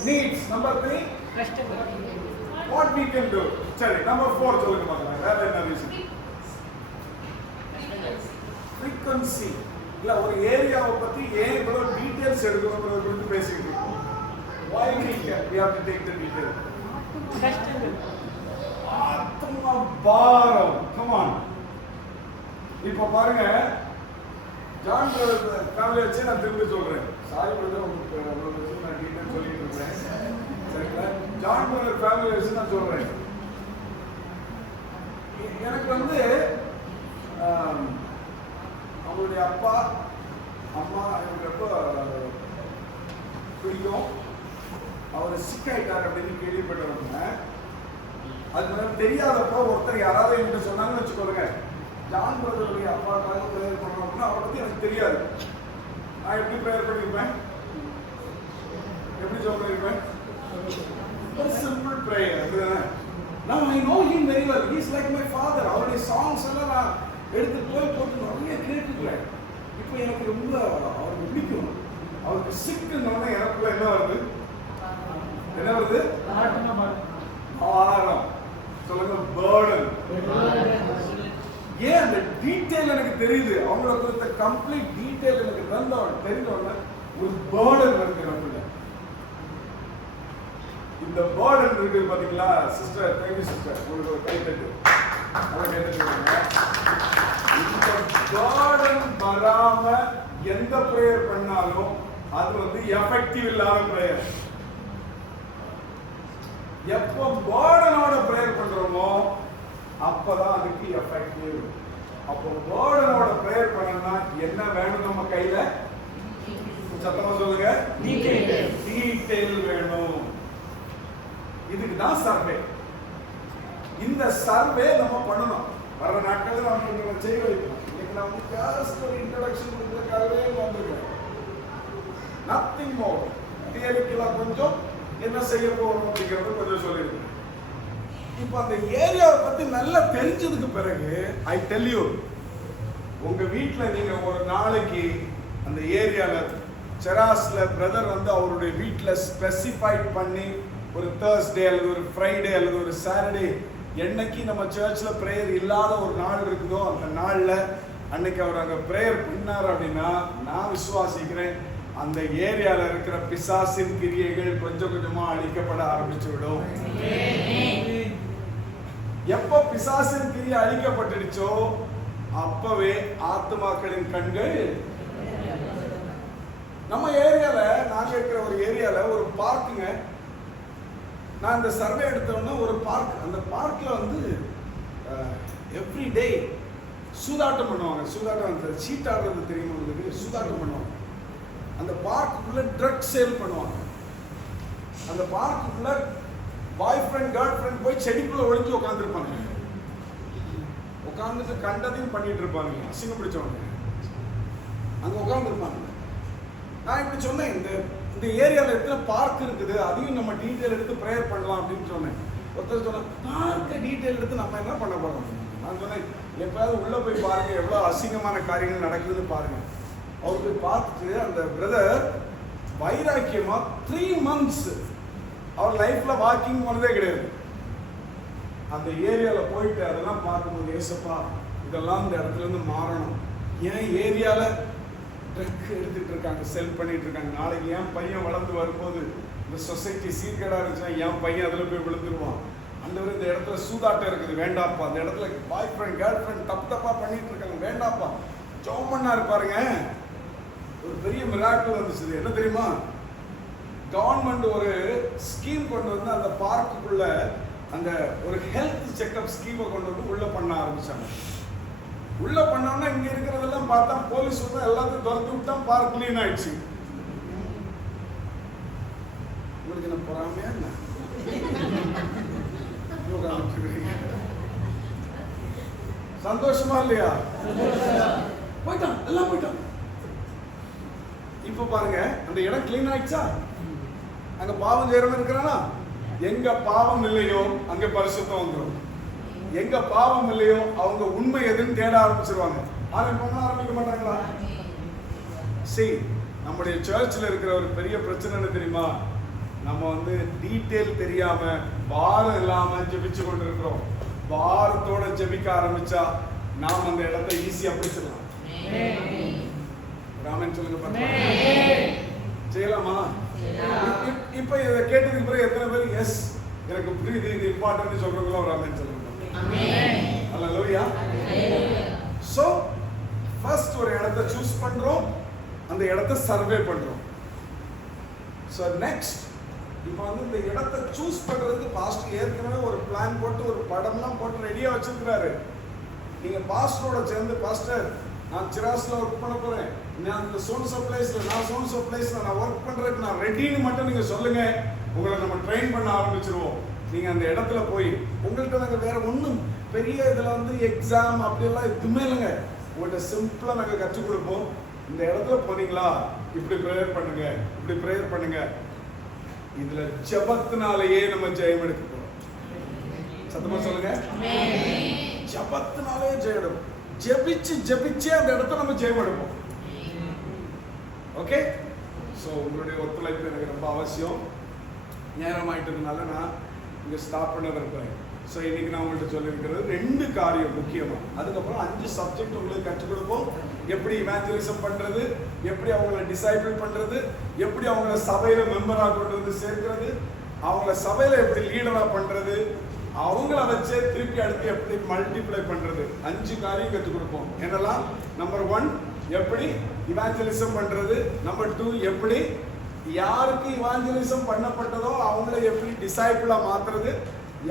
needs. நம்பர் 3 கஷ்டங்கள். what we can do. சரி, நம்பர் 4 சொல்லுங்க பார்க்கலாம். வேற என்ன ரீசன்? frequency. இல்ல ஒரு ஏரியாவை பத்தி ஏன் இவ்வளவு டீடைல்ஸ் எடுக்கணும்ன்றத குறித்து பேசிட்டு இருக்கோம். why we have to take the detail. கஷ்டங்கள். ஆத்ம பாரம். come on. இப்போ பாருங்க, ஜான் பிரதர் ஃபேமிலி வச்சு நான் திரும்பி சொல்றேன். சாரி பிரதர், உங்களுக்கு நான் டீடைல் சொல்லிட்டு இருக்கேன். சரிங்களா? ஜான் பிரதர் ஃபேமிலி வச்சு நான் சொல்றேன். எனக்கு வந்து அவங்களுடைய அப்பா அம்மா எனக்கு ரொம்ப பிடிக்கும். அவர் சிக் ஆயிட்டார் அப்படின்னு கேள்விப்பட்டவங்க. அது மாதிரி தெரியாதப்போ ஒருத்தர் யாராவது என்கிட்ட சொன்னாங்கன்னு வச்சுக்கோங்க, ஜான் பிரதருடைய அப்பாவுக்காக ப்ரேயர் பண்ணணும் அப்படின்னா அவரை பற்றி எனக்கு தெரியாது. நான் எப்படி ப்ரேயர் பண்ணியிருப்பேன்? எப்படி சொல்லியிருப்பேன்? Simple prayer. அதுதானே? நான் I know him very well. He is like my father. அவருடைய சாங்ஸ் எல்லாம் நான் எடுத்து போட்டு நிறைய கேட்டுக்கிறேன். இப்போ எனக்கு ரொம்ப அவருக்கு பிடிக்கும். அவருக்கு சிக்குன்னு எனக்குள்ள என்ன வருது? என்ன வருது? ஆரம். சொல்லுங்க, பேர்டன். ஏன் அந்த டீடைல் எனக்கு தெரியுது. அவங்கள குறித்த கம்ப்ளீட் டீடைல் எனக்கு தெரிஞ்சவங்க ஒரு பேர்டன் இருக்கு நமக்குள்ள. இந்த பேர்டன் இருக்கு பாத்தீங்களா சிஸ்டர்? Thank you sister. உங்களுக்கு ஒரு கை தட்டு. அவங்க கை தட்டுங்க. இந்த பேர்டன் வராம எந்த பிரேயர் பண்ணாலும் அது வந்து எஃபெக்டிவ் இல்லாத பிரேயர். எப்போ பேர்டனோட பிரேயர் பண்றோமோ அப்பதான் அதுக்கு எஃபெக்டிவ். அப்போ பேர்டனோட பிரேயர் பண்ணனா என்ன வேணும்? நம்ம கையில சத்தமா சொல்லுங்க, டீடைல் வேணும். இதுக்கு தான் சர்வே. இந்த சர்வே நம்ம பண்ணணும். வர நாட்களில் நம்ம இங்க செய்ய வைக்கணும். இன்னைக்கு நான் ஜஸ்ட் ஒரு இன்ட்ரோடக்ஷன் கொடுக்கறதுக்காகவே வந்திருக்கேன். Nothing more. தியரிக்கெல்லாம் கொஞ்சம் என்ன செய்ய போறோம் அப்படிங்கிறது கொஞ்சம் சொல்லியிருக்கேன். இப்போ அந்த ஏரியாவை பத்தி நல்லா தெரிஞ்சதுக்கு பிறகு ஐ டெல் யூ, உங்க வீட்டில் நீங்க ஒரு நாளைக்கு அந்த ஏரியால செராஸ்ல பிரதர் வந்து அவருடைய வீட்டில் ஸ்பெசிஃபைட் பண்ணி ஒரு தேர்ஸ்டே அல்லது ஒரு ஃப்ரைடே அல்லது ஒரு சாட்டர்டே என்னைக்கு நம்ம சர்ச்ல பிரேயர் இல்லாத ஒரு நாள் இருக்குதோ அந்த நாள்ல அன்னைக்கு அவர் அங்க பிரேயர் பண்ணார் அப்படின்னா நான் விசுவாசிக்கிறேன் அந்த ஏரியால இருக்கிற பிசாசின் கிரியைகள் கொஞ்சம் கொஞ்சமா அழிக்கப்பட ஆரம்பிச்சு விடும். எப்ப பிசாசின் கிரியை அழிக்கப்பட்டுடுச்சோ அப்பவே ஆத்துமாக்களின் கண்கள். நம்ம ஏரியால, நாங்க இருக்கிற ஒரு ஏரியால ஒரு பார்க்குங்க. நான் இந்த சர்வே எடுத்தோம்னா ஒரு பார்க், அந்த பார்க்ல வந்து எவ்ரி டே சூதாட்டம் பண்ணுவாங்க. சூதாட்டம், அந்த சீட் ஆடுறது தெரியுமா உங்களுக்கு? சூதாட்டம் பண்ணுவாங்க. அந்த பார்க்குள்ள ட்ரக் சேல் பண்ணுவாங்க. அந்த பார்க்குள்ள பாய் ஃப்ரெண்ட் கேர்ள் ஃப்ரெண்ட் போய் செடிக்குள்ள ஒளிஞ்சு உட்காந்துருப்பாங்க. உட்காந்துட்டு கண்டதையும் பண்ணிட்டு இருப்பாங்க. அசிங்கம் பிடிச்சவங்க அங்க உட்காந்துருப்பாங்க. நான் இப்படி சொன்னேன், இந்த ஏரியாவில் எத்தனை பார்க் இருக்குது, அதையும் நம்ம டீட்டெயில் எடுத்து ப்ரேயர் பண்ணலாம் அப்படின்னு சொன்னேன். ஒருத்தர் சொன்ன பார்க்க டீட்டெயில் எடுத்து நம்ம என்ன பண்ண போறோம்? நான் சொன்னேன், எப்பயாவது உள்ள போய் பாருங்க எவ்வளவு அசிங்கமான காரியங்கள் நடக்குதுன்னு பாருங்க. அவர் போய் பார்த்துட்டு அந்த பிரதர் வைராக்கியமா 3 months அவர் லைஃப்ல வாக்கிங் போனதே கிடையாது. அந்த ஏரியால போயிட்டு அதெல்லாம் பார்க்கும்போது ஏசப்பா இதெல்லாம் இந்த இடத்துல இருந்து மாறணும். ஏன் ஏரியால ட்ரக் எடுத்துட்டு இருக்காங்க, செல் பண்ணிட்டு இருக்காங்க. நாளைக்கு ஏன் பையன் வளர்ந்து வரும்போது இந்த சொசைட்டி சீர்கேடா இருந்துச்சுன்னா என் பையன் அதில் போய் விழுந்துருவான். ஆண்டவரே இந்த இடத்துல சூதாட்டம் இருக்குது வேண்டாப்பா, அந்த இடத்துல பாய் ஃப்ரெண்ட் கேர்ள் ஃப்ரெண்ட் தப்பா பண்ணிட்டு இருக்காங்க வேண்டாப்பா, ஜெபம் பண்ணா இருப்பாருங்க. ஒரு பெரிய மிராக்கிள் வந்துச்சு. என்ன தெரியுமா? கவர்மெண்ட் ஒரு ஸ்கீம் கொண்டு வந்து அந்த பார்க்குக்குள்ள அந்த ஒரு ஹெல்த் செக்அப் ஸ்கீமை கொண்டு வந்து உள்ள பண்ண ஆரம்பிச்சாங்க. உள்ள பண்ணோம்னா இங்க இருக்கிறதெல்லாம் பார்த்தா போலீஸ் வந்து எல்லாத்தையும் துரத்தி விட்டா பார்க் கிளீன் ஆயிடுச்சு. உங்களுக்கு என்ன பொறாமையா என்ன? சந்தோஷமா இல்லையா? போயிட்டான், எல்லாம் போயிட்டான். இப்ப பாருங்க, அந்த இடம் கிளீன் ஆயிடுச்சா? அங்க பாவம் செய்யறவன் இருக்கிறானா? எங்க பாவம் இல்லையோ அங்க பரிசுத்தம் வந்துடும். எங்க பாவம் இல்லையோ அவங்க உண்மை எதுன்னு தேட ஆரம்பிச்சிருவாங்க. ஆரம்பிக்க மாட்டாங்களா? சரி, நம்முடைய சர்ச்சில் இருக்கிற ஒரு பெரிய பிரச்சனை என்ன தெரியுமா? நம்ம வந்து டீட்டெயில் தெரியாம பாரம் இல்லாம ஜெபிச்சு கொண்டு இருக்கிறோம். பாரத்தோட ஜெபிக்க ஆரம்பிச்சா நாம் அந்த இடத்தை ஈஸியா பிடிச்சிடலாம். ராமன் சொல்லுங்க, செய்யலாமா? இப்ப இதை கேட்டதுக்கு பிறகு எத்தனை பேர் எஸ் எனக்கு புரியுது, இது இம்பார்ட்டன்ட் சொல்றவங்களோ ராமன் சொல்லுங்க. அல்லேலூயா. சோ ஃபர்ஸ்ட் ஒரு இடத்தை சூஸ் பண்றோம், அந்த இடத்தை சர்வே பண்றோம். சோ நெக்ஸ்ட் இப்போ வந்து இந்த இடத்தை சூஸ் பண்றதுக்கு பாஸ்டர் ஏற்கனவே ஒரு பிளான் போட்டு ஒரு படம்லாம் போட்டு ரெடியா வச்சிருக்காரு. நீங்க பாஸ்டரோட சேர்ந்து, பாஸ்டர் நான் சிராஸ்ல ஒர்க் பண்ண போறேன், நான் இந்த சோன்சோ பிளேஸ்ல நான் ஒர்க் பண்றதுக்கு நான் ரெடின்னு மட்டும் நீங்க சொல்லுங்க, உங்களை நம்ம ட்ரெயின் பண்ண ஆரம்பிச்சிருவோம். நீங்க அந்த இடத்துல போய் உங்கள்கிட்ட நாங்கள் வேற ஒன்றும் பெரிய இதுல வந்து எக்ஸாம் அப்படியெல்லாம் எதுவுமே இல்லைங்க. உங்கள்கிட்ட சிம்பிளா நாங்கள் கற்றுக் கொடுப்போம். இந்த இடத்துல போனீங்களா இப்படி ப்ரேயர் பண்ணுங்க, இப்படி ப்ரேயர் பண்ணுங்க. இதுல ஜெபத்தினாலேயே நம்ம ஜெயம் எடுக்க போறோம். சத்தமா சொல்லுங்க, ஜெபத்தினாலே ஜெயம். ஜெபிச்சு அந்த இடத்துல நம்ம ஜெயம் எடுப்போம். ஓகே, சோ உங்களுடைய ஒத்துழைப்பு எனக்கு ரொம்ப அவசியம். நேரம் ஆயிட்டதுனால நான் இங்க ஸ்டாப் பண்ண விரும்புறேன். ஸோ இன்னைக்கு நான் உங்கள்கிட்ட சொல்லியிருக்கிறது 2 காரியம் முக்கியமா. அதுக்கப்புறம் 5 சப்ஜெக்ட் உங்களுக்கு கற்றுக் கொடுப்போம். எப்படி இவாஞ்சலிசம் பண்றது, எப்படி அவங்கள டிசைபிள் பண்றது, எப்படி அவங்கள சபையில மெம்பரா கொண்டு வந்து சேர்க்கிறது, அவங்கள சபையில எப்படி லீடரா பண்றது, அவங்கள வச்சு திருப்பி அடுத்து எப்படி மல்டிப்ளை பண்றது. 5 காரியம் கற்றுக் கொடுப்போம். என்னெல்லாம்? நம்பர் 1 எப்படி இவாஞ்சலிசம் பண்றது, நம்பர் 2 எப்படி யாருக்கு இவாஞ்சலிசம் பண்ணப்பட்டதோ அவங்கள எப்படி டிசைபிளா மாத்துறது,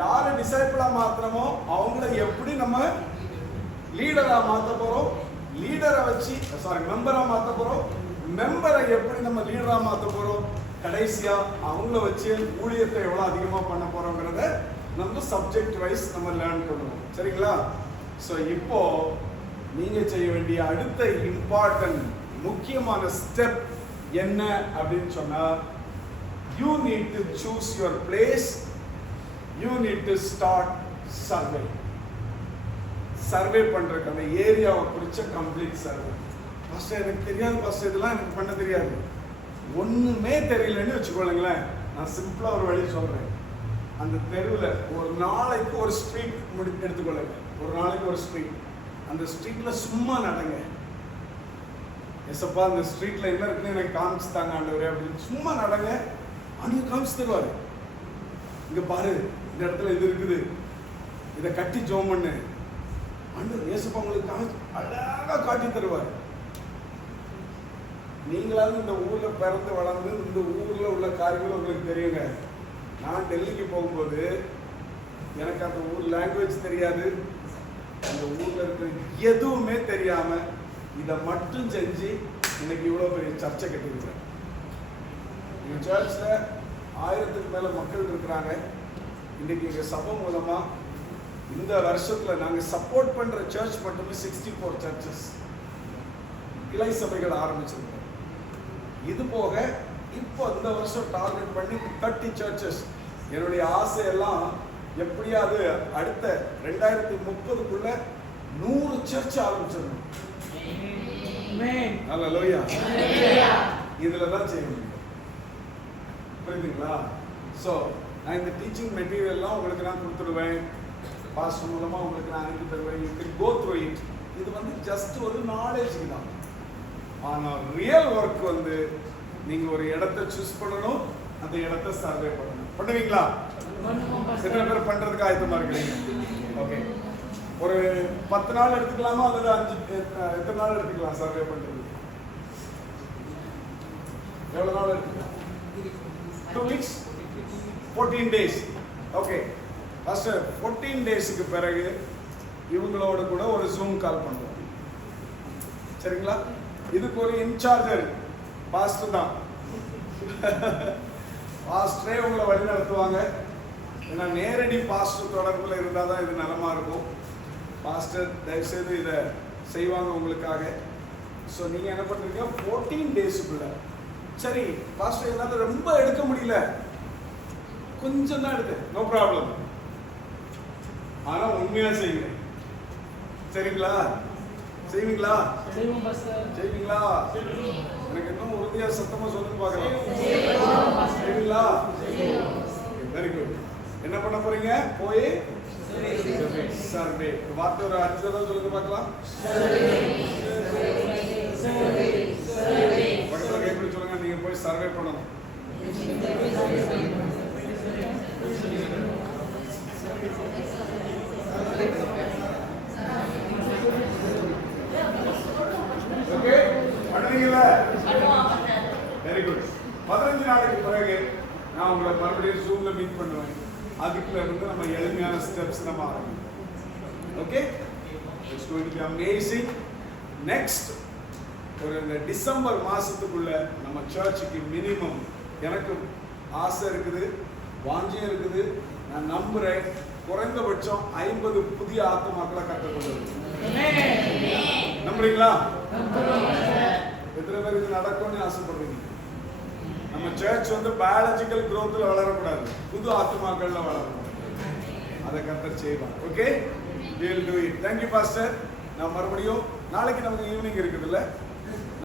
யாரை டிசைபிளா மாத்துறோமோ அவங்கள எப்படி நம்ம லீடரா மாத்த போறோம், லீடரை வச்சு மெம்பரா மாத்த போறோம், மெம்பரை எப்படி நம்ம லீடரா மாத்த போறோம், கடைசியா அவங்கள வச்சு ஊழியத்தை எவ்வளவு அதிகமா பண்ண போறோங்கிறத நம்ம சப்ஜெக்ட் வைஸ் நம்ம லேர்ன் பண்ணுவோம். சரிங்களா? ஸோ இப்போ நீங்க செய்ய வேண்டிய அடுத்த இம்பார்ட்டன்ட் முக்கியமான ஸ்டெப் என்ன அப்படின்னு சொன்னா, you need to choose your place, you need to start survey. Survey பண்றதுக்கு அந்த ஏரியாவை குறிச்ச கம்ப்ளீட் சர்வே. பாஸ்டர் எனக்கு தெரியாது பாஸ்டர், இதெல்லாம் எனக்கு பண்ண தெரியாது, ஒண்ணுமே தெரியலன்னு வச்சுக்கோங்களேன். நான் சிம்பிளா ஒரு வழி சொல்றேன். அந்த தெருவில் ஒரு நாளைக்கு ஒரு ஸ்ட்ரீட் எடுத்துக்கொள்ளுங்க. ஒரு நாளைக்கு ஒரு ஸ்ட்ரீட், அந்த ஸ்ட்ரீட்ல சும்மா நடங்க. எஸ்ப்பா அந்த ஸ்ட்ரீட்ல என்ன இருக்குன்னு எனக்கு காமிச்சு தாங்க ஆண்டவரே அப்படின்னு சும்மா நடங்க. ஆண்டவர் காமிச்சு தருவாரு. இங்க பாரு, இந்த இடத்துல இது இருக்குது, இதை கட்டி ஜோம் பண்ணு. ஆண்டவர் ஏசப்பா உங்களுக்கு காமிச்சு அழகா காட்டி தருவார். நீங்களாவது இந்த ஊர்ல பிறந்து வளர்ந்து இந்த ஊர்ல உள்ள காரியங்கள் உங்களுக்கு தெரியுங்க. நான் டெல்லிக்கு போகும்போது எனக்கு அந்த ஊர் லாங்குவேஜ் தெரியாது, அந்த ஊர்ல இருக்கிற எதுவுமே தெரியாம இதை மட்டும் செஞ்சு இன்னைக்கு இவ்வளவு பெரிய சர்ச்சை கட்டிருக்கிறேன். எங்க சர்ச்ல 1000க்கு மேல மக்கள் இருக்கிறாங்க. இன்னைக்கு எங்க சபை மூலமா இந்த வருஷத்துல நாங்க சப்போர்ட் பண்ற சர்ச் மட்டுமே 64 சர்ச்சஸ் கிளை சபைகள் ஆரம்பிச்சிருக்கோம். இது போக இப்போ இந்த வருஷம் டார்கெட் பண்ணி 30 சர்ச்சஸ். என்னுடைய ஆசை எல்லாம் எப்படியாவது அடுத்த 2030க்குள்ள 100 சர்ச் ஆரம்பிச்சிடணும். அல்லேலூயா. இதுல தான் செய்ய முடியும். புரியுதுங்களா? ஸோ நான் இந்த டீச்சிங் மெட்டீரியல்லாம் உங்களுக்கு நான் கொடுத்துடுவேன். பாஸ்டர் மூலமா உங்களுக்கு நான் அனுப்பி தருவேன். You can go through it. இது வந்து ஜஸ்ட் ஒரு நாலேஜுக்கு தான். ஆனால் ரியல் ஒர்க் வந்து நீங்க ஒரு இடத்தை சூஸ் பண்ணணும், அந்த இடத்தை சர்வே பண்ணணும். பண்ணுவீங்களா? பண்ணுவோம் எத்தனை பாஸ்டர். பேர் பண்றதுக்கு ஆயத்தமா இருக்கிறீங்க? ஓகே, ஒரு 10 நாள் எடுத்துக்கலாமா அல்லது 5 எத்தனை நாள் எடுத்துக்கலாம் சர்வே பண்றது? எவ்வளவு நாள் எடுத்துக்கலாம்? 2 weeks, 14 days. ஓகே ஃபர்ஸ்ட் 14 டேஸ்க்கு பிறகு இவங்களோட கூட ஒரு ஜூம் கால் பண்ணுவோம். சரிங்களா? இதுக்கு ஒரு இன்சார்ஜர் பாஸ்டர் தான். பாஸ்டரே உங்களை வழி நடத்துவாங்க. ஏன்னா நேரடி பாஸ்டர் தொடர்புல இருந்தால் தான் இது நலமா இருக்கும். பாஸ்டர் தயவுசெய்து இதை செய்வாங்க உங்களுக்காக. ஸோ நீங்கள் என்ன பண்ணுறீங்க, 14 டேஸுக்குள்ள சரி பாஸ்டர் என்னால் ரொம்ப எடுக்க முடியல, கொஞ்சம் தான் எடுத்து, நோ ப்ராப்ளம். ஆனால் உண்மையாக செய்யுங்க. சரிங்களா? செய்வீங்களா? செய்வோம் பாஸ்டர். செய்வீங்களா? எனக்கு இன்னும் உறுதியா சத்தமா சொல்லுங்க பார்க்கலாம். செய்வீங்களா? Very good. என்ன பண்ண போறீங்க? போய் சர்வே. வார்த்தை ஒரு 5 தடவை சொல்லுங்க பார்க்கலாம். பக்கத்துல எப்படி சொல்லுங்க, நீங்க போய் சர்வே பண்ணணும். ஓகே, பண்ணுவீங்களா? Very good. 15 நாளைக்கு பிறகு நான் உங்களை மறுபடியும் ஜூம்ல மீட் பண்ணுவேன். அதுக்குள்ள இருந்து நம்ம எளிமையான ஸ்டெப்ஸ் நம்ம ஆரம்பிப்போம். Okay, it's going to be amazing. Next ஒரு இந்த டிசம்பர் மாசத்துக்குள்ள நம்ம சர்ச்சுக்கு மினிமம், எனக்கு ஆசை இருக்குது, வாஞ்சியம் இருக்குது, நான் நம்புறேன், குறைந்தபட்சம் 50 புதிய ஆத்துமாக்களை கற்றுக்கொண்டு. நம்புறீங்களா? எத்தனை பேர் இது நடக்கும்னு ஆசைப்படுறீங்க? நம்ம சர்ச் வந்து பயாலஜிக்கல் growthல வளரக்கூடாது, புது ஆத்துமாக்கள்ல வளரணும். அதை கர்த்தர் செய்வார். Okay, we will do it. Thank you pastor. நான் மறுபடியும் நாளைக்கு நமக்கு ஈவினிங் இருக்குதுல்ல,